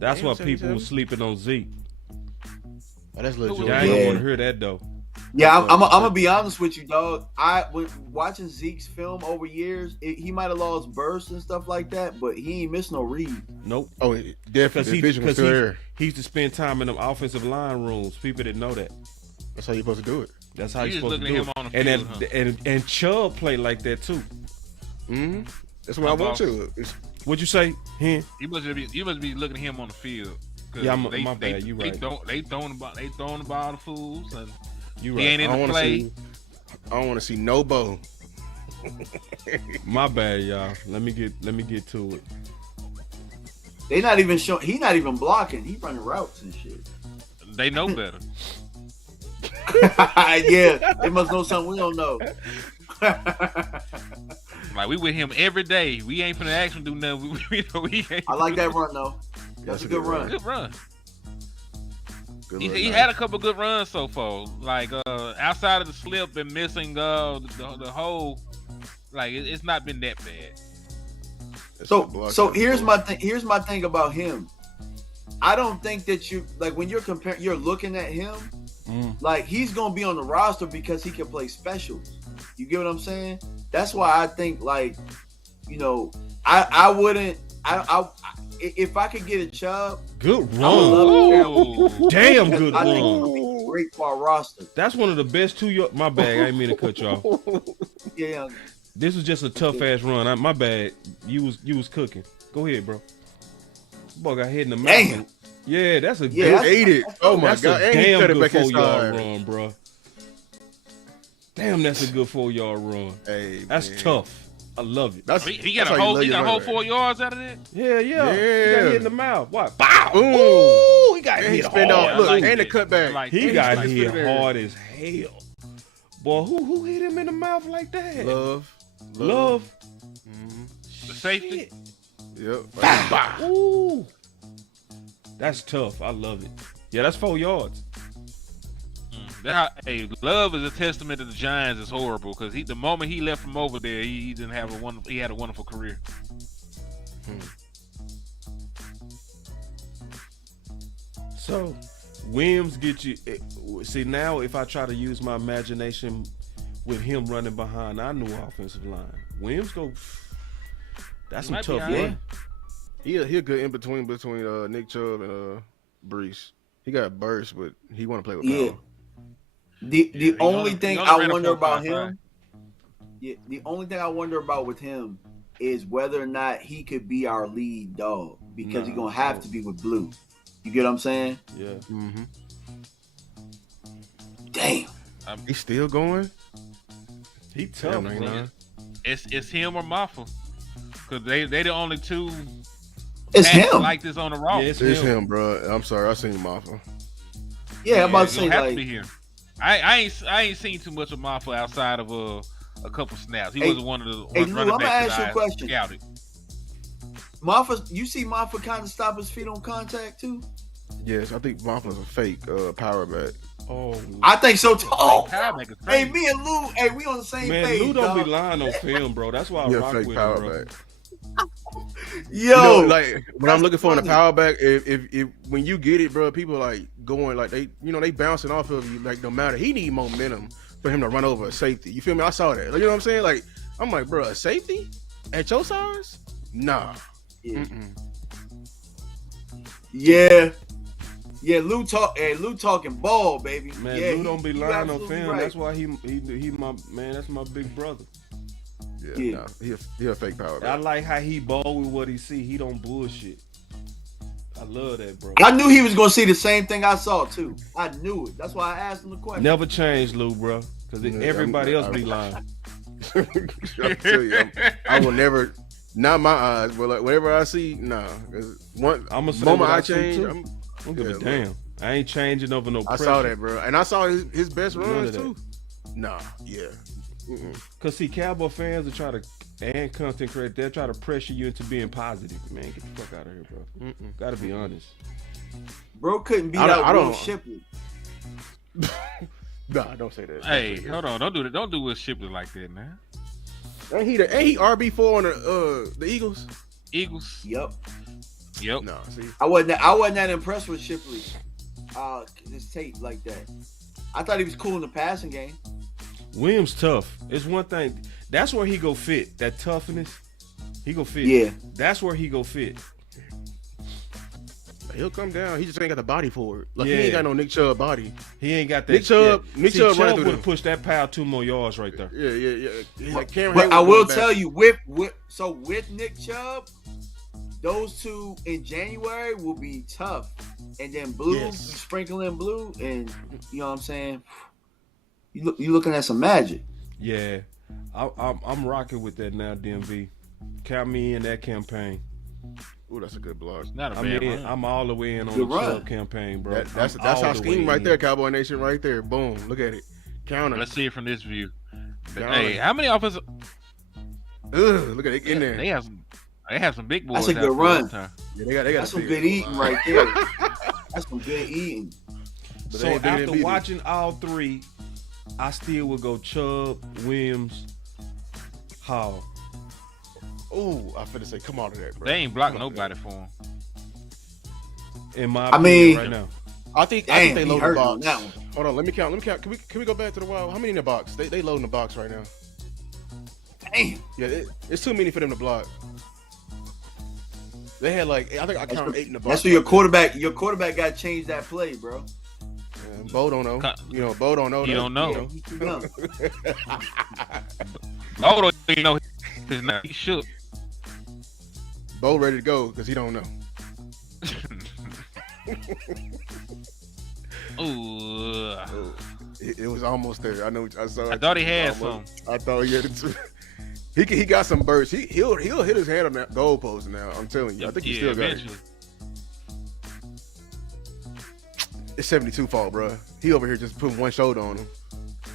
That's why Damn, people 77. were sleeping on Zeke. Oh, that's legit. Y'all ain't Yeah. gonna want to hear that though. Yeah, I'm gonna be honest with you, dog. When watching Zeke's film over years, he might have lost bursts and stuff like that, but he ain't missed no read. Nope. Oh, definitely. The vision was still there. He used to spend time in them offensive line rooms. People didn't know that. That's how you're supposed to do it. That's how You you're just supposed to looking do at it. him on the field, And Chubb played like that too. Mm-hmm. That's what I want to. What'd you say? Hen? You must be looking at him on the field. 'Cause Yeah, my bad. You right. They throwing the ball to fools, and You he ain't right. in the play. I don't want to see no Bo. My bad, y'all. Let me get to it. They not even showing. He not even blocking. He running routes and shit. They know better. Yeah, they must know something we don't know. Like we with him every day. We ain't finna ask him do nothing. We ain't. I like that run though. That's a good run. Good run. Good He run. had a couple good runs so far. Like outside of the slip and missing the hole, like it's not been that bad. That's a block. So here's my thing. Here's my thing about him. I don't think that you like when you're comparing. You're looking at him like he's gonna be on the roster because he can play specials. You get what I'm saying? That's why I think like, I wouldn't. If I could get a Chubb, Good I would love run. to. Damn good I think it would run. be great for our roster. That's one of the best 2 yards. My bad. I ain't mean to cut you off. Yeah. This was just a tough ass run. My bad. You was cooking. Go ahead, bro. Boy got hit in the mouth. Damn. Yeah, that's a Yeah, good. Ate it. Oh my That's God. a And he damn cut it good back 4 yard inside. run, bro. Damn, that's a good 4 yard run. Hey, That's man. tough. I love it. That's, He got that's a how you whole. love He your got a whole running 4 back. yards out of that. Yeah. He got Yeah. hit in the mouth. What? Bow. Boom. Ooh, he got And he hit spin hard. off. Look, like and the it. cutback. I like He it. got Like hit spin hard as hell. Boy, who hit him in the mouth like that? Love. The safety. Yep. Bow. Ooh. That's tough. I love it. Yeah, that's 4 yards. Hey, Love is a testament to the Giants is horrible because the moment he left from over there, he didn't have he had a wonderful career. So, Williams get you. See, now if I try to use my imagination with him running behind our new offensive line, Williams go. That's some Might be tough all right. run. He a good in between Nick Chubb and Breece. He got burst, but he want to play with Yeah. power. The only thing I wonder about 4.55. him, the only thing I wonder about with him is whether or not he could be our lead dog because he's gonna have to be with Blue. You get what I'm saying? Yeah. Mm-hmm. Damn. He's still going. He tough, Damn, bro. It's him or Maffa, because they the only two It's acts him. like this on the roster. Yeah, It's him, bro. I'm sorry, I seen Maffa. Yeah, I'm about to it's gonna say have to be like him. I ain't seen too much of Maffa outside of a couple snaps. He wasn't one of the Hey, Lou, running I'm gonna backs ask you a that I question. scouted. Maffa, you see Maffa kind of stop his feet on contact too? Yes, I think Maffa's a fake power back. Oh, I think so too. Oh, Power back is hey, crazy. me and Lou, hey, we on the same man, page. Lou don't dog. be lying on film, bro. That's why I Yeah, rock fake with power him, bro. back. Yo, Like when I'm looking for in a funny. power back, if when you get it, bro, people like going like they bouncing off of you like no matter. He need momentum for him to run over a safety. You feel me? I saw that. Like, you know what I'm saying? Like I'm like, bro, a safety at your size? Nah. Yeah. Mm-mm. Yeah. Yeah, Lou talking ball, baby. Man, yeah, Lou don't be you lying on absolutely film. right. That's why he my man. That's my big brother. Yeah, Yeah. nah, he a fake power I back. like how he ball with what he see. He don't bullshit. I love that, bro. I knew he was gonna see the same thing I saw too. I knew it. That's why I asked him the question. Never change, Lou, bro. Because Yeah, everybody else be lying. I tell you, I will never. Not my eyes, but like whatever I see, nah. 'Cause one I'ma say moment what I I see, change, too. I'm, I don't give a Yeah, damn. I ain't changing over no I pressure. saw that, bro, and I saw his best None runs of that. too. Nah, yeah. Mm-mm. Cause see, Cowboy fans will try to, and content creators, they'll try to pressure you into being positive. Man, get the fuck out of here, bro. Gotta be honest. Bro couldn't beat I out Will don't- Shipley. Nah, don't say that. Hey, hold on, don't do that. Don't do Will Shipley like that, man. Ain't he RB4 on the Eagles? Eagles. Yep. Yep. No, see, I wasn't that impressed with Shipley. His tape like that. I thought he was cool in the passing game. Williams tough. It's one thing. That's where he go fit. That toughness. He go fit. Yeah. That's where he go fit. he'll come down. He just ain't got the body for it. Like he Yeah. ain't got no Nick Chubb body. He ain't got that. Nick Chubb- yeah. Nick See, Chubb running Chubb through would have them. pushed that pile 2 more yards right there. Yeah. He's like Cam But Hayward I will going tell back. you, with Nick Chubb, those two in January will be tough. And then Blue, Yes. sprinkling Blue, and you know what I'm saying? You looking at some magic. Yeah, I'm rocking with that now, DMV. Count me in that campaign. Ooh, that's a good block. Not a I'm bad in. run. I'm all the way in on Good the run. Chubb campaign, bro. That's I'm our all the scheme way right in. there, Cowboy Nation, right there. Boom, look at it. Counter. Let's see it from this view. Got Hey, it. how many offensive? Look at it in there. They have some big boys. That's a out good there run. all the time. Yeah, they got That's some to good eating right there. That's some good eating. But So they didn't after beat it. watching all three, I still would go Chubb, Williams, Hall. Ooh, I finna say, come on to that, bro. They ain't blocking nobody for him. In my I opinion, mean- right now. I think Damn, they he load the hurting on box. that one. Hold on, let me count. Can we go back to the wild? How many in the box? They loading the box right now. Damn. Yeah, it's too many for them to block. They had like I think I counted 8 in the box. That's where your quarterback got to change that play, bro. Yeah, Bo don't know. You know, Bo don't know. He that, don't know. you He too young. Oh, you know, he shook. Bo ready to go because he don't know. Ooh, It was almost there. I know. I saw. I it. thought he had Almost. some. I thought he had it too. He got some bursts. He'll hit his hand on that goalpost now. I'm telling you. I think he still got it. eventually. It's 72 fault, bro. He over here just putting one shoulder on him.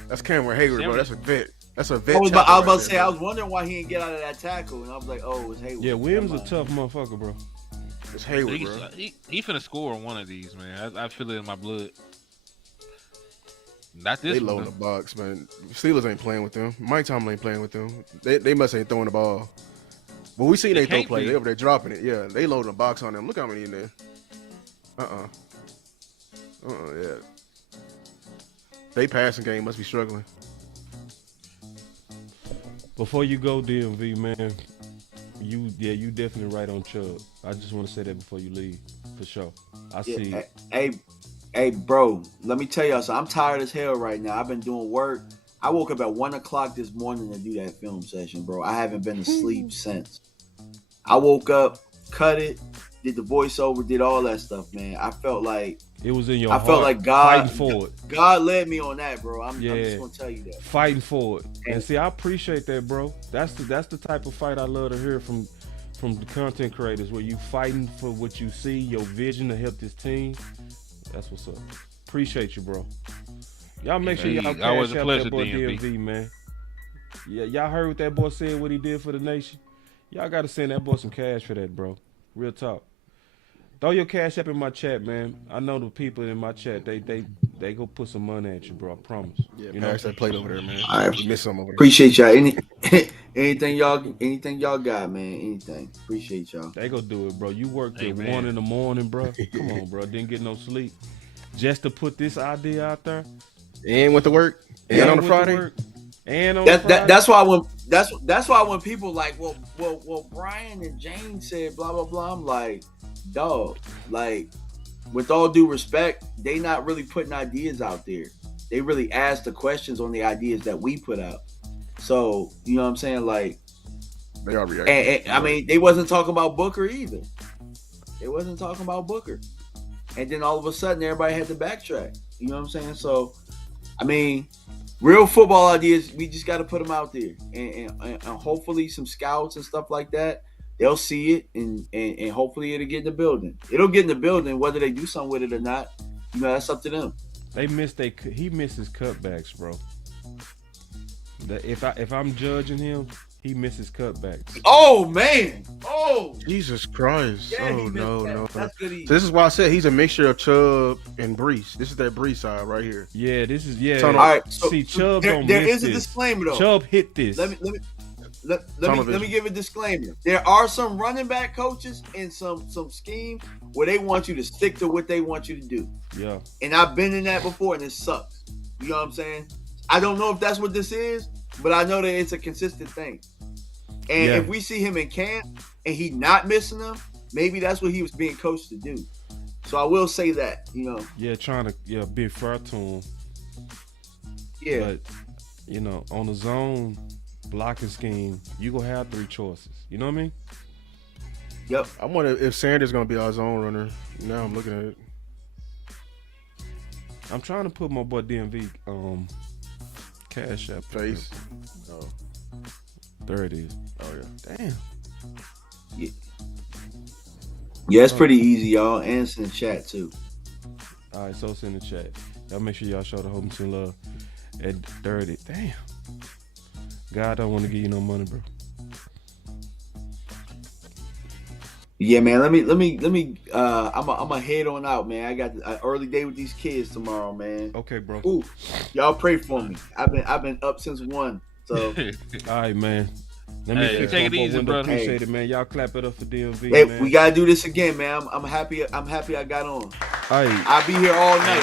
That's Cameron Hayward, bro. 70. That's a vet. That's a vet. I was about tackle to right say, there, I bro. was wondering why he didn't get out of that tackle, and I was like, oh, it's Hayward. Yeah, Williams a Never mind. tough motherfucker, bro. It's Hayward, bro. He finna score on one of these, man. I feel it in my blood. Not this They one. loading the box, man. Steelers ain't playing with them. Mike Tomlin ain't playing with them. They must ain't throwing the ball. But we seen They they throw can't play. be. They over there dropping it. Yeah, they loading the box on them. Look how many in there. Yeah. They passing game must be struggling. Before you go, DMV, man, you definitely right on Chubb. I just want to say that before you leave, for sure. I see. Yeah, hey, bro. Let me tell y'all something. I'm tired as hell right now. I've been doing work. I woke up at 1:00 this morning to do that film session, bro. I haven't been asleep since. I woke up, cut it, did the voiceover, did all that stuff, man. I felt like It was in your I heart. felt like God fighting for it. God led me on that, bro. I'm Yeah. just gonna tell you that. Fighting for it. And see, I appreciate that, bro. That's the type of fight I love to hear from the content creators, where you fighting for what you see, your vision to help this team. That's what's up. Appreciate you, bro. Y'all make sure y'all always cash a out pleasure, that boy DMV. DMV, man. Yeah, y'all heard what that boy said, what he did for the nation. Y'all gotta send that boy some cash for that, bro. Real talk. Throw your cash up in my chat, man. I know the people in my chat, they go put some money at you, bro. I promise. Yeah, You know? pass that plate over there, man. All right. We missed some over there. Appreciate y'all. Anything y'all got, man. Anything. Appreciate y'all. They go do it, bro. You worked till Amen. 1 in the morning, bro. Come on, bro. Didn't get no sleep. Just to put this idea out there. And went to work. And on a went to Friday. work, and on a Friday. That's why when people like, well, Brian and Jane said blah blah blah. I'm like, dog, like, with all due respect, they not really putting ideas out there. They really ask the questions on the ideas that we put out. So, you know what I'm saying? Like, They are reacting. and I mean, they wasn't talking about Booker either. They wasn't talking about Booker. And then all of a sudden, everybody had to backtrack. You know what I'm saying? So, I mean, real football ideas, we just got to put them out there. And hopefully some scouts and stuff like that, they'll see it, and hopefully it'll get in the building. It'll get in the building, whether they do something with it or not. You know, that's up to them. He misses cutbacks, bro. If I'm judging him, he misses cutbacks. Oh, man. Oh. Jesus Christ. Yeah, he Oh, missed no, that. no. That's good. So this is why I said he's a mixture of Chubb and Breece. This is that Breece side right here. Yeah, this is All All right. So, See, Chubb don't there miss is a this. disclaimer, though. Chubb hit this. Let me give a disclaimer. There are some running back coaches and some scheme where they want you to stick to what they want you to do. Yeah. And I've been in that before, and it sucks. You know what I'm saying? I don't know if that's what this is, but I know that it's a consistent thing. And if we see him in camp and he not missing them, maybe that's what he was being coached to do. So I will say that, you know. Yeah, trying to be fair to him. Yeah. But, you know, on the zone blocking scheme, you gonna have 3 choices. You know what I mean? Yep. I wonder if Sanders going to be our zone runner. Now I'm looking at it. I'm trying to put my boy DMV cash app Face. Oh, There it is. oh yeah. Damn. Yeah, it's pretty easy, y'all. And it's in the chat, too. All right, so it's in the chat. Y'all make sure y'all show the hope and some love at 30. Damn. God don't want to give you no money, bro. Yeah, man. Let me. I'm a head on out, man. I got an early day with these kids tomorrow, man. Okay, bro. Ooh, y'all pray for me. I've been up since 1. So All right, man. Let me Hey, fix take my it boy easy, window. brother. Appreciate it, man. Y'all clap it up for DMV, hey, man. we gotta do this again, man. I'm happy. I'm happy I got on. Hey, I'll be here all night.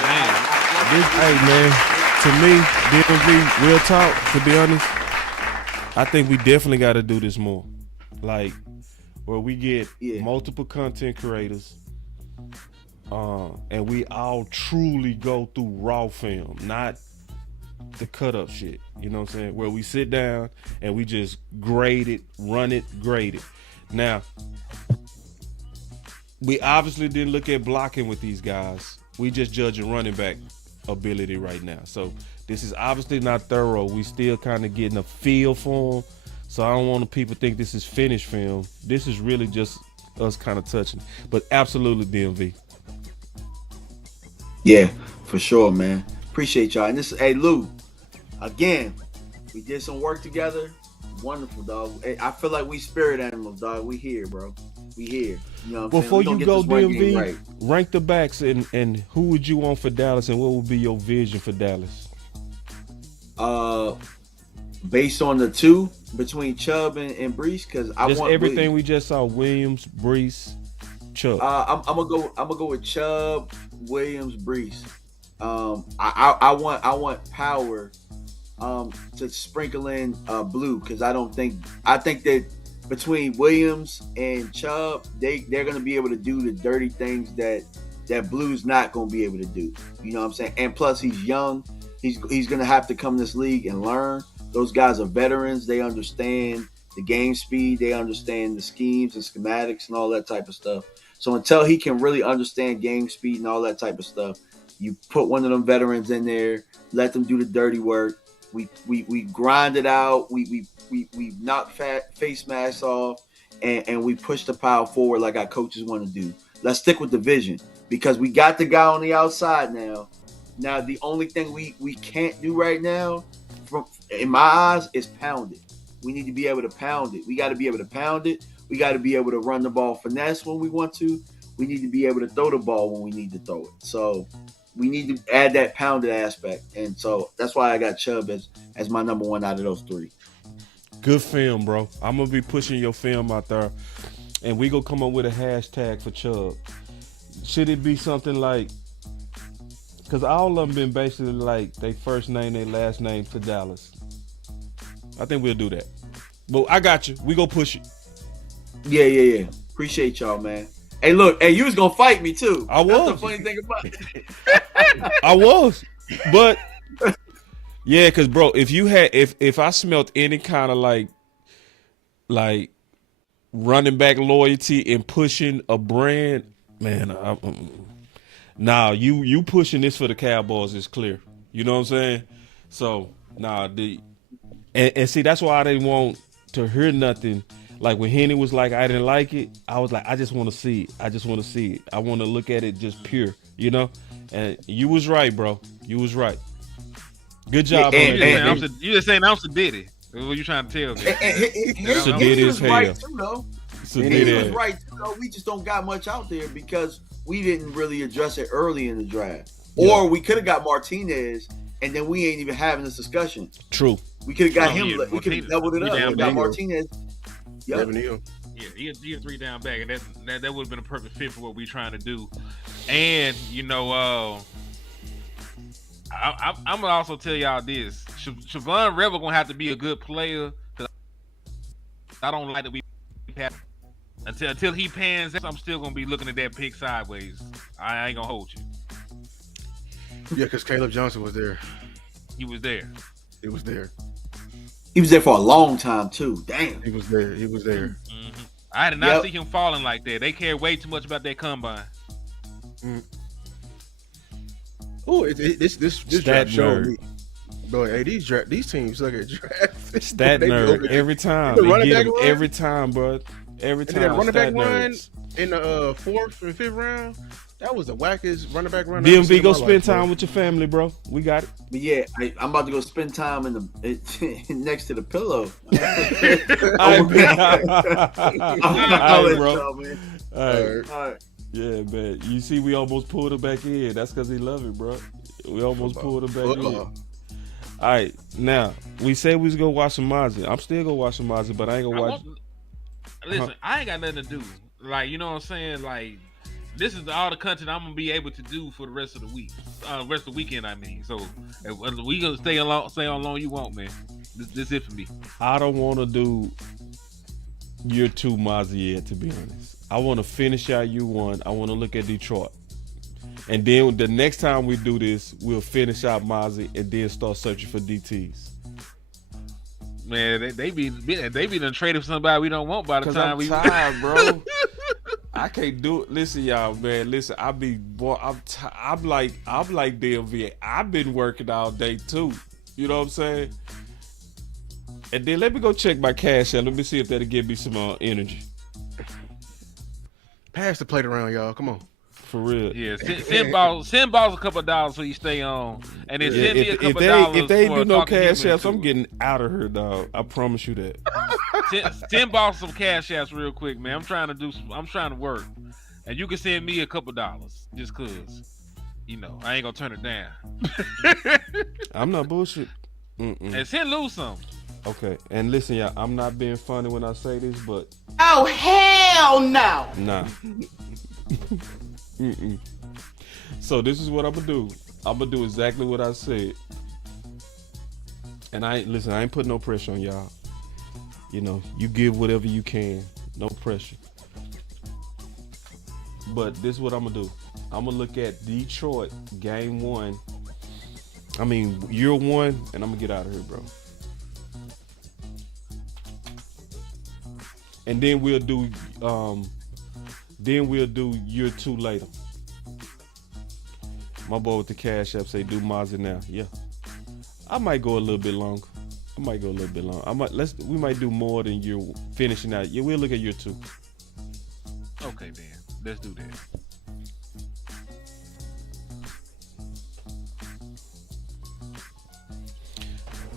hey, man. To me, DMV, real talk, to be honest, I think we definitely got to do this more. Like, where we get multiple content creators, and we all truly go through raw film, not the cut up shit. You know what I'm saying? Where we sit down and we just grade it, run it, grade it. Now, we obviously didn't look at blocking with these guys. We just judging running back ability right now. So this is obviously not thorough. We still kind of getting a feel for them. So I don't want people think this is finished film. This is really just us kind of touching. But absolutely DMV. Yeah, for sure, man. Appreciate y'all. And this, hey Lou, again, we did some work together. Wonderful, dog. Hey, I feel like we spirit animals, dog. We here, bro. We here. You know what I'm Before saying? you go, DMV, rank the backs and who would you want for Dallas and what would be your vision for Dallas? Based on the 2 between Chubb and Breece, because I want everything we just saw: Williams, Breece, Chubb. I'm gonna go with Chubb, Williams, Breece. I want power to sprinkle in Blue, because I think that between Williams and Chubb, they're going to be able to do the dirty things that Blue's not going to be able to do. You know what I'm saying? And plus, he's young. He's going to have to come to this league and learn. Those guys are veterans. They understand the game speed. They understand the schemes and schematics and all that type of stuff. So until he can really understand game speed and all that type of stuff, you put one of them veterans in there, let them do the dirty work. We grind it out. We knock face masks off, and we push the pile forward like our coaches want to do. Let's stick with the vision because we got the guy on the outside now. Now the only thing we can't do right now, in my eyes, is pound it. We need to be able to pound it. We got to be able to pound it. We got to be able to run the ball finesse when we want to. We need to be able to throw the ball when we need to throw it. So we need to add that pounded aspect. And so that's why I got Chubb as my number one out of those three. Good film, bro. I'm going to be pushing your film out there. And we going to come up with a hashtag for Chubb. Should it be something like, because all of them been basically like they first name, their last name to Dallas. I think we'll do that. But I got you. We go push it. Yeah. Appreciate y'all, man. Hey, look. Hey, you was going to fight me, too. I was. That's the funny thing about it. I was. But, yeah, because, bro, if I smelt any kind of like running back loyalty and pushing a brand, man, you pushing this for the Cowboys is clear. You know what I'm saying? So, and see, that's why I didn't want to hear nothing. Like when Henny was like, I didn't like it, I was like, I just want to see it. I want to look at it just pure, you know? And you was right, bro. You was right. Good job. You just saying I'm Sadiddy. What you trying to tell me? He was right, too, though. He was right, too, though. We just don't got much out there because we didn't really address it early in the draft. Or we could have got Martinez, and then we ain't even having this discussion. True. We could have got him. We could have doubled it up. We got Martinez. Yep. Yeah, he a 3 down back, and that would have been a perfect fit for what we're trying to do. And you know, I'm gonna also tell y'all this: Siobhan Rebel gonna have to be a good player. Cause I don't like that we have until he pans out. I'm still gonna be looking at that pick sideways. I ain't gonna hold you. Yeah, because Caleb Johnson was there. He was there. It was there. He was there for a long time too. Damn. He was there. Mm-hmm. I did not see him falling like that. They care way too much about that combine. Oh, this draft showed me. Bro, hey, these teams look at draft. Stat nerd every time. They get him every time, bro. Every time. That running back run in the 4th and 5th round. That was the wackest running back run. DMV, go spend time with your family, bro. We got it. But yeah, I'm about to go spend time next to the pillow. All right. Yeah, man. You see, we almost pulled him back in. That's because he love it, bro. We almost pulled him back in. All right, now we said we was gonna watch some Mazi. I'm still gonna watch some Mazi, but I ain't gonna watch. Listen, I ain't got nothing to do. Like, you know what I'm saying? Like, this is all the content I'm gonna be able to do for the rest of the week, rest of the weekend. I mean, so we gonna stay how long you want, man. This it for me. I don't want to do year 2 Mazi yet, to be honest. I want to finish out year 1. I want to look at Detroit, and then the next time we do this, we'll finish out Mazi and then start searching for DTs. Man, they be done traded for somebody we don't want by the time I'm tired, bro. I can't do it. Listen, y'all, man. Listen, I'm like DMV. I've been working all day too. You know what I'm saying? And then let me go check my cash out. Let me see if that'll give me some energy. Pass the plate around, y'all. Come on. For real. Yeah, send balls a couple of dollars so you stay on, and then send me a couple of dollars. If they do no cash apps, I'm getting out of here, dog. I promise you that. Send balls some cash apps real quick, man. I'm trying to work, and you can send me a couple of dollars just cause, you know, I ain't gonna turn it down. I'm not bullshit. And send Lou some. Okay, and listen, y'all. I'm not being funny when I say this, but oh hell no! Nah. So this is what I'm gonna do. I'm gonna do exactly what I said. And I ain't putting no pressure on y'all. You give whatever you can. No pressure. But this is what I'm gonna do. I'm gonna look at Detroit game 1. Year 1, and I'm gonna get out of here, bro. And then we'll do year 2 later. My boy with the Cash App say do Mazi now. Yeah. I might go a little bit longer. We might do more than year finishing out. Yeah, we'll look at year 2. Okay, then. Let's do that.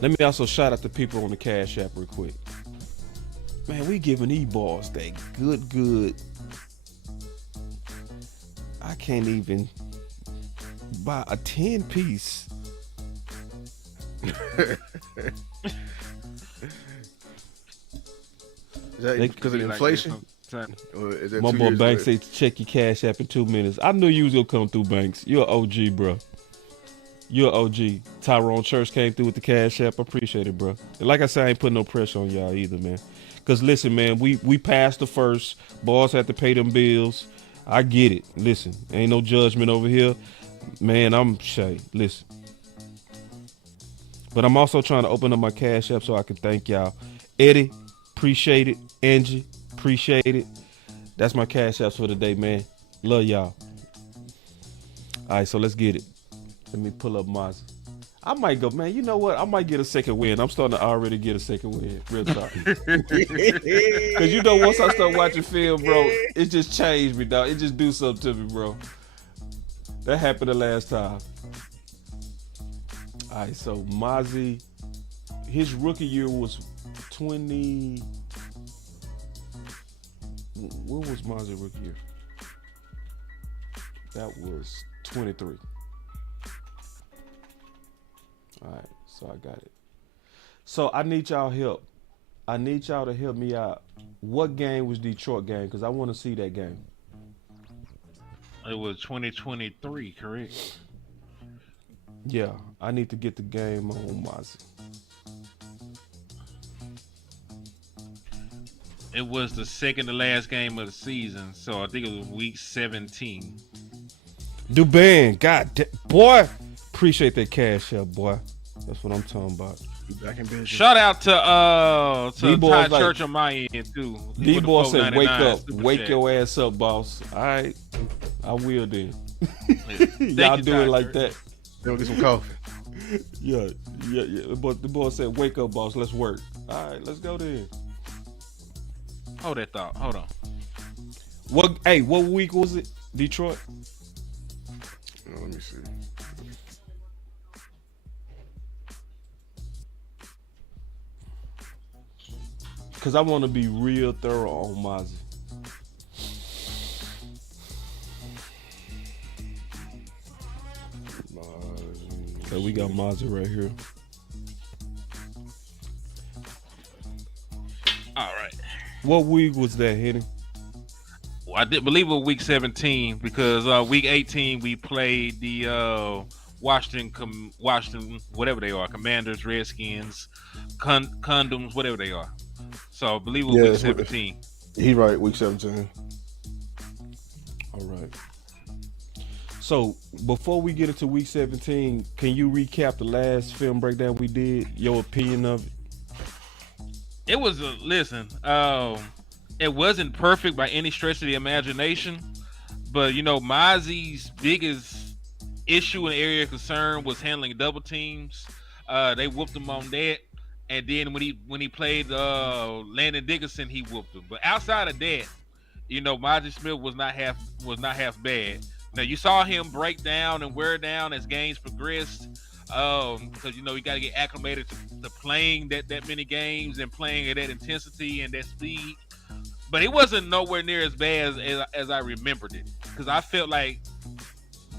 Let me also shout out the people on the Cash App real quick. Man, we giving E-balls that good. I can't even buy a 10-piece. Is that because of inflation? My boy Banks say check your Cash App in 2 minutes. I knew you was gonna come through, Banks. You're an OG, bro. You're an OG. Tyrone Church came through with the Cash App. I appreciate it, bro. And like I said, I ain't putting no pressure on y'all either, man. Cause listen, man, we passed the first. Boss had to pay them bills. I get it. Listen, ain't no judgment over here. Man, I'm shay. Listen. But I'm also trying to open up my Cash App so I can thank y'all. Eddie, appreciate it. Angie, appreciate it. That's my Cash Apps for the day, man. Love y'all. All right, so let's get it. Let me pull up Mazi. I might go, man, you know what? I might get a second win. I'm starting to already get a second win. Real talk. Because once I start watching film, bro, it just changed me, dog. It just do something to me, bro. That happened the last time. All right, so Mazi, his rookie year was 20. What was Mazi rookie year? That was 23. All right, so I got it. So I need y'all help. I need y'all to help me out. What game was Detroit game? Because I want to see that game. It was 2023, correct? Yeah, I need to get the game on Mazi. It was the second to last game of the season, so I think it was week 17. Duban, boy, appreciate that Cash App, boy. That's what I'm talking about. Back in business. Shout out to Ty like, Church on my end too. D-boy said, "Wake up, wake chat. your ass up, boss." All right, I will then. Y'all do it like that. Go get some coffee. Yeah. But the boy said, "Wake up, boss. Let's work." All right, let's go then. Hold that thought. Hold on. What week was it? Detroit. Let me see. Because I want to be real thorough on Mazi. Okay, we got Mazi right here. All right. What week was that, Henny? Well, I did believe it was week 17 because week 18 we played the Washington, whatever they are, Commanders, Redskins, Condoms, whatever they are. So I believe it was week 17. He right, week 17. All right. So before we get into week 17, can you recap the last film breakdown we did? Your opinion of it? It was it wasn't perfect by any stretch of the imagination, but Mazi's biggest issue and area of concern was handling double teams. They whooped him on that. And then when he played Landon Dickerson, he whooped him. But outside of that, Mazi Smith was not half bad. Now you saw him break down and wear down as games progressed, because you got to get acclimated to playing that many games and playing at that intensity and that speed. But it wasn't nowhere near as bad as I remembered it, because I felt like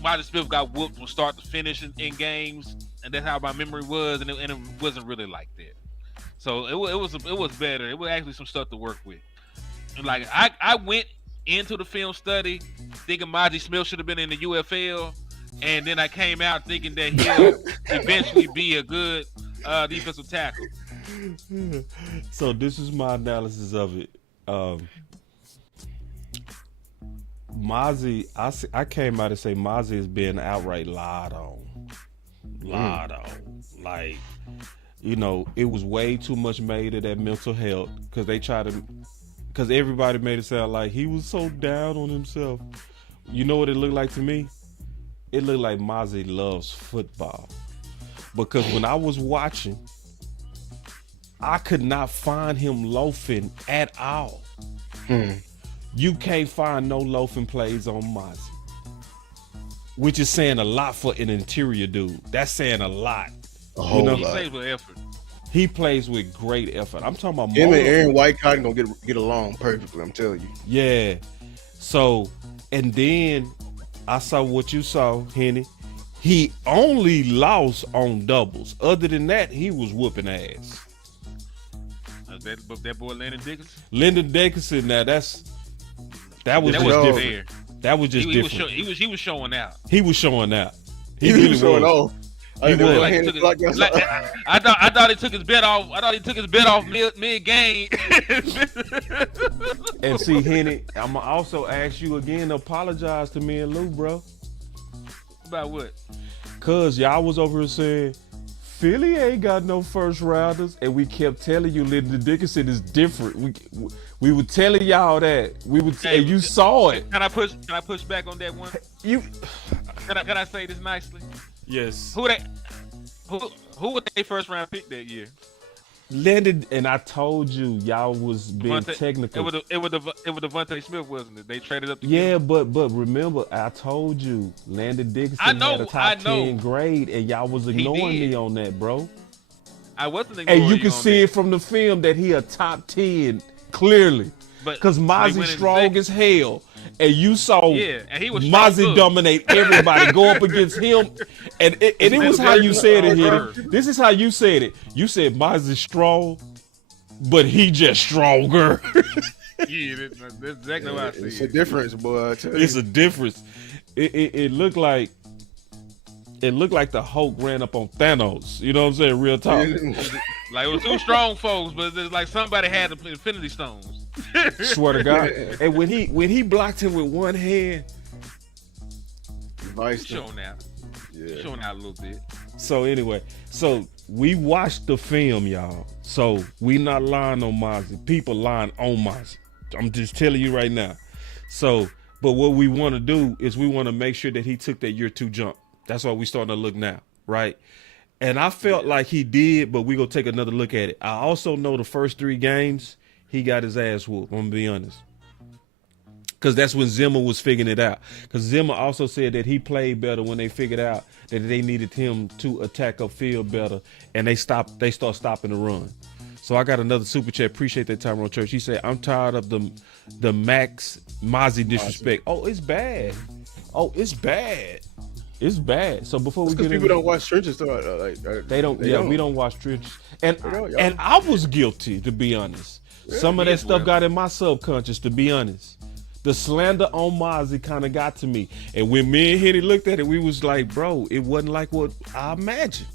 Mazi Smith got whooped from start to finish in games. And that's how my memory was, and it wasn't really like that. So it was better. It was actually some stuff to work with. And like I went into the film study thinking Mazi Smith should have been in the UFL, and then I came out thinking that he'll eventually be a good defensive tackle. So this is my analysis of it. Mazi, I came out to say Mazi is being outright lied on. Like, you know, it was way too much made of that mental health because everybody made it sound like he was so down on himself. You know what it looked like to me? It looked like Mazi loves football. Because when I was watching, I could not find him loafing at all. You can't find no loafing plays on Mazi, which is saying a lot for an interior dude. That's saying a lot. A whole lot. He plays with effort. He plays with great effort. I'm talking about him and Aaron White Cotton gonna get along perfectly. I'm telling you. Yeah. So, and then I saw what you saw, Henny. He only lost on doubles. Other than that, he was whooping ass. That boy Landon Dickinson. Lyndon Dickinson. Now that was just different. different. That was just different. He was showing out. He was showing out. He was showing off. He was. I thought he took his bet off. I thought he took his bet off mid game. And see, Henny, I'm gonna also ask you again to apologize to me and Lou, bro. About what? Cause y'all was over here saying Philly ain't got no first rounders, and we kept telling you Lyndon Dickinson is different. We were telling y'all that. We would, Hey, and you saw it. Can I push back on that one? You. Can I say this nicely? Yes. Who was their first round pick that year? Lyndon, and I told you y'all was being technical. It was Javonte Smith, wasn't it? They traded up. Yeah, but remember, I told you Landon Dickinson had a top 10 grade, and y'all was ignoring me on that, bro. I wasn't ignoring and you can see it from the film that he a top 10 clearly, because Mazi strong as hell, and you saw and he was Mazi dominate everybody, go up against him, and it was how you said it here. This is how you said it. You said Mazi strong, but he just stronger. Yeah, that's exactly what I said. It's a difference, boy. It's a difference. It looked like the Hulk ran up on Thanos. You know what I'm saying? Real talk. Like it was two strong folks, but it's like somebody had the Infinity Stones. Swear to God. And when he blocked him with one hand, he's showing out. He's showing out a little bit. So anyway, we watched the film, y'all. So we not lying on Mazi. People lying on Mazi. I'm just telling you right now. So, but what we want to do is we want to make sure that he took that year 2 jump. That's why we starting to look now, right? And I felt like he did, but we gonna take another look at it. I also know the first 3 games he got his ass whooped. I'm gonna be honest, because that's when Zimmer was figuring it out. Because Zimmer also said that he played better when they figured out that they needed him to attack upfield better, and they start stopping the run. So I got another super chat. Appreciate that, Tyrone Church. He said, "I'm tired of the Max Mazi disrespect. Oh, it's bad. Oh, it's bad. It's bad." So before we get people don't watch Trenches, they don't. We don't watch Trenches, and I was guilty, to be honest. Yeah, some of that stuff got in my subconscious, to be honest. The slander on Mazi kind of got to me, and when me and Henny looked at it, we was like, "Bro, it wasn't like what I imagined."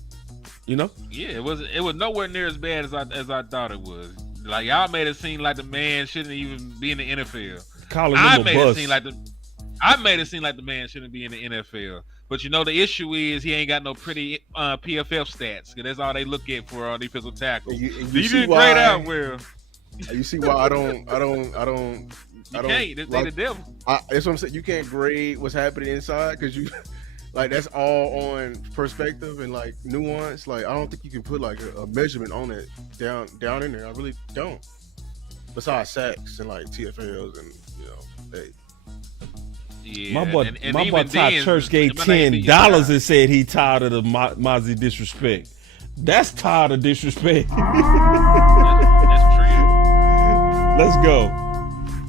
You know? Yeah, it was nowhere near as bad as I thought it was. Like y'all made it seem like the man shouldn't even be in the NFL. I made it seem like the man shouldn't be in the NFL. But you know the issue is he ain't got no pretty PFF stats. That's all they look at for defensive tackle. He did great out well. You see why I don't. They the devil. That's what I'm saying. You can't grade what's happening inside because you. Like that's all on perspective and like nuance. Like I don't think you can put like a measurement on it down in there. I really don't. Besides sacks and like TFLs and hey. Yeah, my boy Todd Church gave $10 and said he tired of the Mazi disrespect. That's tired of disrespect. That's true. Let's go.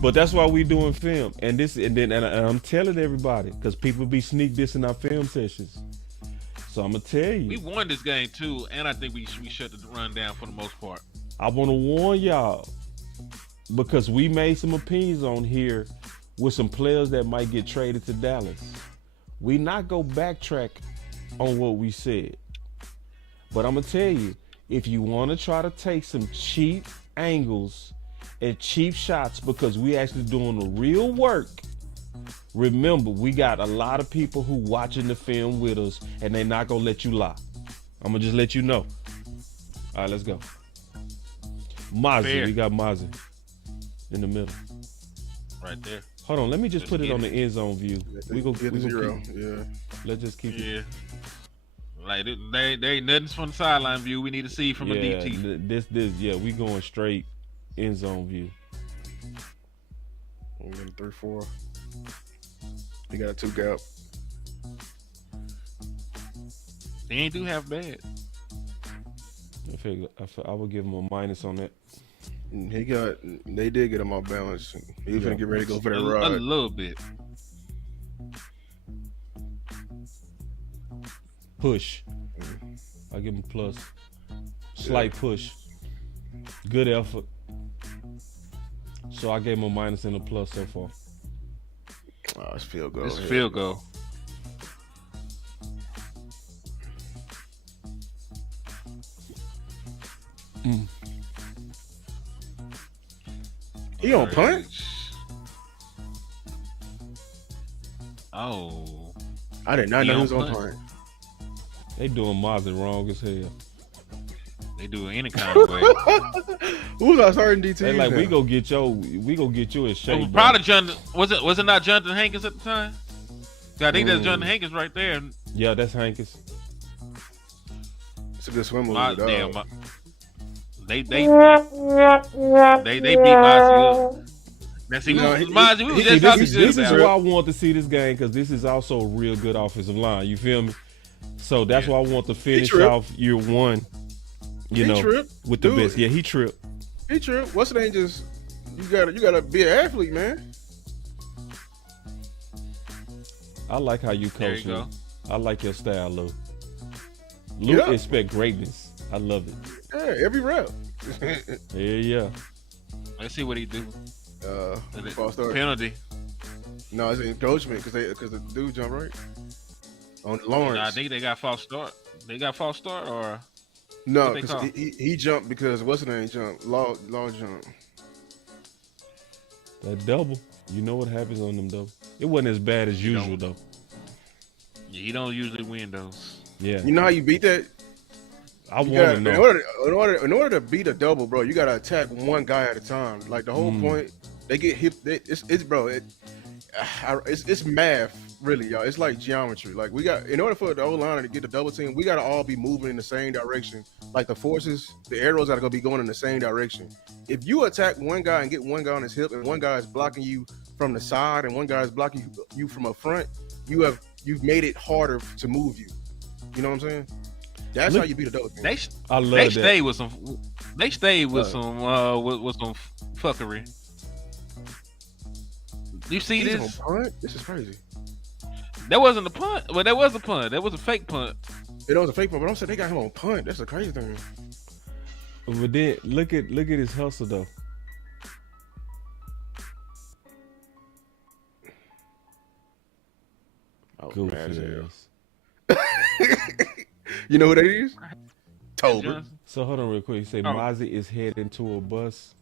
But that's why we doing film, and I'm telling everybody because people be sneak dissing our film sessions. So I'm gonna tell you, we won this game too, and I think we shut the run down for the most part. I want to warn y'all because we made some opinions on here with some players that might get traded to Dallas. We not go backtrack on what we said, but I'm gonna tell you, if you want to try to take some cheap angles and cheap shots because we actually doing the real work, remember, we got a lot of people who watching the film with us, and they not gonna let you lie. I'm gonna just let you know. All right, let's go. Mazi, Fair. we got Mazi in the middle. Right there. Hold on, let me just Let's put it get on the end zone view. We go Get the zero. Yeah. Let's just keep it. Yeah. Like they ain't nothing from the sideline view. We need to see from a Yeah, DT. we going straight end zone view. I'm getting 3-4. He got a 2 gap. They ain't do half bad. I would give him a minus on that. They did get him off balance. He was gonna get ready to go for that A ride. little bit. Push. I give him a plus. Slight push. Good effort. So I gave him a minus and a plus so far. Oh, it's field goal. It's a field goal. He on punt? Oh. I did not He know he on was on punt? punt. They doing Mazi wrong as hell. They do it any kind of way. Who's our starting DT? They like, we go get you in shape. Probably Jonathan. Was it not Jonathan Hankins at the time? I think that's Jonathan Hankins right there. Yeah, that's Hankins. It's a good swim move. They beat Mazi up. Now see, Mazi, we was just talking this is why I want to see this game, because this is also a real good offensive line. You feel me? So that's why I want to finish off year one. You know, with the best. Yeah, he tripped. He tripped. What's the name? Just you gotta be an athlete, man. I like how you There coach you me. go. I like your style, Lou. Lou expect greatness. I love it. Yeah, every rep. Yeah. Let's see what he do. False start. Penalty. No, it's encroachment because the dude jumped right on Lawrence. I think they got false start. They got false start or no, what they because call? he jumped because what's the name jumped? Law jumped. That double. You know what happens on them double. It wasn't as bad as usual though. Yeah, he don't usually win those. Yeah. You know how you beat that? I want to know. In order to beat a double, bro, you gotta attack one guy at a time. Like the whole point, they get hit. It's math, really, y'all. It's like geometry. Like in order for the O-line to get the double team, we gotta all be moving in the same direction. Like the forces, the arrows gotta be going in the same direction. If you attack one guy and get one guy on his hip, and one guy is blocking you from the side, and one guy is blocking you from up front, you've made it harder to move you. You know what I'm saying? That's how you beat a double team. I love they that. stayed with some. They stayed with some fuckery. You see He's this? on punt? This is crazy. That wasn't a punt. Well, that was a punt. That was a fake punt. It was a fake punt, but I'm saying they got him on punt. That's a crazy thing. But then look at his hustle though. Oh, Goofy man, as hell. ass. You know who that is? Tolbert. So hold on real quick. You say Mazi is heading to a bus.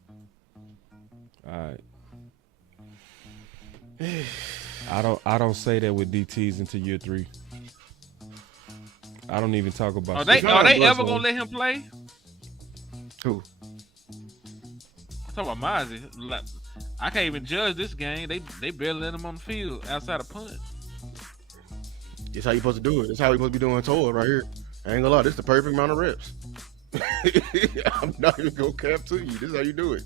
All right. I don't say that with DTs until year 3. I don't even talk about. Are they ever gonna let him play? Who? I'm talking about Mazi. Like, I can't even judge this game. They barely let him on the field outside of punt. It's how you supposed to do it. That's how we supposed to be doing tour right here. I ain't gonna lie, this is the perfect amount of reps. I'm not even gonna cap to you. This is how you do it.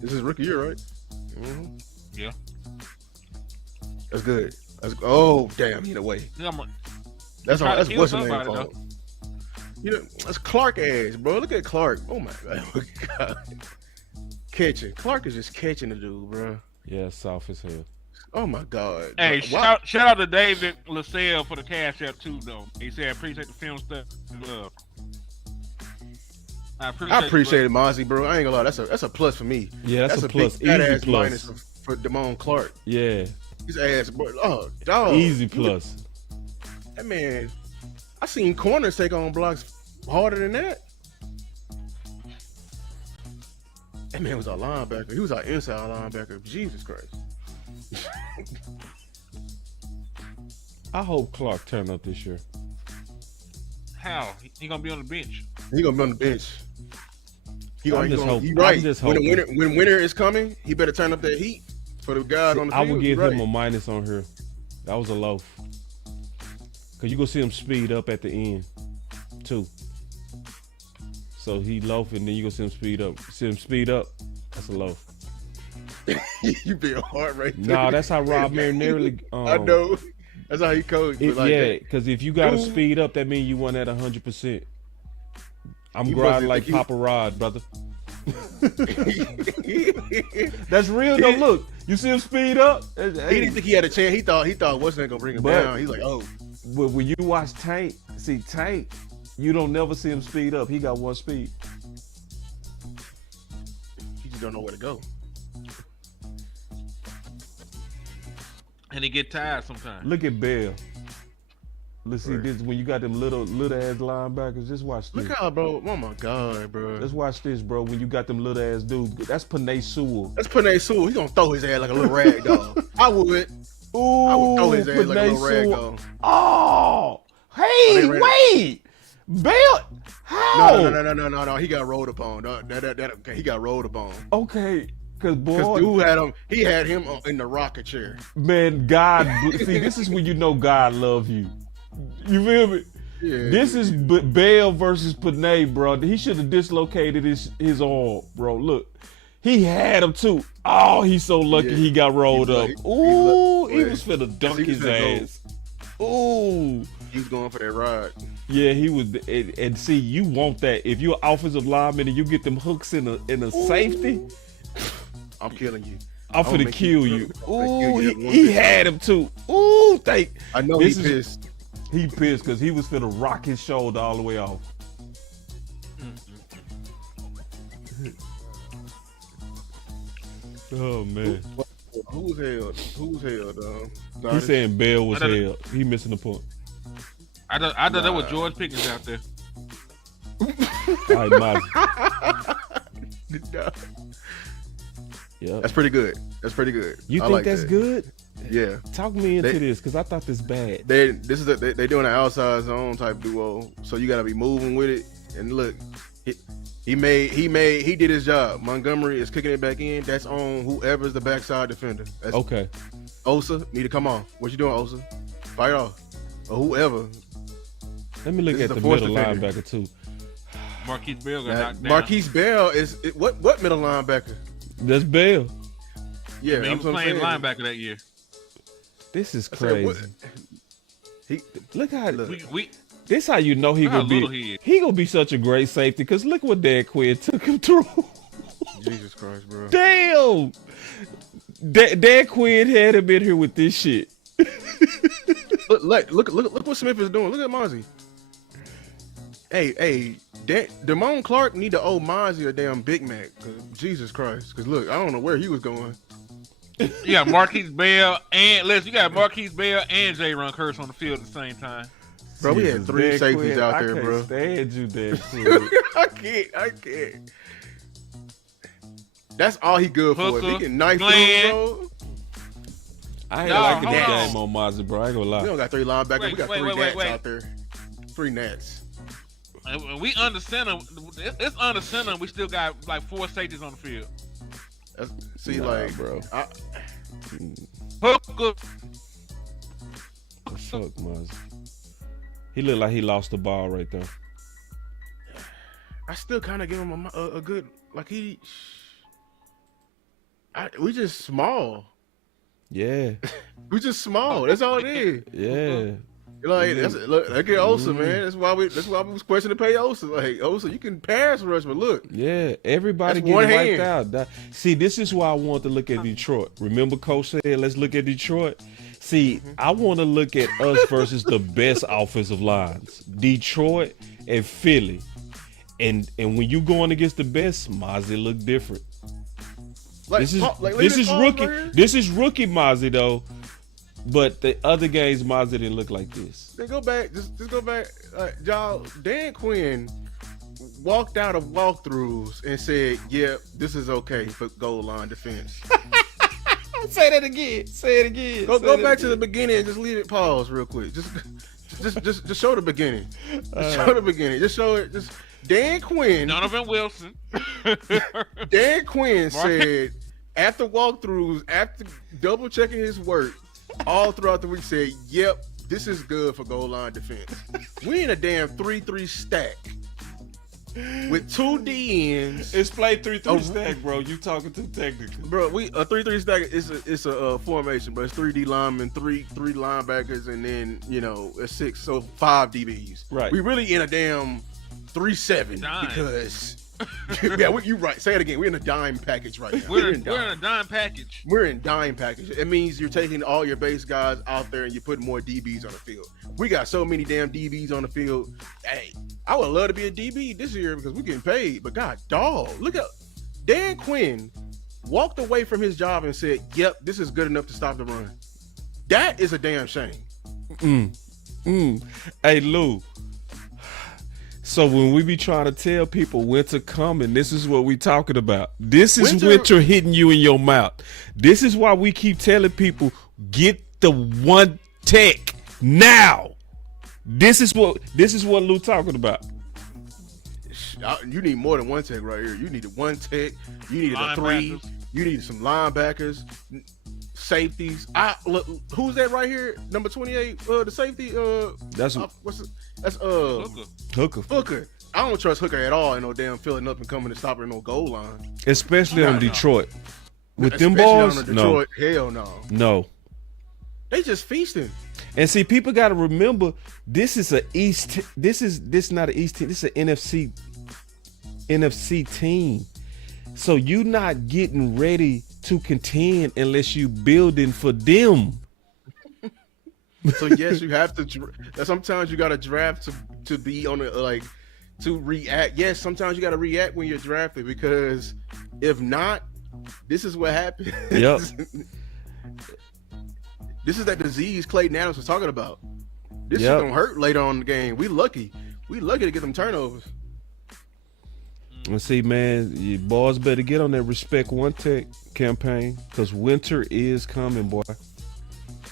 This is rookie year, right? Mm-hmm. Yeah. That's good. Oh damn, either way. That's what's the name fault. You know, that's Clark ass, bro. Look at Clark. Oh my god. Catching. Clark is just catching the dude, bro. Yeah, soft as hell. Oh my god. Hey, shout out to David LaSalle for the CashApp too, though. He said, "I appreciate the film stuff. Love." I appreciate it, Mazi, bro. I ain't gonna lie. That's a plus for me. Yeah, that's a plus. Big fat Easy ass plus. minus for Damone Clark. Yeah. His ass, bro. Oh, dog. Easy plus. That man. I seen corners take on blocks harder than that. That man was our linebacker. He was our inside linebacker. Jesus Christ. I hope Clark turn up this year. How? He gonna be on the bench. He gonna be on the bench. He I'm just gonna, he hoping. right. I'm just When hoping. winter is coming, he better turn up that heat for the guys on the I field. would give Right. him a minus on here. That was a low. Cause you gonna see him speed up at the end, too. So he loafing, then you gonna see him speed up. See him speed up. That's a low. You being hard right there. Nah, that's how Rob Marinelli. I know. That's how he coached. But like, Yeah, because if you got to Dude. speed up, that means you want at 100%. I'm He grinding wasn't- like he- Papa Rod, brother. That's real though. Look, you see him speed up. He didn't think he had a chance. He thought wasn't gonna bring him But- down. He's like, oh, But when you watch Tank, see Tank, you don't never see him speed up. He got one speed. he just don't know where to go. And he get tired sometimes. Look at Bell. Let's see Right. this when you got them little ass linebackers. Just watch this. Look how, bro. Oh my God, bro. Let's watch this, bro. When you got them little ass dudes, that's Panay Sewell. That's Panay Sewell. He's gonna throw his ass like a little rag dog. I would. Ooh, I would throw his ass like a Panay little rag Sewell. dog. Oh, hey, they ran wait, Bell. How? No. He got rolled upon. Okay, he got rolled upon. Okay, cause Because boy, dude had him. He had him in the rocket chair. man, God, see, this is when you know God love you. You feel me? Yeah. This is Bell versus Panay, bro. He should have dislocated his arm, bro. Look, he had him too. Oh, he's so lucky Yeah. he got rolled up. He's Ooh, he lucky. was finna dunk He was his finna go. ass. Ooh. He was going for that ride. Yeah, he was, and see, you want that. If you're an offensive lineman and you get them hooks in a safety, I'm killing you. I'm gonna finna make kill you- you. I'm gonna kill Ooh, you that one he bit. had him too. Ooh, I know This he is- pissed. He pissed because he was finna rock his shoulder all the way off. Oh man, Who's held? Who's held? he's saying Bell was I don't- held. He missing the point. I thought that was George Pickens out there. All right, Mazi. Yep. That's pretty good. That's pretty good. You I think like that's that. good? Yeah. Talk me into They- this because I thought this bad. They doing an outside zone type duo, so you gotta be moving with it. And look, he did his job. Montgomery is kicking it back in. That's on whoever's the backside defender. That's Okay. Osa need to come on. What you doing, Osa? Fight off. Or whoever. Let me look This is at the the fourth middle defender. linebacker too. Marquise Bell got Now, knocked down. Marquise Bell is what middle linebacker? That's Bell. Yeah, I mean, he that's was what I'm playing saying. linebacker that year. This is I said, what- crazy. He Look how Look. We this how you know he Look how gonna little be. he is. He gonna be such a great safety because look what Dan Quinn took him through. Jesus Christ, bro. Damn. Dan Quinn had him in here with this shit. Look what Smith is doing. Look at Mazi. Hey, Damone Clark need to owe Mazi a damn Big Mac. 'Cause Jesus Christ. Because look, I don't know where he was going. you got Marquise Bell and you got Marquise Bell and J. Ron Curse on the field at the same time. Bro, we had Jesus, 3 Dan safeties Quinn, out I there, can't bro. Stand you, Dan Quinn. I can't. That's all he good for. If he Hooker, can knife Glenn. through, bro. I ain't No, liking this hold on. game on Mazi, bro. I ain't gonna lie. We don't got 3 linebackers. Wait, we got wait, 3 wait, nats wait. out there. 3 nats. And we under center. It's under center. We still got like 4 safeties on the field. See, Nah, like, bro. Hooker. Fuck Mazi. He looked like he lost the ball right there. I still kind of give him a good, like we just small. Yeah, We just small. That's all it is. yeah. Like look at Osa, man. That's why we was questioning to pay Osa. Like Osa, you can pass rush, but look, Yeah, everybody That's one getting wiped hand. out. See, this is why I want to look at Detroit. Remember Coach said, let's look at Detroit? See, I want to look at us versus the best offensive lines. Detroit and Philly. And when you going against the best, Mazi look different. like This is look at this is Paul rookie. right here. This is rookie Mazi though. But the other games, Mazi didn't look like this. Then go back. Just go back. Y'all, Dan Quinn walked out of walkthroughs and said, "Yep, this is okay for goal line defense." Say that again. Say it again. Go back to the beginning and just leave it pause real quick. Just show the beginning. Show the beginning. Just show it. Just Dan Quinn. Donovan Wilson. Dan Quinn said after walkthroughs, after double checking his work all throughout the week, said, "Yep, this is good for goal line defense." We in a damn 3-3 stack with 2 DNs. It's play 3-3 stack, bro. You talking too technical, Bro, a 3-3 stack is a formation, but it's 3 D linemen, three linebackers, and then a 6, so 5 DBs. Right. We really in a damn 3-7 because you right. Say it again. We're in a dime package right now. We're in a dime package. We're in dime package. It means you're taking all your base guys out there and you're putting more DBs on the field. We got so many damn DBs on the field. Hey, I would love to be a DB this year because we're getting paid. But God, dog, look at Dan Quinn walked away from his job and said, "Yep, this is good enough to stop the run." That is a damn shame. Hey, Lou. So when we be trying to tell people winter coming, this is what we talking about. This is winter hitting you in your mouth. This is why we keep telling people, get the one tech now. This is what Lou talking about. You need more than one tech right here. You need a one tech. You need a 3. You need some linebackers, safeties. Look, who's that right here? Number 28. The safety. That's Hooker. I don't trust Hooker at all in no damn filling up and coming to stop her no goal line. Especially on Detroit. With them balls, no. Hell no. No. They just feasting. And see, people got to remember, this is a East. This not an East team. This is an NFC team. So you not getting ready to contend unless you building for them. So yes, you have to. Sometimes you got to draft to be on to react. Yes, sometimes you got to react when you're drafted because if not, this is what happens. Yep. This is that disease Clayton Adams was talking about. This is gonna hurt later on in the game. We lucky to get them turnovers. And see, man, you boys better get on that Respect One Tech campaign because winter is coming, boy.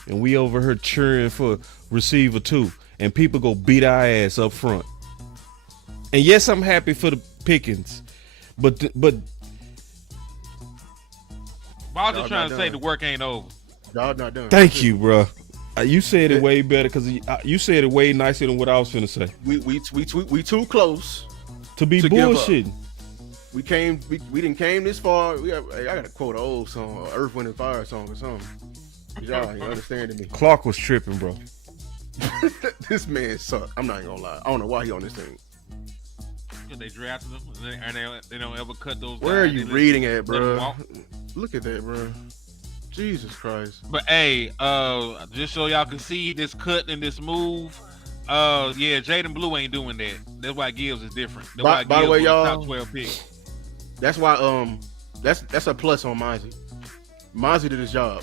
And we over here cheering for receiver 2, and people go beat our ass up front. And yes, I'm happy for the Pickens, but I was just trying to say the work ain't over. Y'all not done. Thank you, bro. You said it way better because you said it way nicer than what I was finna say. We too close to be bullshitting. We didn't came this far. I gotta quote an old song, Earth, Wind and Fire song or something. Y'all ain't understanding me. Clark was tripping, bro. This man sucked. I'm not even gonna lie. I don't know why he on this thing. Because they drafted them and they don't ever cut those. Where are you reading at, bro? Look at that, bro. Jesus Christ. But hey, just so y'all can see this cut and this move. Jaden Blue ain't doing that. That's why Gibbs is different. By the way, y'all, top 12 pick. That's why that's a plus on Mazi. Mazi did his job.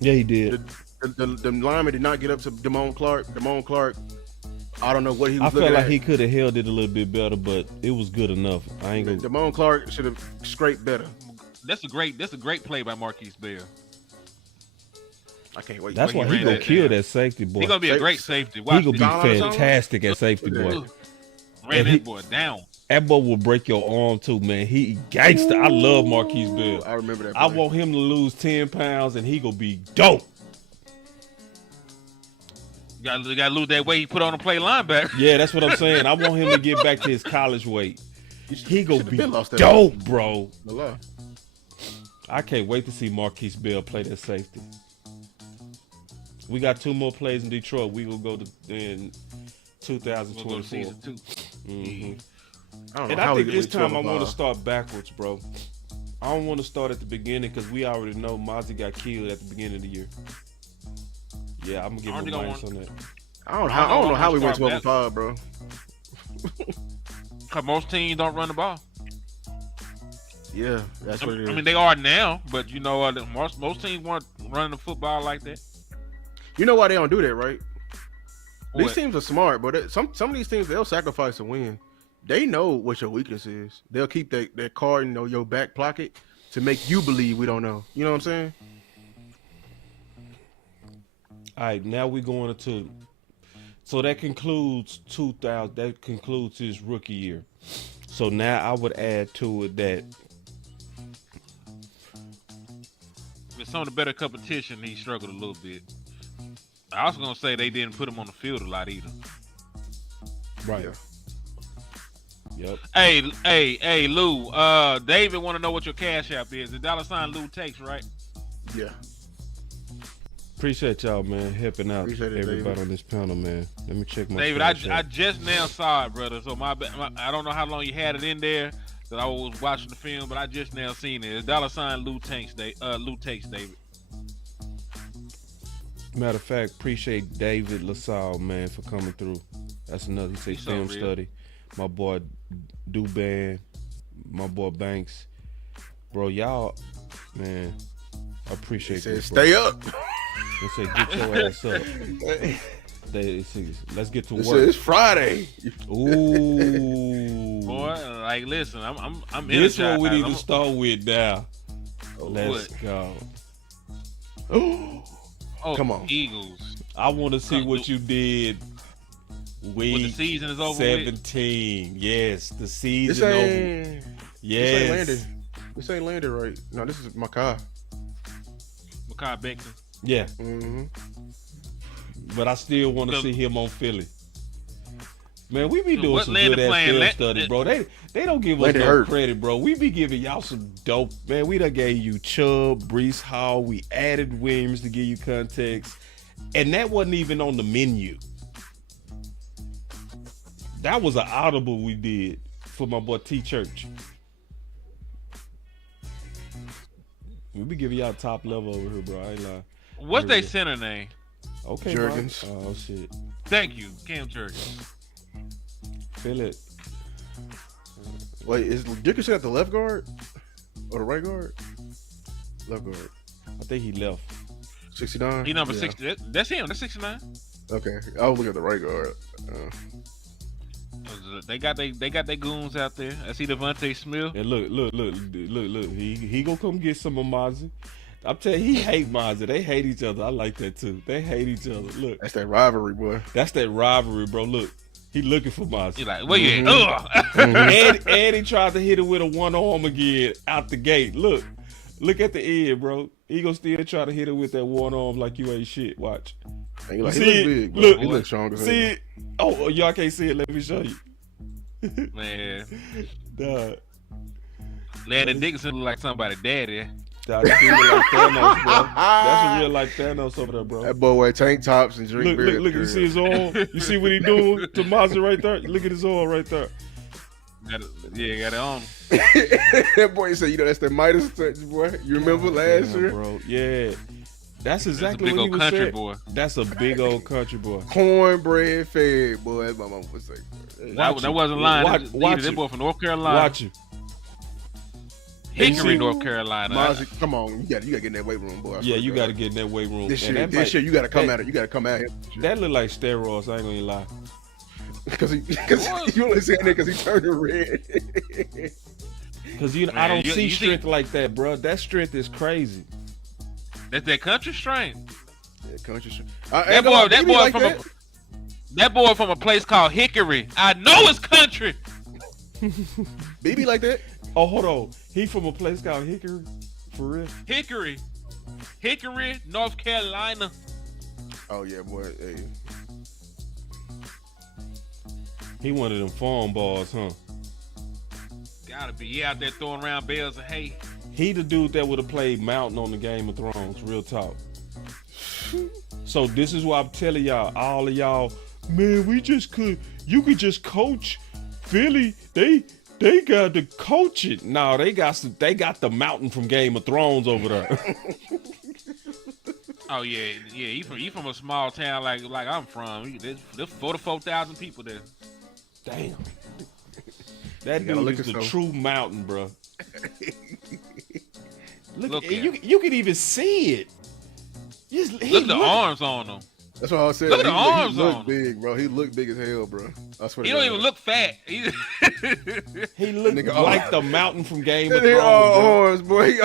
Yeah, he did. The lineman did not get up to Damone Clark. Damone Clark, I don't know what he was looking at. I felt like he could have held it a little bit better, but it was good enough. I ain't gonna. Damone Clark should have scraped better. That's a great play by Marquise Bell. I can't wait. That's why he gonna kill that safety boy. He gonna be a great safety. He gonna be fantastic at safety boy. Ran that boy down. That boy will break your arm too, man. He gangster. I love Marquise Bell. I remember that. I want him to lose 10 pounds and he gonna be dope. You gotta lose that weight he put on to play linebacker. Yeah, that's what I'm saying. I want him to get back to his college weight. He gonna be dope, bro. I can't wait to see Marquise Bell play that safety. We got 2 more plays in Detroit. We will go to in 2024. We'll go to season 2. Mm-hmm. I think this time I want to start backwards, bro. I don't want to start at the beginning because we already know Mazi got killed at the beginning of the year. Yeah, I'm gonna give him a minus on that. I don't know how we went 12-5, bro. Cause most teams don't run the ball. Yeah, that's what it is. I mean, they are now, but most teams weren't running the football like that. You know why they don't do that, right? What? These teams are smart, but some of these teams they'll sacrifice a win. They know what your weakness is. They'll keep that card in your back pocket to make you believe we don't know. You know what I'm saying? All right, now we're going into. So that concludes 2000. That concludes his rookie year. So now I would add to it that With some of the better competition, he struggled a little bit. I was gonna say they didn't put him on the field a lot either. right. Yep. Hey, Lou. David want to know what your cash app is. The $ Lou takes, right? Yeah. Appreciate y'all, man, helping out Appreciate it, everybody David. on this panel, man. Let me check my. David, Cash I App. just now saw it, brother. So I don't know how long you had it in there. That I was watching the film, but I just now seen it. It's $ Lou takes, David. Matter of fact, appreciate David LaSalle, man, for coming through. That's another. He said He's so film real. study. My boy Duban, my boy Banks, bro. Y'all, man, I appreciate They this. said, bro. stay up. They say get your ass up. They say, let's get to They said, work. it's Friday. Ooh, Boy, like listen, I'm this energized. one we need I'm- to start with now. Let's What? go. Oh, Come on. Eagles. I want to see what you did. When the Week season is over with. 17. Yes, the This season over. ain't Yes. landed. This ain't landed right. No, this is my car. Makai Becton. Yeah, Mm-hmm. but I still want to The- see him on Philly. Man, we be So doing what some Landon good ass playing? film study, bro. They don't give us Landon no hurt. credit, bro. We be giving y'all some dope. Man, we done gave you Chubb, Breece Hall. We added Williams to give you context. And that wasn't even on the menu. That was an audible we did for my boy T Church. We be giving y'all top level over here, bro. I ain't lying. What's Really? their center name? Okay, Jurgens. Mike. Oh shit. Thank you, Cam Jurgens. Feel it. Wait, is Dickerson at the left guard or the right guard? Left guard. I think he left. 69. He number Yeah. 60. That's him. That's 69. Okay, I was looking at the right guard. They got their goons out there. I see Javonte Smith. And look. He gonna come get some of Mazi. I'm telling you, he hate Mazi. They hate each other. I like that too. They hate each other. Look, That's that rivalry, boy. that's that rivalry, bro. Look, he looking for Mazi. He's like, where you at? Mm-hmm. Ugh. and he tried to hit it with a one arm again out the gate. Look at the end, bro. He gonna still try to hit it with that one arm like you ain't shit. Watch. And he like, See he it? look big, bro. Look. He looks strong as hell. See it? Oh, y'all can't see it. Let me show you. Man, Dog. Landon Dickinson look like somebody's daddy. Dog, that dude look like Thanos, bro. That's a real like Thanos over there, bro. That boy wear tank tops and drink beer. Look, you see his arm? You see what he doing to Mazi right there? Look at his arm right there. Got it on. That boy said, that's that Midas touch, boy. You remember last Damn, year? bro. Yeah. That's That's a exactly big what he old was country saying. boy. That's a big old country boy. Cornbread fed, boy. As my mama would say. Watch That it. wasn't lying. Watch That it. boy from North Carolina. Watch you. Hickory, You see- North Carolina. Mozzie, come on. You got to get in that weight room, boy. I Yeah, swear you to got God. to get in that weight room. This And year, that might- you got to come that- at it. You got to come at him. That look like steroids. I ain't gonna lie. Because you only saying that because he turned red. Cause I Man, don't you see see- strength like that, bro. That strength is crazy. That's that country strength. Yeah, country shit. That boy from a place called Hickory. I know it's country. BB like that. Oh, hold on. He from a place called Hickory, for real. Hickory, North Carolina. Oh yeah, boy. Hey. He one of them farm balls, huh? Gotta be. He out there throwing around bales of hay. He the dude that would have played Mountain on the Game of Thrones. Real talk. So this is why I'm telling y'all, all of y'all, man, you could just coach Philly. They got to coach it. No, they got the Mountain from Game of Thrones over there. Oh yeah. You from a small town like I'm from. There's 44,000 people there. Damn. That You gotta dude look is at the some. true Mountain, bro. Look at you can even see it. Look at the arms on him. That's what I said. Look at the arms he on looked big, bro. He looked big as hell, bro. I swear. He don't even look fat. He looked Nigga, like the mountain from Game of He Thrones. all bro. arms, boy.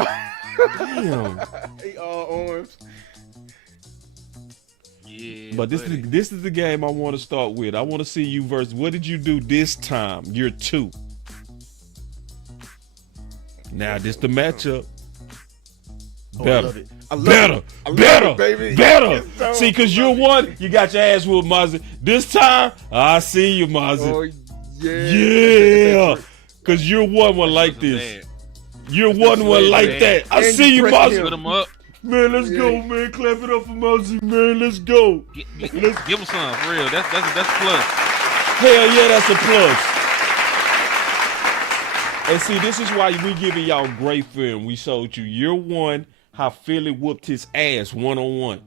Damn. He all arms. Yeah, But this is the game I want to start with. I want to see you versus what did you do this time? Year 2. Now this the matchup. Better. Better, baby. better. It's so See, because you're one, you got your ass whooped, Mazi. This time, I see you, Mazi. Oh yeah. Yeah. Because you're one like this. You're one like that. I And see you, you press Mazi. Put him up. Man, let's go, man. Clap it up for Mazi, man. Let's go. Give him some for real. That's plus. Hell yeah, that's a plus. And see, this is why we giving y'all great film. We showed you year 1 how Philly whooped his ass 1-on-1.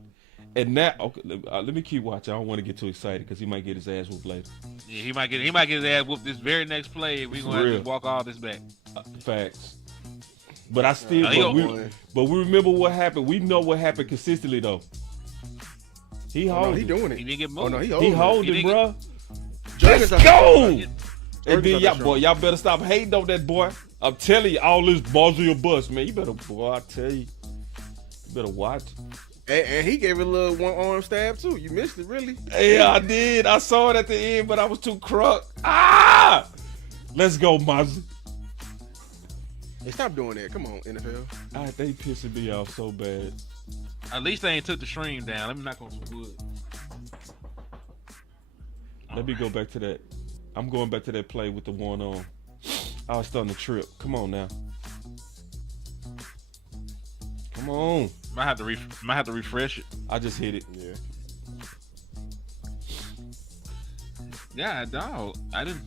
And now, okay, let me keep watching. I don't want to get too excited because he might get his ass whooped later. Yeah, he might get his ass whooped this very next play. We're gonna have to walk all this back. Facts. But I still, but we remember what happened. We know what happened consistently though. He holding. He doing it. He didn't get moved. Oh no, he He holding. holding, bro. Let's Go. And then y'all better stop hating on that boy. I'm telling you, all this Mazi or bust, man. You better, boy. I tell you, you better watch. And he gave it a little one arm stab too. You missed it, really. Yeah, I did. I saw it at the end, but I was too crunk. Ah! Let's go, Mazi. Hey, stop doing that. Come on, NFL. They pissing me off so bad. At least they ain't took the stream down. Let me knock on some wood. Let me go back to that. I'm going back to that play with the one on. I was starting to trip. Come on now. Come on. Might have to refresh it. I just hit it. Yeah. Yeah, dog. I didn't.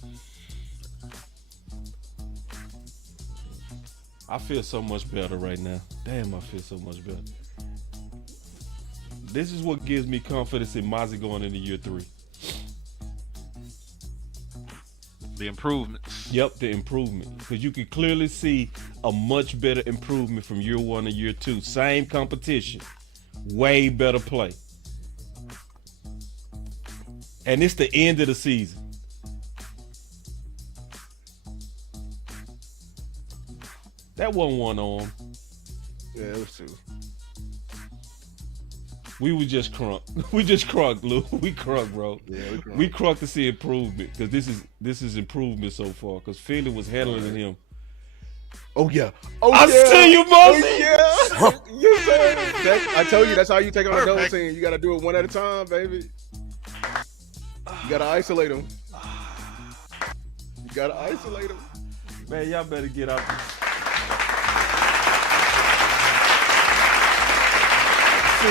I feel so much better right now. Damn, I feel so much better. This is what gives me confidence in Mazi going into year 3. The improvements. Yep, the improvement. Because you can clearly see a much better improvement from year 1 to year 2. Same competition. Way better play. And it's the end of the season. That wasn't one arm. Yeah, it was 2. We was just crunk. We just crunk, Lou. We crunk, bro. Yeah, We crunk to see improvement because this is improvement so far. Because Philly was handling him. Oh yeah. Oh I yeah. see you, Mazi. Oh, yeah. You said it. I told you that's how you take on a double team. You got to do it one at a time, baby. You got to isolate them. You got to isolate them. Man, y'all better get out. See,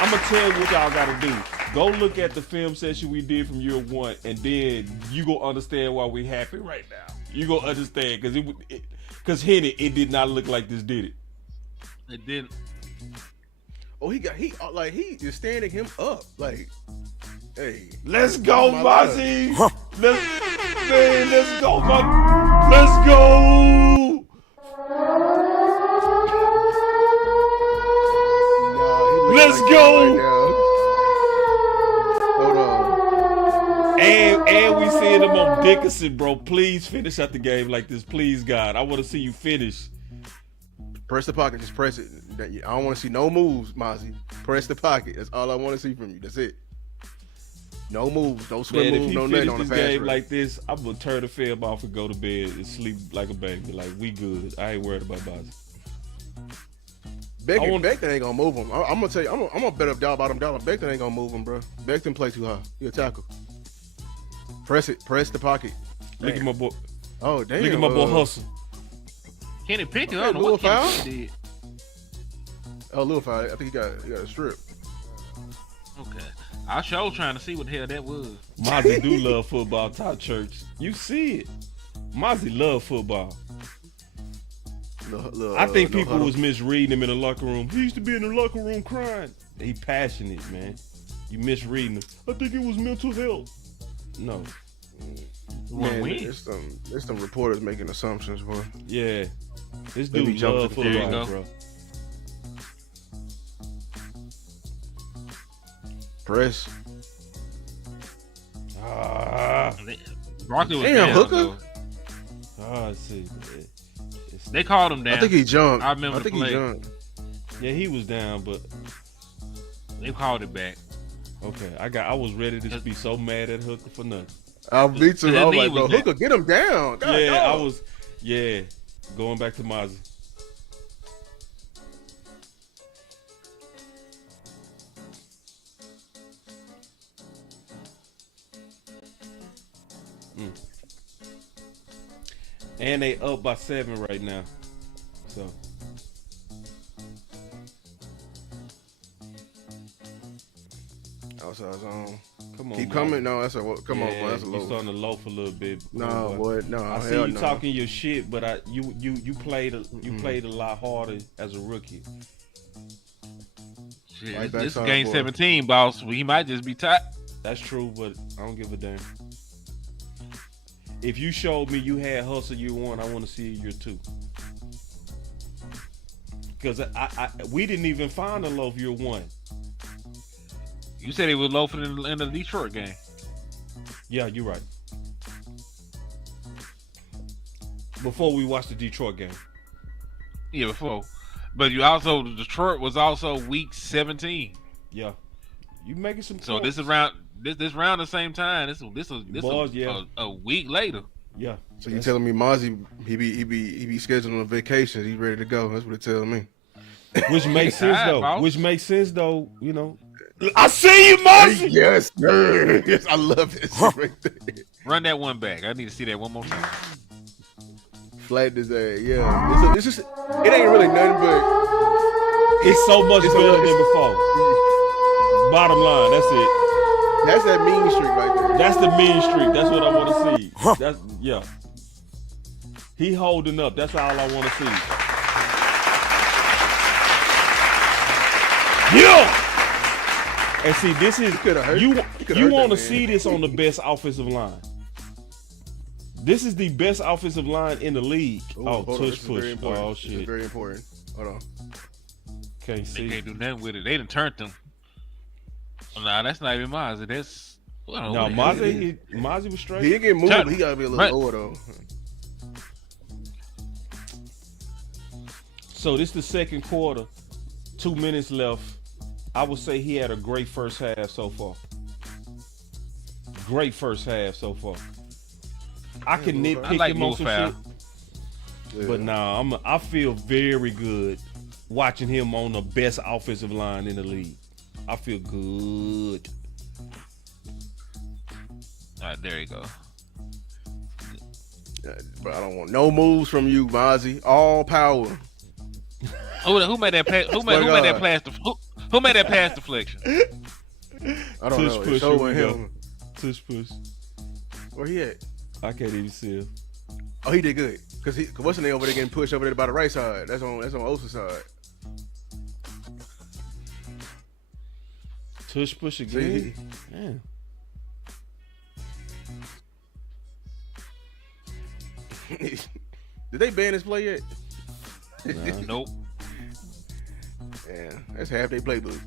I'm gonna tell you what y'all gotta do. Go look at the film session we did from year 1, and then you gonna understand why we happy right now. You gonna understand because Henny, it did not look like this, did it? It didn't. Oh, he is standing him up. Like, hey, Let's go, my Mazi. Let's go, Mazi. Let's go. Let's go. Hold on. And we seeing him on Dickinson, bro. Please finish out the game like this, please, God. I want to see you finish. Press the pocket. Just press it. I don't want to see no moves, Mazi. Press the pocket. That's all I want to see from you. That's it. No moves. No swim Man, moves. if No he nothing finish on the this fast game break. like this, I'm gonna turn the film off and go to bed and sleep like a baby. Like, we good. I ain't worried about Mazi. Becton ain't gonna move him. I'm gonna tell you. I'm gonna bet up bottom dollar. Becton ain't gonna move him, bro. Becton play too high. He'll tackle. Press it. Press the pocket. Look at my boy. Oh damn. Look at my boy Hustle. Kenny Pickett. Okay, I don't know what little Kenny foul? Pickett did. Oh, little foul. I think he got a strip. Okay. I sure trying to see what the hell that was. Mazi do love football. Top church. You see it. Mazi love football. I think people was misreading him in the locker room. He used to be in the locker room crying. He passionate, man. You misreading him. I think it was mental health. No. Man, win. there's some reporters making assumptions, bro. Yeah. This Let me dude jump love to the- There you football, go. bro. Press. Barkley was Damn, down, Hooker? though. Let's see. They called him down. I think he jumped. I remember the play. he jumped. Yeah, he was down, but They called it back. okay. I was ready to be so mad at Hooker for nothing. Me too. I was like, bro, was Hooker, get him down. God, Yeah, dog. I was. Yeah, going back to Mazi. And they up by 7 right now. So Outside zone. come on. Keep Mazi. coming. No, that's a come on, Yeah, boy. That's a you low. starting to loaf a little bit. No, boy. boy. No, I see hell you no. talking your shit, but you played a lot harder as a rookie. Shit, Right this backside, game boy. 17, boss. He might just be tight. That's true, but I don't give a damn. If you showed me you had hustle year 1, I want to see year 2. Because we didn't even find a loaf year 1. You said he was loafing in the Detroit game. Yeah, you're right. Before we watched the Detroit game. Yeah, before. But Detroit was also week 17. Yeah. You making some So points. this is around this round the same time. This Boys, yeah. a week later. Yeah. So you telling me Mazi he be scheduling a vacation? He's ready to go. That's what it telling me. Which makes sense Alright, though. boss. Which makes sense though, you know. I see you, Mazi! Yes, sir. Yes, I love it. Right there. Run that one back. I need to see that one more time. Flat his ass. Yeah. It's just it ain't really nothing but It's so much It's better a- than before. Bottom line, that's it. that's that mean streak right there. That's the mean streak. That's what I want to see. That's yeah. He holding up. That's all I want to see. Yeah. And see, this is coulda hurt- you. you coulda You hurt want to that man. see this on the best offensive line. This is the best offensive line in the league. Ooh, Oh, hold on, tush this is very push. important. Oh This is shit. very important. Hold on. Can't They see. can't do nothing with it. They done turned them. Nah, that's not even Mazi. That's No, Mazi was straight. He didn't get moved. Turn- But he gotta be a little Right. lower though. So this the second quarter, 2 minutes left. I would say he had a great first half so far. Great first half so far. I can move nitpick I like him on move some foul. shit, but nah, I feel very good watching him on the best offensive line in the league. I feel good. All right, there you go. But I don't want no moves from you, Mazi. All power. Who made that pass? Who made that pass? Who made that pass deflection? I don't Tush know. push, It's here over we go. him. Tush push. Where he at? I can't even see him. Oh, he did good. Cause what's the name over there getting pushed over there by the right side? That's on Osa's side. Tush push See, again. Damn. did they ban this play yet? Nah. Nope. Yeah, that's half their playbook.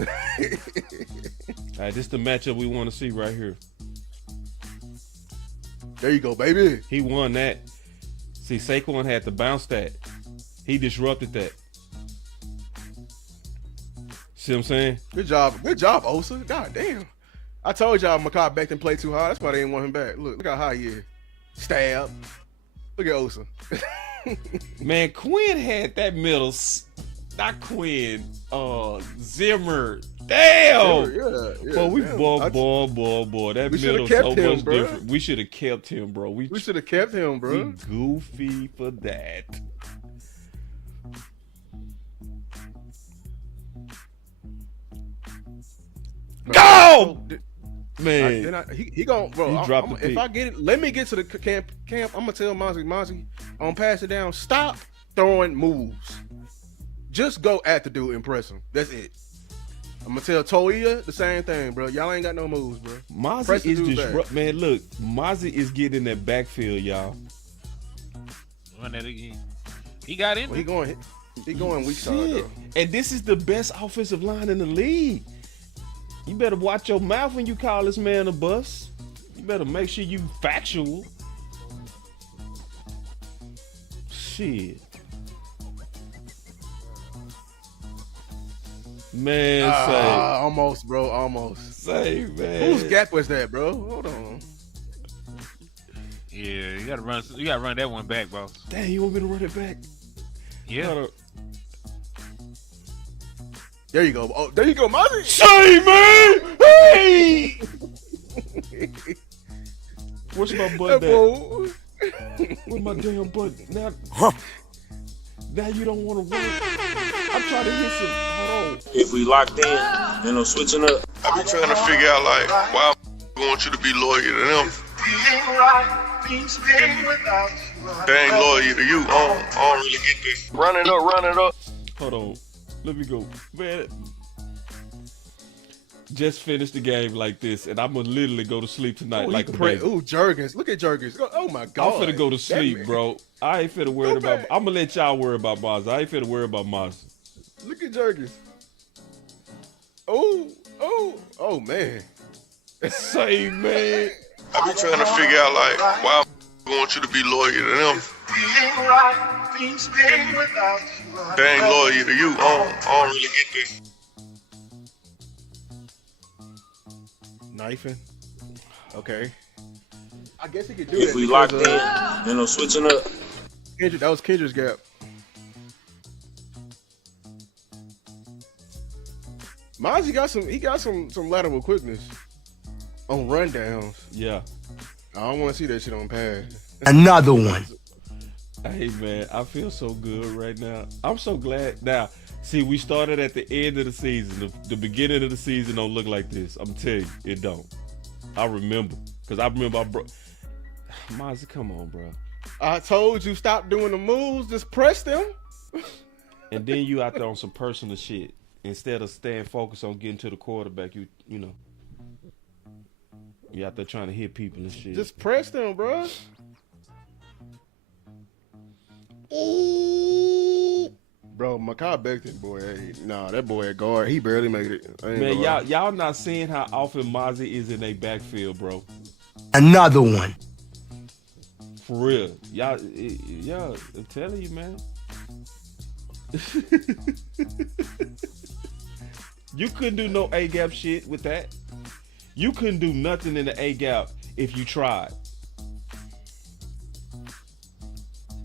All right, this is the matchup we want to see right here. There you go, baby. He won that. See, Saquon had to bounce that. He disrupted that. See what I'm saying? Good job, Osa. God damn. I told y'all Makai Becton played too hard. That's why they didn't want him back. Look how high he is. Stab. Look at Osa. Man, Quinn had that middle. Not Quinn. Zimmer. Damn. Yeah. Boy, we damn. boy. That We shoulda middle kept so him, much bruh. different. We should have kept him, bro. We should have kept him, we bro. goofy for that. Go! Man. He gon' bro. He dropped the if pick. I get it, let me get to the camp. I'm gonna tell Mazi, I'm gonna pass it down. Stop throwing moves. Just go at the dude, impress him. That's it. I'm gonna tell Toia the same thing, bro. Y'all ain't got no moves, bro. Press Mazi the is dude disrupt. back. Man, look, Mazi is getting in that backfield, y'all. Run that again. He got in. Well, he going weak side Shit. though. And this is the best offensive line in the league. You better watch your mouth when you call this man a bust. You better make sure you factual. Shit. Man, say. Almost, bro. Almost. Say, man. Whose gap was that, bro? Hold on. Yeah, you gotta run that one back, boss. Dang, you want me to run it back? Yeah. There you go. Oh, there you go, Mazi. Say, man! Hey! Where's my button at? Where's my damn button? Now you don't want to run. I'm trying to hit some. Hold on. If we locked in, you know, switching up. I be trying to figure out, like, why I want you to be loyal to them. They ain't loyal to you. I don't really get this. Run it up. Hold on. Let me go. Man, just finished the game like this, and I'm going to literally go to sleep tonight like a baby. Ooh, Jurgens. Look at Jurgens. Oh, my God. I'm finna go to sleep, bro. I ain't finna worry about... I'm going to let y'all worry about Mazi. I ain't finna worry about Mazi. Look at Jurgens. Oh, man. Say, man. I be trying to figure out, like, why I want you to be loyal to them. They ain't loyal to you. I don't really get this. Knifing. Okay. I guess he could do If that. we locked in, you know, switching up. Kendrick, that was Kendrick's gap. Mazi got some lateral quickness on rundowns. Yeah. I don't want to see that shit on pass. Another one. Hey, man, I feel so good right now. I'm so glad. Now, see, we started at the end of the season. The beginning of the season don't look like this. I'm telling you, it don't. I remember. Because I remember Mazi, come on, bro. I told you stop doing the moves. Just press them. And then you out there on some personal shit. Instead of staying focused on getting to the quarterback, you know. You out there trying to hit people and shit. Just press them, bro. Ooh. Bro, Mekhi Becton, boy, that boy at guard, he barely made it. Man, y'all not seeing how often Mazi is in a backfield, bro. Another one. For real. Y'all, I'm telling you, man. You couldn't do no A-gap shit with that. You couldn't do nothing in the A-gap if you tried.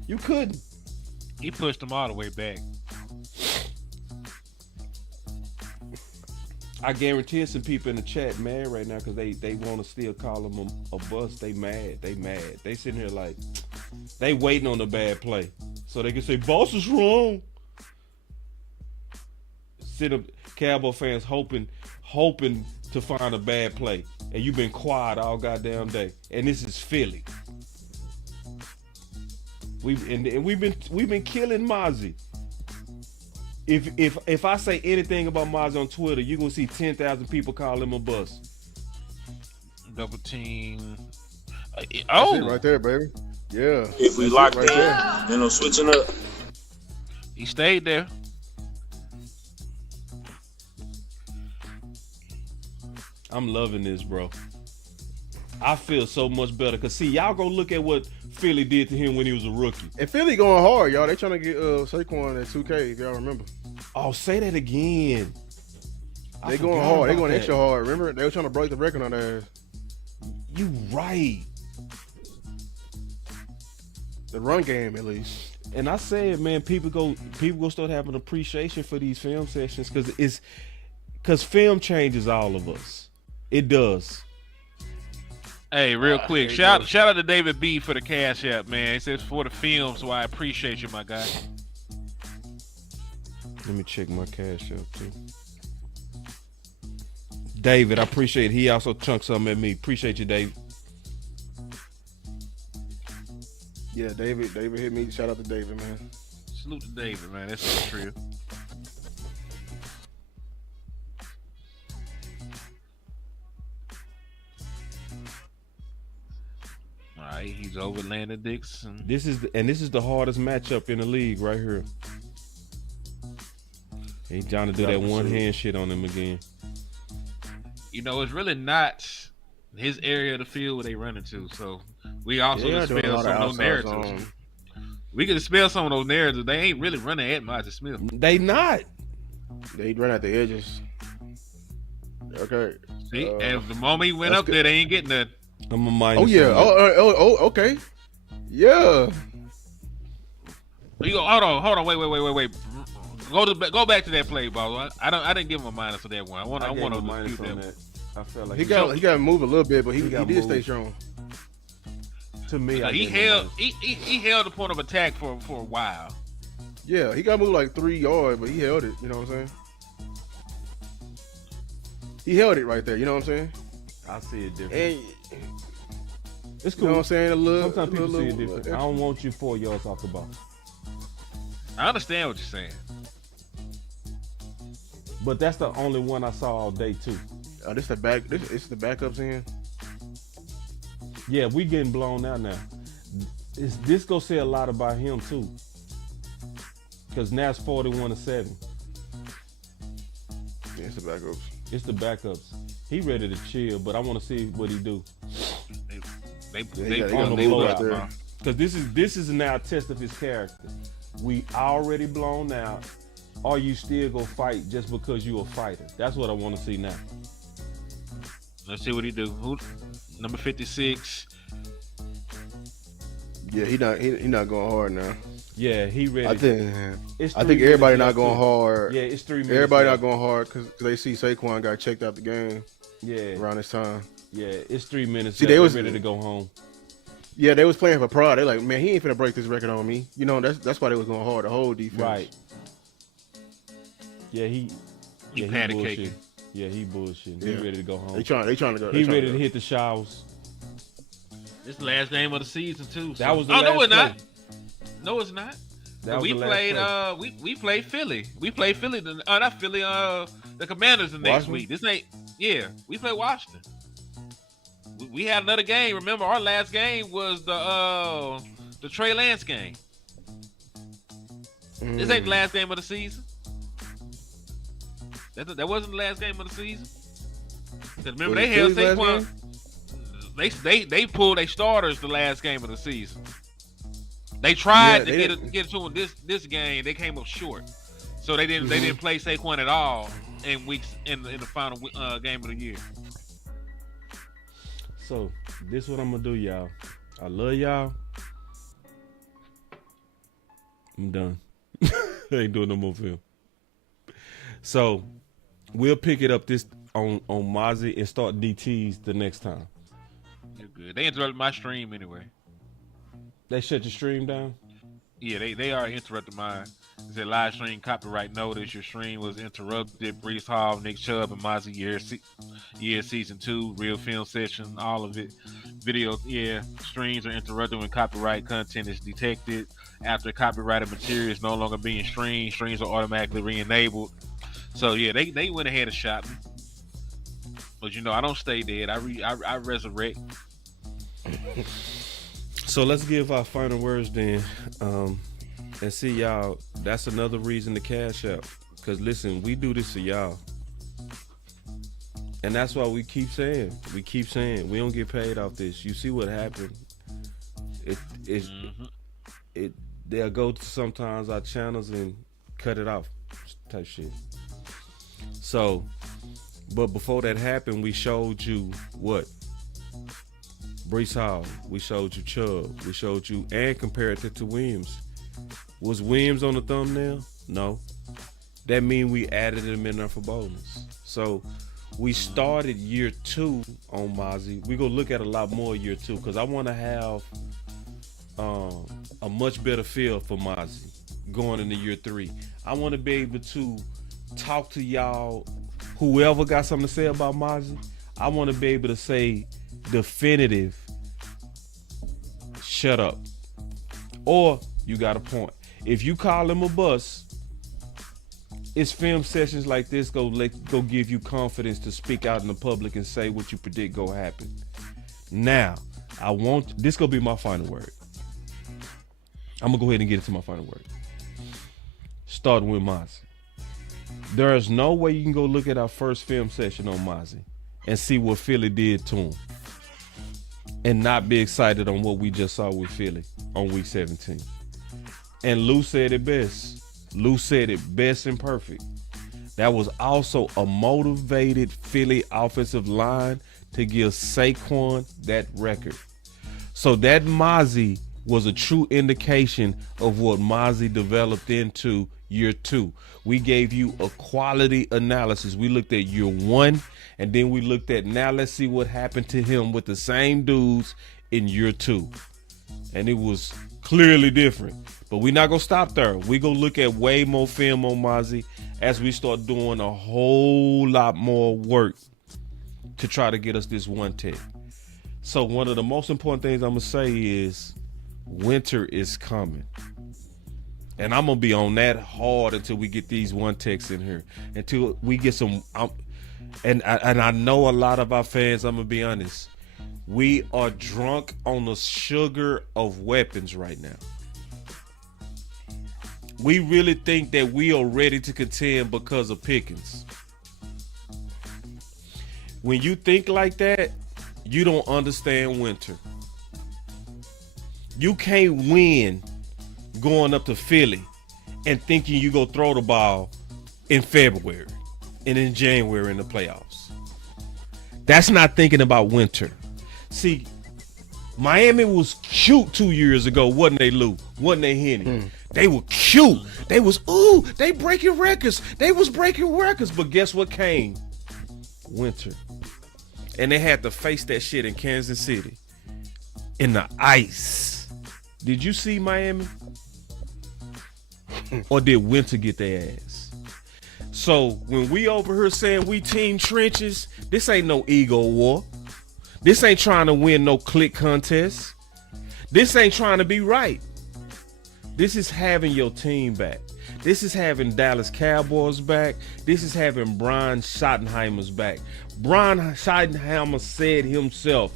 You couldn't. He pushed him all the way back. I guarantee some people in the chat mad right now because they want to still call him a bust. They mad. They sitting here like, they waiting on a bad play so they can say, boss is wrong. Sit up, Cowboy fans hoping to find a bad play. And you've been quiet all goddamn day. And this is Philly. We've been killing Mazi. If I say anything about Mazi on Twitter, you're gonna see 10,000 people call him a bust. Double team. That's it right there, baby. Yeah. If we locked in, you know, switching up. He stayed there. I'm loving this, bro. I feel so much better. Cause see, y'all go look at what Philly did to him when he was a rookie. And Philly going hard, y'all. They trying to get Saquon at 2K, if y'all remember. Oh, say that again. They going hard. They going extra hard. Remember, they were trying to break the record on their ass. You right. The run game, at least. And I said, man, people go start having appreciation for these film sessions because film changes all of us. It does. Hey, real quick, shout out to David B for the Cash App, man. He says for the film, so I appreciate you, my guy. Let me check my Cash App too. David, I appreciate it. He also chunked something at me. Appreciate you, David. Yeah, David hit me. Shout out to David, man. Salute to David, man. That's true. All right, he's over Landon Dixon. This is the hardest matchup in the league right here. He's trying to do that one hand shit on him again. it's really not his area of the field where they run into. So we also Yeah, doing a dispel lot some of of those outside narratives. zone. We can dispel some of those narratives. They ain't really running at Mazi Smith. They not. They run at the edges. Okay. See, and the moment he went up good. there, they ain't getting that. I'm a minus. Oh yeah. Oh, okay. Yeah. You go, hold on, wait. Go back to that play, ball. I didn't give him a minus for that one. I want to minus dispute on that. that. I felt like He got to move a little bit, but he got did stay moved. strong. To me, He held the point of attack for a while. Yeah, he got moved like 3 yards, but he held it. You know what I'm saying? He held it right there. You know what I'm saying? I see it different. And It's you cool. know what I'm saying? A little. Sometimes people see it little- different. I don't want you 4 yards off the ball. I understand what you're saying. But that's the only one I saw all day too. This the back. It's the backups in. Yeah, we getting blown out now. This gonna say a lot about him too. Cause now it's 41-7. Yeah, it's the backups. It's the backups. He ready to chill, but I want to see what he do. They he got on the moved blowout, out there. bro. Cause this is now a test of his character. We already blown out. Are you still gonna fight just because you a fighter? That's what I want to see now. Let's see what he do. Who? Number 56. Yeah, he not going hard now. Yeah, he ready. I think It's 3 everybody minutes not left, going too. hard. Yeah, it's 3 minutes. Everybody left. not going hard because they see Saquon got checked out the game Yeah, around this time. yeah, it's 3 minutes. See, left. they They're was- ready to go home. Yeah, they was playing for pride. They like, man, he ain't finna break this record on me. You know, that's why they was going hard. The whole defense. Right. Yeah, he patty bullshit. caking. Yeah, he bullshit. Yeah. He ready to go home. They trying to go. He ready to hit the showers. This the last game of the season too. So. That was the no, last it's not. play. No, it's not. That was We the last played. play. We played Philly. We played Philly. Not Philly. The Commanders the next Washington? week. This ain't. Yeah, we played Washington. We had another game. Remember, our last game was the Trey Lance game. This ain't the last game of the season. That wasn't the last game of the season. 'Cause remember, Was they it held Philly's last Saquon. They pulled their starters the last game of the season. They tried Yeah, to get it to him this game. They came up short, so they didn't play Saquon at all in the final game of the year. So this what I'm gonna do, y'all. I love y'all. I'm done. I ain't doing no more film. So we'll pick it up this on Mazi and start DTs the next time. You're good. They interrupted my stream anyway. They shut your stream down. Yeah, they are interrupting mine. It said live stream copyright notice. Your stream was interrupted. Breece Hall, Nick Chubb, and Mazi year season 2 real film session. All of it. Video. Yeah, streams are interrupted when copyright content is detected. After copyrighted material is no longer being streamed, streams are automatically re-enabled. So yeah, they went ahead and shot me. But I don't stay dead. I resurrect. So let's give our final words then. And see y'all, that's another reason to cash out. Because listen, we do this for y'all. And that's why we keep saying, we don't get paid off this. You see what happened. They'll go to sometimes our channels and cut it off type shit. So, but before that happened, we showed you what? Breece Hall. We showed you Chubb. We showed you and compared it to Williams. Was Williams on the thumbnail? No. That means we added him in there for bonus. So we started year 2 on Mazi. We're going to look at a lot more year 2 because I want to have a much better feel for Mazi going into year 3. I want to be able to talk to y'all, whoever got something to say about Mazi. I want to be able to say definitive, shut up. Or you got a point. If you call him a bust, it's film sessions like this go give you confidence to speak out in the public and say what you predict go happen. Now, this gonna be my final word. I'm gonna go ahead and get into my final word. Starting with Mazi. There is no way you can go look at our first film session on Mazi and see what Philly did to him, and not be excited on what we just saw with Philly on week 17. And Lou said it best. Lou said it best and perfect. That was also a motivated Philly offensive line to give Saquon that record. So that Mazi was a true indication of what Mazi developed into year 2. We gave you a quality analysis. We looked at year 1, and then we looked at, now let's see what happened to him with the same dudes in year 2. And it was clearly different. But we're not going to stop there. We're going to look at way more film on Mazi as we start doing a whole lot more work to try to get us this one tech. So one of the most important things I'm going to say is winter is coming. And I'm going to be on that hard until we get these one techs in here. Until we get some... And I know a lot of our fans, I'm going to be honest, we are drunk on the sugar of weapons right now. We really think that we are ready to contend because of Pickens. When you think like that, you don't understand winter. You can't win going up to Philly and thinking you go throw the ball in February and in January in the playoffs. That's not thinking about winter. See, Miami was cute 2 years ago, wasn't they, Lou? Wasn't they, Henny? They were cute. They was, they breaking records. They was breaking records. But guess what came? Winter. And they had to face that shit in Kansas City in the ice. Did you see Miami? Or did winter get their ass? So when we over here saying we team trenches, this ain't no ego war. This ain't trying to win no click contest. This ain't trying to be right. This is having your team back. This is having Dallas Cowboys back. This is having Brian Schottenheimer's back. Brian Schottenheimer said himself,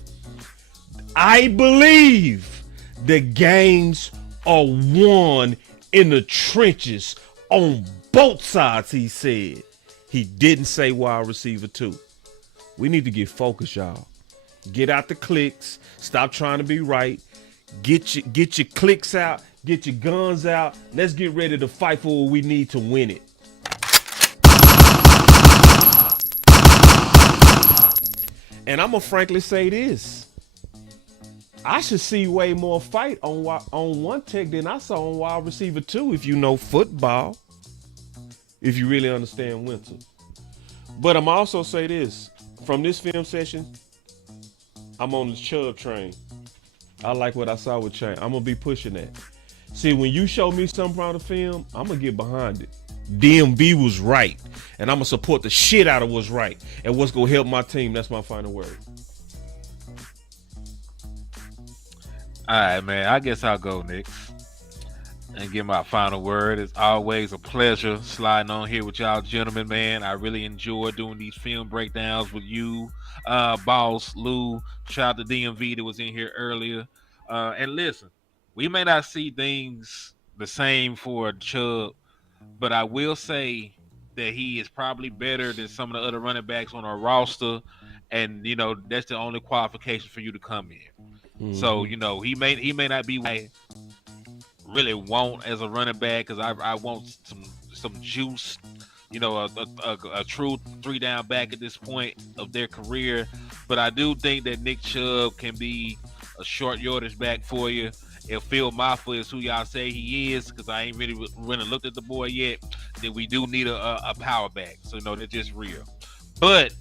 I believe the games are won in the trenches on both sides, he said. He didn't say wide receiver too. We need to get focused, y'all. Get out the clicks. Stop trying to be right. Get your clicks out. Get your guns out. Let's get ready to fight for what we need to win it. And I'm going to frankly say this. I should see way more fight on one tech than I saw on wide receiver 2 if you know football. If you really understand winter. But I'm also say this. From this film session, I'm on the Chubb train. I like what I saw with Chain. I'm going to be pushing that. See, when you show me something on the film, I'm going to get behind it. DMV was right. And I'm going to support the shit out of what's right. And what's going to help my team. That's my final word. All right, man. I guess I'll go next and give my final word. It's always a pleasure sliding on here with y'all gentlemen, man. I really enjoy doing these film breakdowns with you, Boss, Lou. Shout out to DMV that was in here earlier. And listen, we may not see things the same for Chubb, but I will say that he is probably better than some of the other running backs on our roster. And, you know, that's the only qualification for you to come in. Mm-hmm. So, you know, he may not be what I really want as a running back, because I want some juice, you know, a true 3-down back at this point of their career. But I do think that Nick Chubb can be a short yardage back for you. If Phil Maffa is who y'all say he is, because I ain't really looked at the boy yet, then we do need a power back. So, you know, that's just real. But,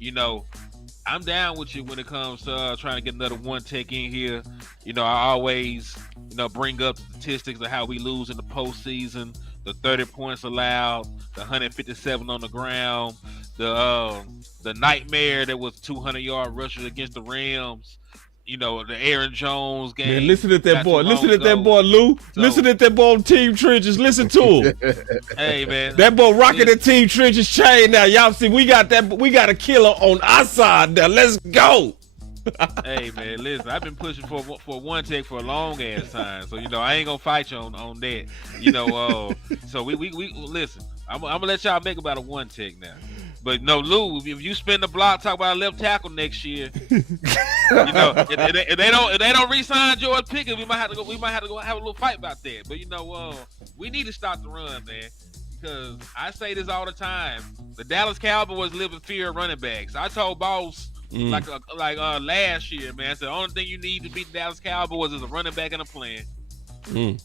you know, I'm down with you when it comes to trying to get another one tech in here. You know, I always, you know, bring up the statistics of how we lose in the postseason. The 30 points allowed, the 157 on the ground, the nightmare that was 200-yard rushes against the Rams. You know, the Aaron Jones game. Man, listen at that boy. Listen at that boy, Lou. So, listen at that boy on Team Trenches. Listen to him. Hey, man. That boy rocking the Team Trenches chain now. Y'all see, we got a killer on our side now. Let's go. Hey, man, listen, I've been pushing for one tech for a long ass time. So, you know, I ain't going to fight you on that. You know, so we listen, I'm going to let y'all make about a one tech now. But no, Lou, if you spin the block, talk about a left tackle next year. If they don't re-sign George Pickens, we might have to go have a little fight about that. But we need to stop the run, man. Because I say this all the time. The Dallas Cowboys live in fear of running backs. I told Boss like last year, man. I said the only thing you need to beat the Dallas Cowboys is a running back and a plan. And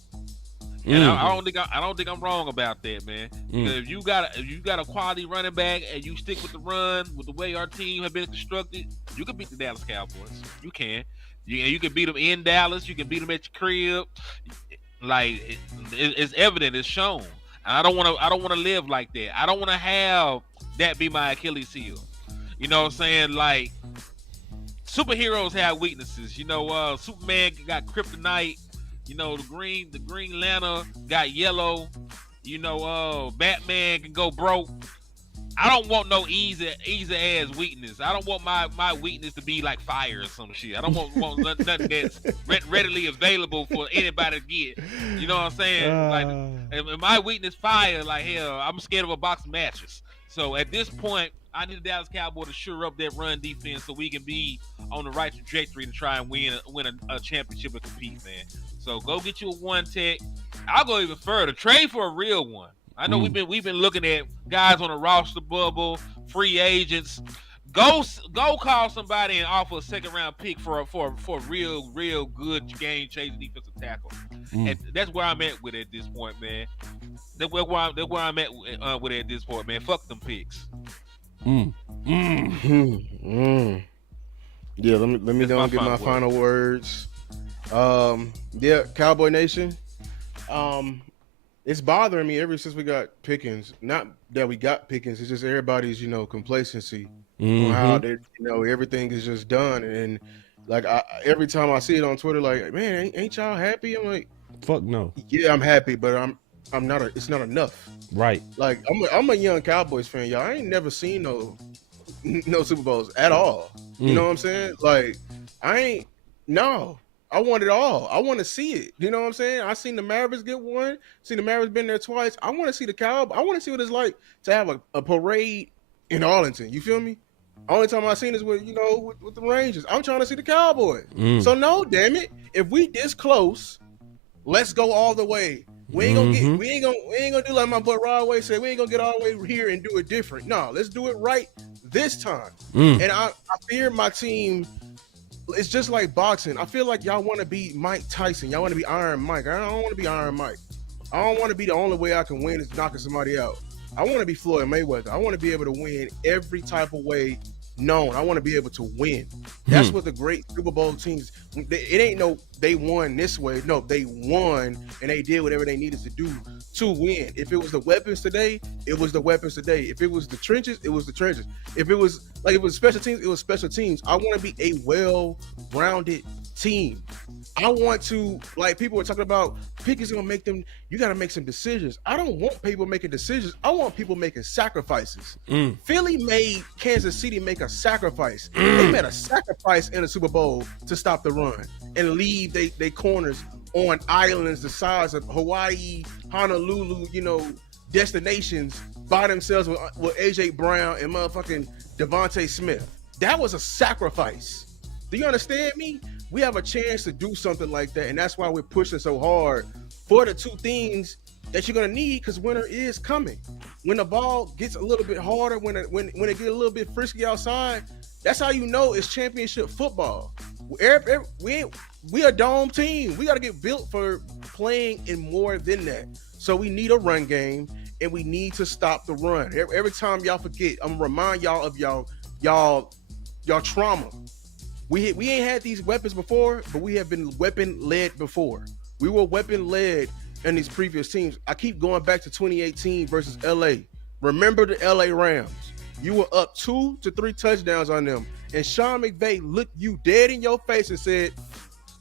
I don't think I'm wrong about that, man. Because if you got a quality running back and you stick with the run, with the way our team have been constructed, you can beat the Dallas Cowboys. You can. You can beat them in Dallas. You can beat them at your crib. Like it's evident. It's shown. And I don't want to live like that. I don't want to have that be my Achilles heel. You know what I'm saying? Like superheroes have weaknesses. Superman got kryptonite. The Green Lantern got yellow. Batman can go broke. I don't want no easy ass weakness. I don't want my weakness to be like fire or some shit. I don't want nothing that's readily available for anybody to get. You know what I'm saying? Like, if my weakness fire, like hell, I'm scared of a box of matches. So at this point, I need the Dallas Cowboys to shore up that run defense so we can be on the right trajectory to try and win a championship and compete, man. So go get you a one tech. I'll go even further. Trade for a real one. I know we've been looking at guys on the roster bubble, free agents. Go call somebody and offer a second round pick for a real good game changing defensive tackle. And that's where I'm at with it at this point, man. That's where I'm at with it at this point, man. Fuck them picks. Yeah, let me go and get my final words. Cowboy Nation. It's bothering me ever since we got Pickens. Not that we got Pickens, it's just everybody's, complacency on how they, everything is just done. And like every time I see it on Twitter, like, man, ain't y'all happy? I'm like, fuck no. Yeah, I'm happy, but I'm not. It's not enough. Right. Like I'm a young Cowboys fan, y'all. I ain't never seen no Super Bowls at all. You know what I'm saying? Like I want it all. I want to see it. You know what I'm saying? I seen the Mavericks get one. Seen the Mavericks been there twice. I want to see the Cowboys. I want to see what it's like to have a parade in Arlington. You feel me? Only time I seen is with the Rangers. I'm trying to see the Cowboys. So no, damn it. If we this close, let's go all the way. We ain't gonna do like my boy Rodway said. We ain't gonna get all the way here and do it different. No, let's do it right this time. And I fear my team. It's just like boxing. I feel like y'all want to be Mike Tyson. Y'all want to be Iron Mike. I don't want to be Iron Mike. I don't want to be the only way I can win is knocking somebody out. I want to be Floyd Mayweather. I want to be able to win every type of way known. I want to be able to win. That's what the great Super Bowl teams, it ain't no they won this way. No, they won and they did whatever they needed to do to win. If it was the weapons today, it was the weapons today. If it was the trenches, it was the trenches. If it was special teams, it was special teams. I want to be a well-rounded team. I want to, like people were talking about, Pickens gonna make them, you gotta make some decisions. I don't want people making decisions. I want people making sacrifices. Philly made Kansas City make a sacrifice. They made a sacrifice in the Super Bowl to stop the run and leave they corners on islands the size of Hawaii, Honolulu, destinations by themselves with AJ Brown and motherfucking Javonte Smith. That was a sacrifice. Do you understand me? We have a chance to do something like that, and that's why we're pushing so hard for the two things that you're gonna need, because winter is coming. When the ball gets a little bit harder, when it gets a little bit frisky outside, that's how you know it's championship football. We a dome team. We got to get built for playing in more than that. So we need a run game, and we need to stop the run. Every time y'all forget, I'm gonna remind y'all of y'all trauma. We ain't had these weapons before, but we have been weapon-led before. We were weapon-led in these previous teams. I keep going back to 2018 versus LA. Remember the LA Rams. You were up 2 to 3 touchdowns on them. And Sean McVay looked you dead in your face and said,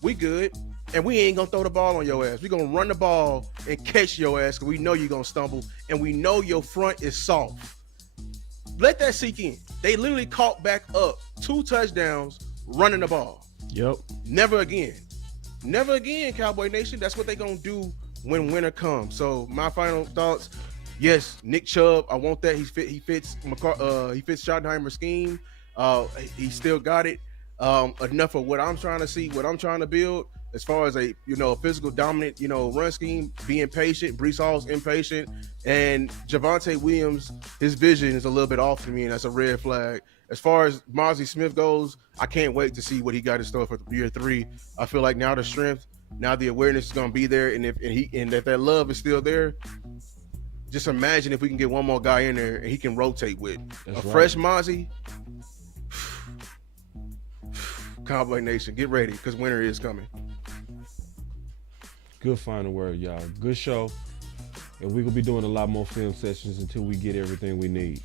we good, and we ain't going to throw the ball on your ass. We're going to run the ball and catch your ass because we know you're going to stumble, and we know your front is soft. Let that sink in. They literally caught back up 2 touchdowns running the ball. Yep. Never again. Never again, Cowboy Nation. That's what they're going to do when winter comes. So my final thoughts, Yes, Nick Chubb, I want that. He fits Schottenheimer's scheme. He still got it. Enough of what I'm trying to see, what I'm trying to build as far as a physical dominant run scheme. Being patient. Breece Hall's impatient, and Javonte Williams, his vision is a little bit off to me, and that's a red flag. As far as Mazi Smith goes, I can't wait to see what he got in store for year 3. I feel like now the strength, now the awareness is going to be there, and if that love is still there. Just imagine if we can get one more guy in there and he can rotate with fresh Mazi. Cowboy Nation, get ready because winter is coming. Good final word, y'all. Good show. And we're going to be doing a lot more film sessions until we get everything we need.